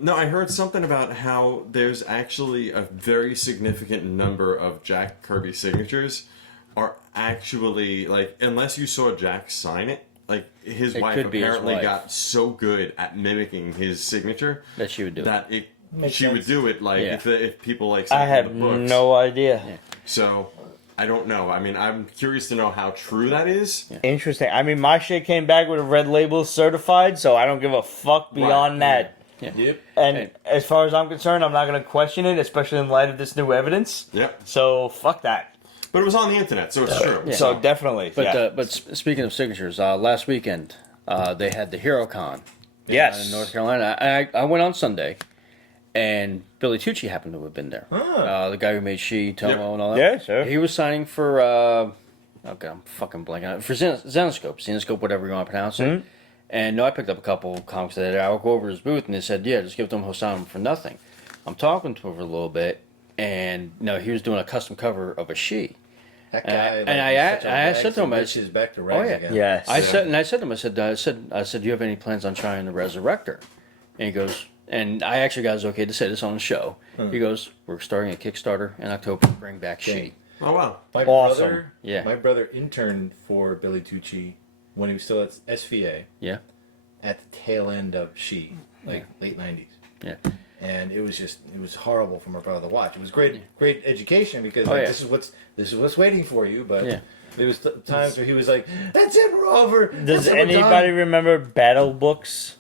No, I heard something about how there's actually a very significant number of Jack Kirby signatures are actually, like, unless you saw Jack sign it, like his It wife could be his apparently wife. got so good at mimicking his signature That she would do it. that Makes she would sense. do it like Yeah. if people like I sent have him the books. no idea. Yeah. So I don't know. I mean, I'm curious to know how true that is. Yeah. Interesting. I mean, my shit came back with a red label certified, so I don't give a fuck beyond that. Yep. And Hey. as far as I'm concerned, I'm not going to question it, especially in light of this new evidence. Yep. So fuck that. But it was on the internet, so it's true. Yeah. So definitely. But yeah. Speaking of signatures, last weekend they had the HeroCon Yes. in North Carolina. I went on Sunday, and Billy Tucci happened to have been there. The guy who made She, Tomo, Yep. and all that. Yeah, sure. He was signing for okay, I'm fucking blanking out for Zenoscope, whatever you want to pronounce it. Mm-hmm. And no, I picked up a couple comics that I would go over to his booth, and they said, "Yeah, just give them Hosanna for nothing." I'm talking to him for a little bit, and no, he was doing a custom cover of a She. That guy. And I said to him, I said, back to rags yeah. again. Yes. I said to him, I said, do you have any plans on trying the Resurrector? And he goes, and I actually got his okay to say this on the show. He goes, we're starting a Kickstarter in October to bring back She. Okay. Oh wow. My Awesome. brother, Yeah. My brother interned for Billy Tucci when he was still at SVA Yeah, at the tail end of She, like late '90s. yeah. And it was horrible for my brother to watch. It was great education because Oh, like, yeah. this is what's waiting for you. But Yeah. there was times where he was like, "That's it, we're over." Does That's it, we're anybody done." remember battle books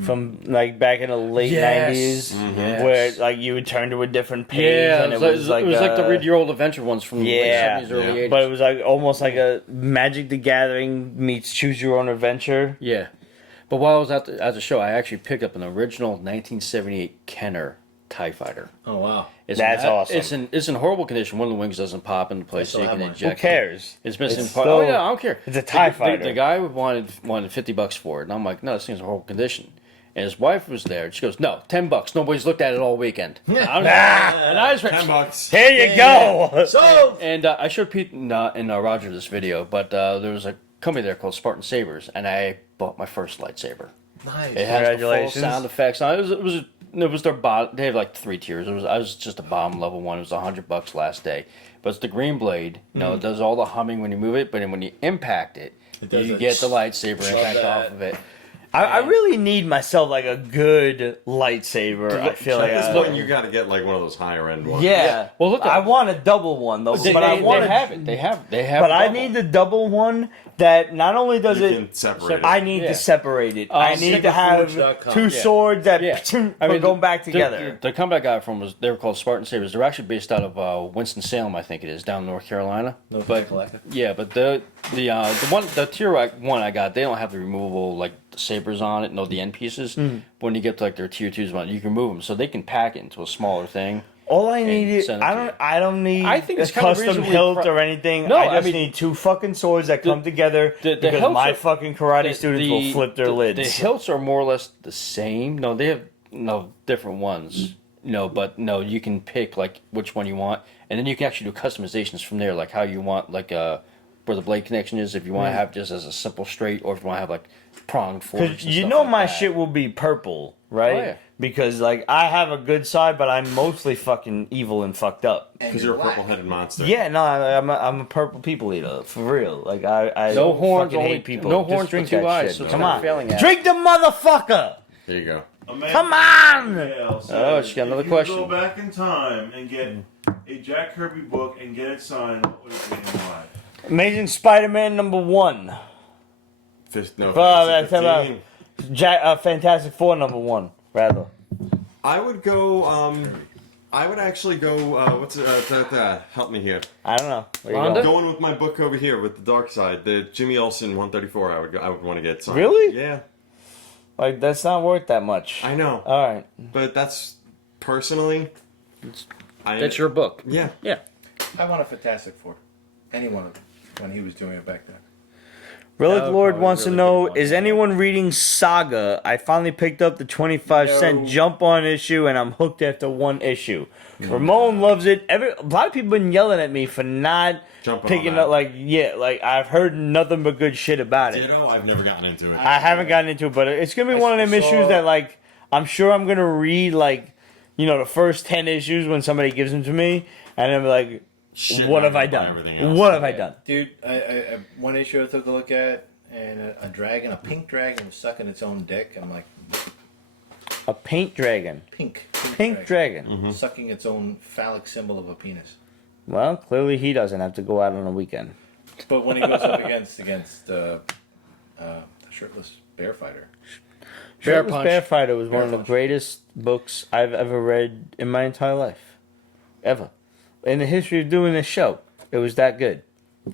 from like back in the late Yes. 90s Yes. where like you would turn to a different page Yeah, and it was like the Read Your Old Adventure ones from the yeah, late 70s, early 80s. but it was like almost like a Magic the Gathering meets Choose Your Own Adventure. Yeah. But while I was at the show, I actually picked up an original 1978 Kenner TIE Fighter. Oh wow! That's awesome. It's in horrible condition. One of the wings doesn't pop into place, so still you can have one. eject Who it. cares? It's missing It's part. still- Oh yeah, I don't care. it's a TIE The fighter. guy wanted $50 for it, and I'm like, no, this thing's in horrible condition. And his wife was there. She goes, no, $10. Nobody's looked at it all weekend. And I just went, $10. Here you go. So and I showed Pete and Roger this video, but there was a company there called Spartan Sabers, and I bought my first lightsaber. nice. It has the full Congratulations. sound effects. It was their bottom. They have like 3 tiers. I was just a bottom level one. It was $100 last day. But it's the green blade. You know, it does all the humming when you move it, but then when you impact it, does you it. get the lightsaber Love impact that. off of it. I really need myself like a good lightsaber. I feel like At this I- point, you got to get like one of those higher end ones. yeah. Well, look at- I want a double one though, They, but I they want to have it. They have. But a I double. need the double one that not only does You it. can separate it. I need Yeah. to separate it. I need to have SEGAForge.com. two Yeah. swords that Yeah. are going back together. The comeback guy from they were called Spartan Sabers. They're actually based out of Winston-Salem, I think it is, down in North Carolina. No But collective. yeah, but the tier one I got, they don't have the removable like sabers on it, no the end pieces. But when you get to like their tier 2s one, you can move them, so they can pack it into a smaller thing. All I need is send it to you. I don't need I think a it's kind of custom reasonably hilt pri- or anything. No, I I just mean- need two fucking swords that come together the because hilts my are- fucking karate students will flip their lids. The hilts are more or less the same. No, they have different ones. No, but no, you can pick like which one you want, and then you can actually do customizations from there, like how you want, like where the blade connection is. If you want to have just as a simple straight, or if you want to have like pronged forged. Because and you stuff know like my that. shit will be purple, right? Oh, yeah. Because like I have a good side, but I'm mostly fucking evil and fucked up. Because you're a purple headed monster. Yeah, no, I'm a purple people eater for real. Like I No horns, fucking only hate people. no Just horns, but drink 2 that eyes. shit, So man. it's Come not on, failing at. drink the motherfucker. There you go. Come on! Oh, she got another if question. You go back in time and get a Jack Kirby book and get it signed. What would it be and why? Amazing Spider-Man #1. No, That's 15. Fantastic Four #1, rather. I would go. I would actually go. Help me here. I don't know. Where you Rhonda? going? Going with my book over here with the Dark Side, the Jimmy Olsen 134. I would want to get signed. Really? Yeah, Like that's not worth that much. I know. All right. But that's personally. That's your book. Yeah. Yeah. I want a Fantastic Four. Any one of them when he was doing it back then. Relic That would Lord probably wants to really know, be one. is anyone reading Saga? I finally picked up the 25-cent No. jump on issue, and I'm hooked after one issue. Ramon loves it. A lot of people have been yelling at me for not Jumping picking on that. up, like I've heard nothing but good shit about it. Ditto. I've never gotten into it. I haven't gotten into it, but it's going to be one of them saw- issues that, like, I'm sure I'm going to read, like, the first 10 issues when somebody gives them to me, and I'm like, Shit, what I'm have I gonna buy done? everything else. What have I done? Dude, I one issue I took a look at, and a dragon, a pink dragon, was sucking its own dick. I'm like, A paint dragon. Pink dragon. sucking its own phallic symbol of a penis. Well, clearly he doesn't have to go out on a weekend. But when he goes up against the Shirtless Bear Fighter, Shirtless Punch. Bear Fighter was one of the Punch. greatest books I've ever read in my entire life. Ever. In the history of doing this show, it was that good.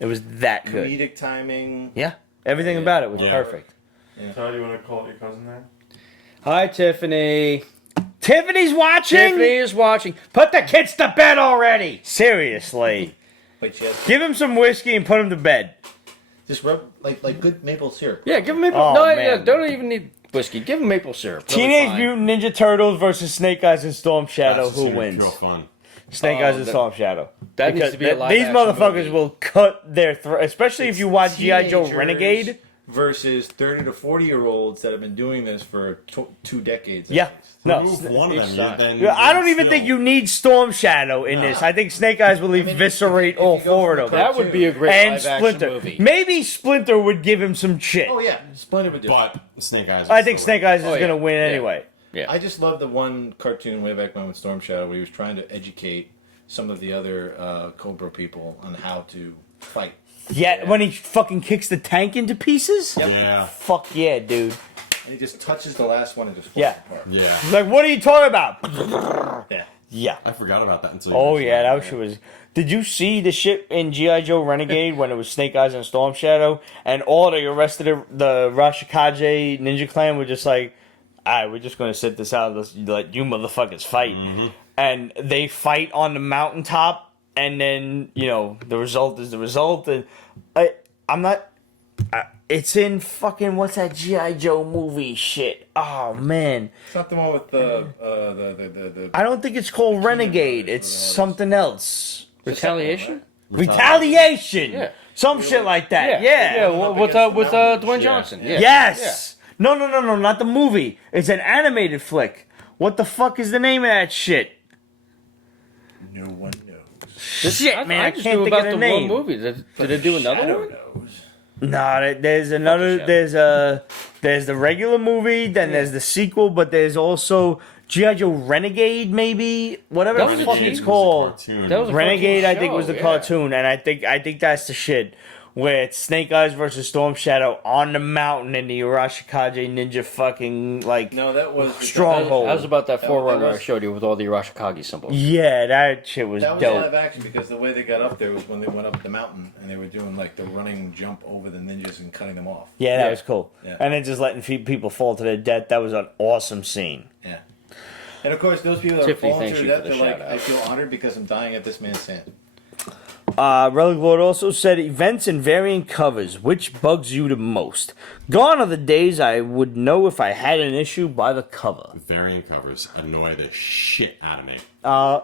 It was that good. comedic timing. Yeah. Everything about it was Yeah. perfect. Todd, you want to call your cousin there? Hi, Tiffany. Tiffany's watching? Tiffany is watching. Put the kids to bed already. Seriously. Wait, she has Give him some whiskey and put him to bed. just rub like good maple syrup. Yeah, give him maple. Oh, no, man. yeah, don't even need whiskey. Give him maple syrup. They'll be Teenage fine. Mutant Ninja Turtles versus Snake Eyes and Storm Shadow. That's Who gonna be wins? Pure fun. Snake Oh, Eyes and that- Storm Shadow. that needs Because to be a live these action motherfuckers movie. will cut their throat, especially if you watch G.I. Joe Teenagers Renegade. versus 30 to 40-year-olds that have been doing this for 2 decades. at Yeah. least. No. Remove one of them. each side. Then Yeah, I don't even still- think you need Storm Shadow in this. I think Snake Eyes will eviscerate if all you go four from of the them. That would be a great And live action Splinter. movie. Maybe Splinter would give him some shit. Oh yeah, Splinter would do. it. But Snake Eyes. I think Snake Eyes is Oh, yeah. going to win Yeah. anyway. Yeah. I just love the one cartoon way back when with Storm Shadow where he was trying to educate some of the other Cobra people on how to fight. Yeah, when he fucking kicks the tank into pieces? Yeah. Fuck yeah, dude. And he just touches the last one and just falls Yeah. apart. Yeah. He's like, what are you talking about? Yeah. Yeah. I forgot about that until. You Oh mentioned yeah, that. that shit was. Did you see the shit in GI Joe Renegade when it was Snake Eyes and Storm Shadow, and all the rest of the Rashikaje Ninja Clan were just like, "Alright, we're just gonna sit this out. Let's let you motherfuckers fight." And they fight on the mountaintop, and then the result is the result. And I'm not. It's in fucking what's that GI Joe movie shit? Oh man, It's not the one with the I don't think it's called Renegade. It's something else. Retaliation? Retaliation. Yeah. Some shit like that. Yeah. Yeah, Up with against the mountains. Dwayne Yeah. Johnson. Yeah. Yes. No, not the movie. It's an animated flick. What the fuck is the name of that shit? No one knows. Shit, man, I just can't knew think about of the the name. one movie. Did they do another Shadow one? knows. No, there's another. Shadow. There's the regular movie. Then there's the sequel. But there's also GI Joe Renegade, maybe whatever That the was a fuck cheap- it's It was a called. cartoon. That was a Renegade, cartoon I think, was the show, yeah. cartoon, and I think that's the shit. Where it's Snake Eyes versus Storm Shadow on the mountain in the Arashikage ninja fucking No, that was Stronghold. That was about that That Forerunner was- I showed you with all the Arashikage symbols. Yeah, that shit was That was dope. live action because the way they got up there was when they went up the mountain and they were doing like the running jump over the ninjas and cutting them off. Yeah, that Yeah. was cool. Yeah. And then just letting people fall to their death. That was an awesome scene. Yeah. And of course, those people that Tiffany, are falling thank to you their for death, the they're like, shout-out. I feel honored because I'm dying at this man's hand. Relic Lord also said events and variant covers. Which bugs you the most? Gone are the days I would know if I had an issue by the cover. Variant covers annoy the shit out of me.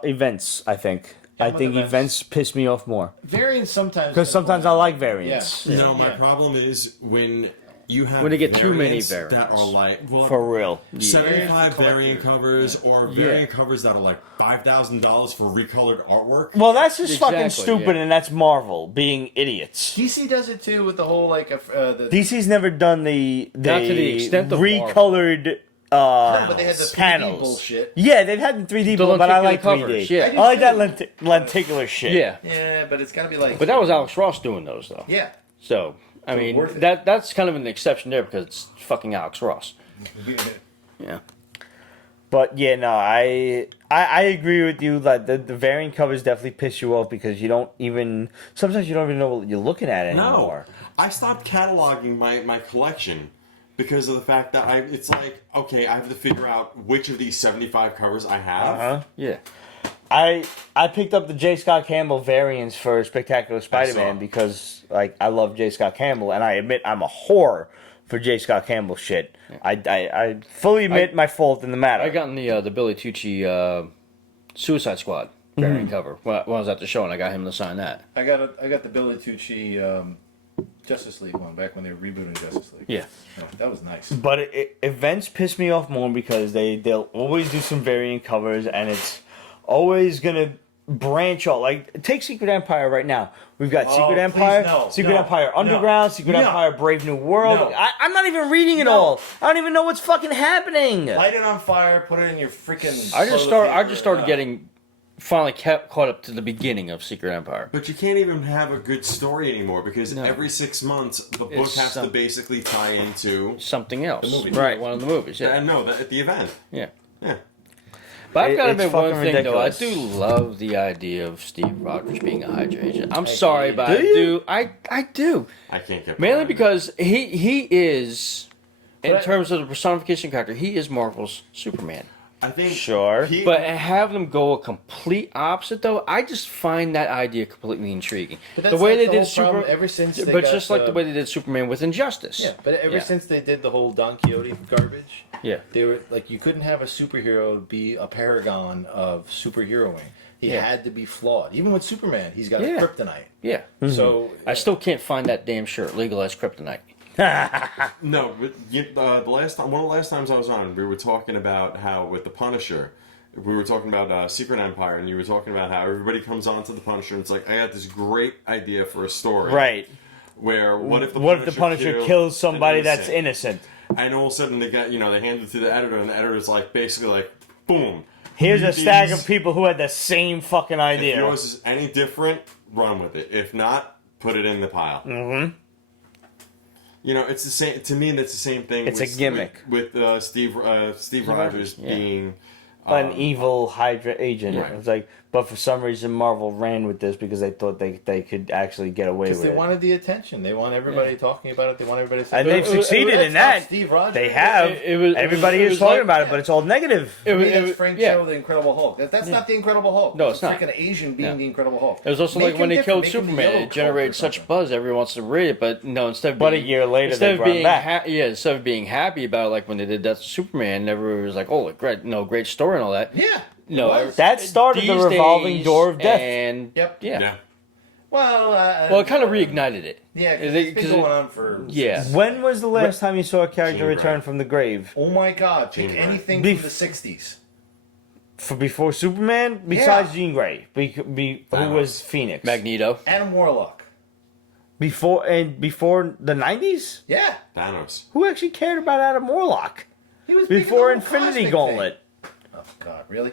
Events, I think. Yeah, I I'm with think events. events piss me off more. Variants sometimes. Because sometimes I like variants. Yeah. No, my Yeah. problem is when you have When they get too many that variants. are like For real. 75 Yeah. variant covers or variant covers that are like $5,000 for recolored artwork. Well, that's just fucking Exactly, stupid, yeah. and that's Marvel being idiots. DC does it too with the whole like the. DC's never done the Not to the extent of recolored but they had the 3D panels. bullshit. Yeah, they've had the 3D, but I lenticular like 3D. covers, yeah. I like that lenticular shit. Yeah. Yeah, but it's got to be like. But that was Alex Ross doing those, though. Yeah. So, I So mean, worth it. that's kind of an exception there because it's fucking Alex Ross. Yeah. But yeah, no, I agree with you. Like the variant covers definitely piss you off because sometimes you don't even know what you're looking at anymore. No, I stopped cataloging my collection because of the fact that it's like, okay, I have to figure out which of these 75 covers I have. Uh-huh. Yeah. I picked up the J. Scott Campbell variants for Spectacular Spider-Man saw. because like I love J. Scott Campbell, and I admit I'm a whore for J. Scott Campbell shit. I fully admit my fault in the matter. I got in the Billy Tucci Suicide Squad variant cover when I was at the show, and I got him to sign that. I got the Billy Tucci Justice League one back when they were rebooting Justice League. Yeah. Yeah, that was nice. But events piss me off more because they'll always do some variant covers, and it's always gonna branch off. Like, take Secret Empire right now. We've got Oh, Secret please, Empire, no, Secret no, Empire no, Underground, Secret no. Empire Brave New World. No. I'm not even reading it No. all. I don't even know what's fucking happening. Light it on fire. Put it in your freaking. I just started getting finally caught up to the beginning of Secret Empire. But you can't even have a good story anymore because No. every 6 months the book It's has to basically tie into. Something else. The movie. Right. One of the movies, yeah. No, at the event. Yeah. Yeah. But I've got to It's admit one fucking thing, ridiculous. though. I do love the idea of Steve Rogers being a Hydra agent. I'm sorry, but Do I you? do. I do. I can't get Mainly behind it. because he is, in But- terms of the personification character, he is Marvel's Superman. I think Sure. But have them go a complete opposite, though, I just find that idea completely intriguing. But The that's way like they the did whole problem Super, ever since they but got just like the way they did Superman with Injustice. Yeah, but ever Yeah. since they did the whole Don Quixote garbage, Yeah. they were like, you couldn't have a superhero be a paragon of superheroing. He Yeah. had to be flawed. Even with Superman, he's got Yeah. a kryptonite. Yeah. So I still can't find that damn shirt, legalized kryptonite. No, but the last time, one of the last times I was on, we were talking about how with the Punisher, we were talking about Secret Empire, and you were talking about how everybody comes on to the Punisher, and it's like, I got this great idea for a story. Right. Where what if the Punisher killed kills somebody an that's innocent? And all of a sudden they get, they hand it to the editor, and the editor's like, basically like, boom. Here's a These- stack of people who had the same fucking If idea. yours is any different, run with it. If not, put it in the pile. Mm-hmm. It's the same. To me, that's the same thing. It's a gimmick. with Steve Rogers yeah. being An evil Hydra agent. Right. It's like, but for some reason Marvel ran with this because they thought they could actually get away because with they it. wanted the attention. They want everybody talking about it. They want everybody to say, And they've succeeded in that. Steve Rogers. They have. Everybody it is was talking like- about it, but it's all negative. To me, It that's was- Frank yeah. Cho, the Incredible Hulk. That's not the Incredible Hulk. No, it's a not. freaking Asian being No. the Incredible Hulk. It was also Make like when him they killed different. Make him the Superman, yellow it generated coat or such buzz. Everyone wants to read it, but no, instead of But being, a year later, instead they of brought him being back. instead of being happy about it, like when they did that to Superman, everyone was like, "Oh, great, great story and all that." Yeah. No, it was. That started the these revolving days, door of death. And Yep. yeah. Well, Well, it kind of reignited it. Yeah, Is because it- it's been 'cause it- going on for. Yeah. When was the last time you saw a character Jean return Grey. from the grave? Oh my God! Pick Jean Grey. anything Beef. from the '60s. For before Superman, besides Yeah. Jean Grey, who was Phoenix? Magneto. Adam Warlock. Before the 90s, Yeah, Thanos. who actually cared about Adam Warlock? he was big in Before the whole Infinity cosmic Gauntlet, thing. Oh God, really?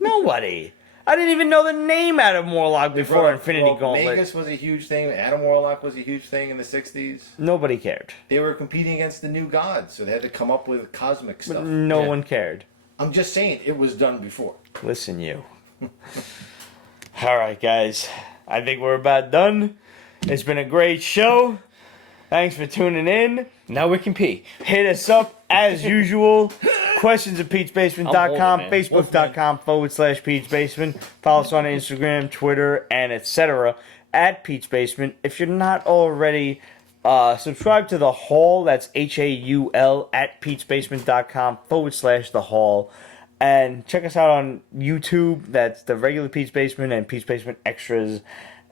nobody. I didn't even know the name Adam Warlock before Well, Infinity Gauntlet. Magus was a huge thing. Adam Warlock was a huge thing in the '60s. Nobody cared. They were competing against the new gods, so they had to come up with cosmic stuff. No Yeah. one cared. I'm just saying, it was done before. Listen, you. All right, guys. I think we're about done. It's been a great show. Thanks for tuning in. Now we can pee. Hit us up as usual. Questions at peachbasement.com, I'm holding, man. facebook.com/peachbasement. Follow us on Instagram, Twitter, and etc. at Peach Basement. If you're not already, subscribe to The Hall. That's HAUL at peachbasement.com/The Hall. And check us out on YouTube. That's the regular Peach Basement and Peach Basement Extras.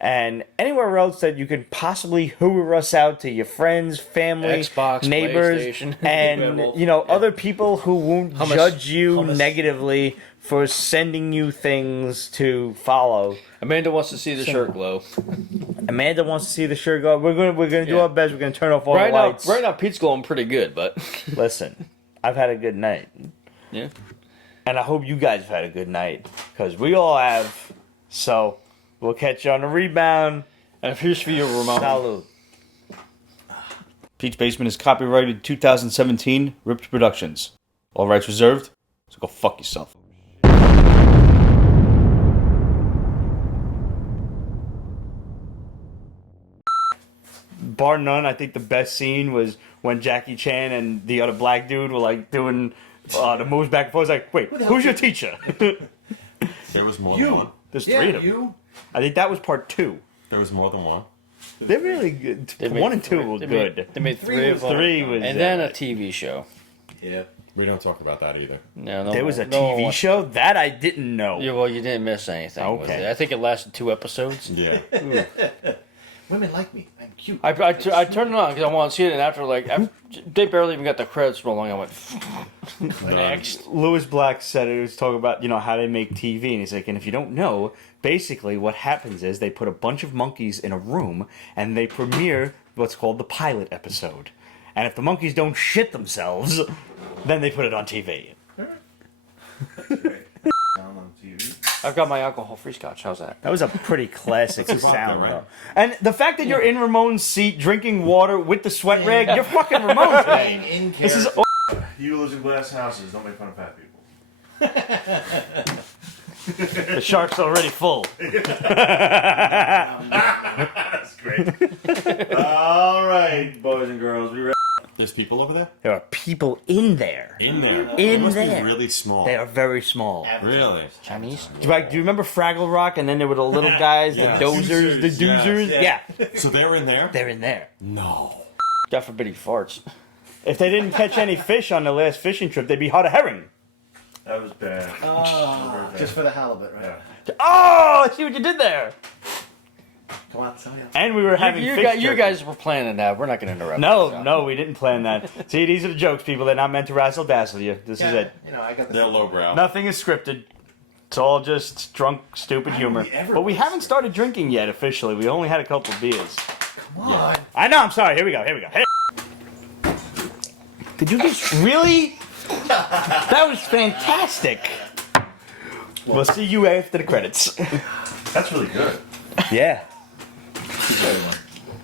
And anywhere else that you could possibly hoover us out to your friends, family, Xbox, neighbors, PlayStation. and other people who won't Hummus. judge you Hummus. negatively for sending you things to follow. Amanda wants to see the shirt glow. Amanda wants to see the shirt go. We're gonna do Yeah. our best. We're gonna turn off all Right the now, lights. Pete's glowing pretty good, but Listen, I've had a good night, yeah. and I hope you guys have had a good night because we all have. So we'll catch you on the rebound. And here's for you, Ramon. Salute. Peach Basement is copyrighted 2017, Ripped Productions. All rights reserved, so go fuck yourself. Bar none, I think the best scene was when Jackie Chan and the other black dude were like doing the moves back and forth. It's like, wait, who's your teacher? There was more You. than one. There's Yeah, three of them. you. I think that was part 2. There was more than one. They're really good. They made 1 and 2 were They good. made three of them. 3 was. And then a TV show. Yeah. We don't talk about that either. No, there was a no one TV watched- show that I didn't know. Yeah, well, you didn't miss anything. with Okay. it. I think it lasted 2 episodes. Yeah. Women like me. I'm cute. I turned it on because I want to see it, and after they barely even got the credits rolling, I went next. Lewis Black said it. He was talking about how they make TV, and he's like, and if you don't know, basically what happens is they put a bunch of monkeys in a room and they premiere what's called the pilot episode. And if the monkeys don't shit themselves, then they put it on TV. On TV. I've got my alcohol-free scotch. How's that? That was a pretty classic sound, right? though. And the fact that you're in Ramon's seat drinking water with the sweat rag, you're fucking Ramon today. In This is You live in glass houses. Don't make fun of fat people. the shark's already full. That's great. All right, boys and girls, we ready? There's people over there? There are people in there. In there. In They must there. be really small. They are very small. Really? Chinese? Do you remember Fraggle Rock? And then there were the little guys, Yeah. the dozers, the Doozers, doozers. yeah. Yeah, So they were in there? they're in there. No. God forbid he farts. If they didn't catch any fish on the last fishing trip, they'd be hot of herring. That was bad. Just for the halibut, right? Yeah. Oh, I see what you did there. Come on, somebody else. And we were having fish You jerky. guys were planning that. We're not going to interrupt. No, we didn't plan that. See, these are the jokes, people. They're not meant to razzle dazzle you. This is it. You know, I got the They're lowbrow. Nothing is scripted. It's all just drunk, stupid humor. we ever But we was haven't started drinking yet officially. We only had a couple of beers. Come on. I know. I'm sorry. Here we go. Hey. Did you just really? That was fantastic. We'll see you after the credits. That's really good. Yeah. Keep going.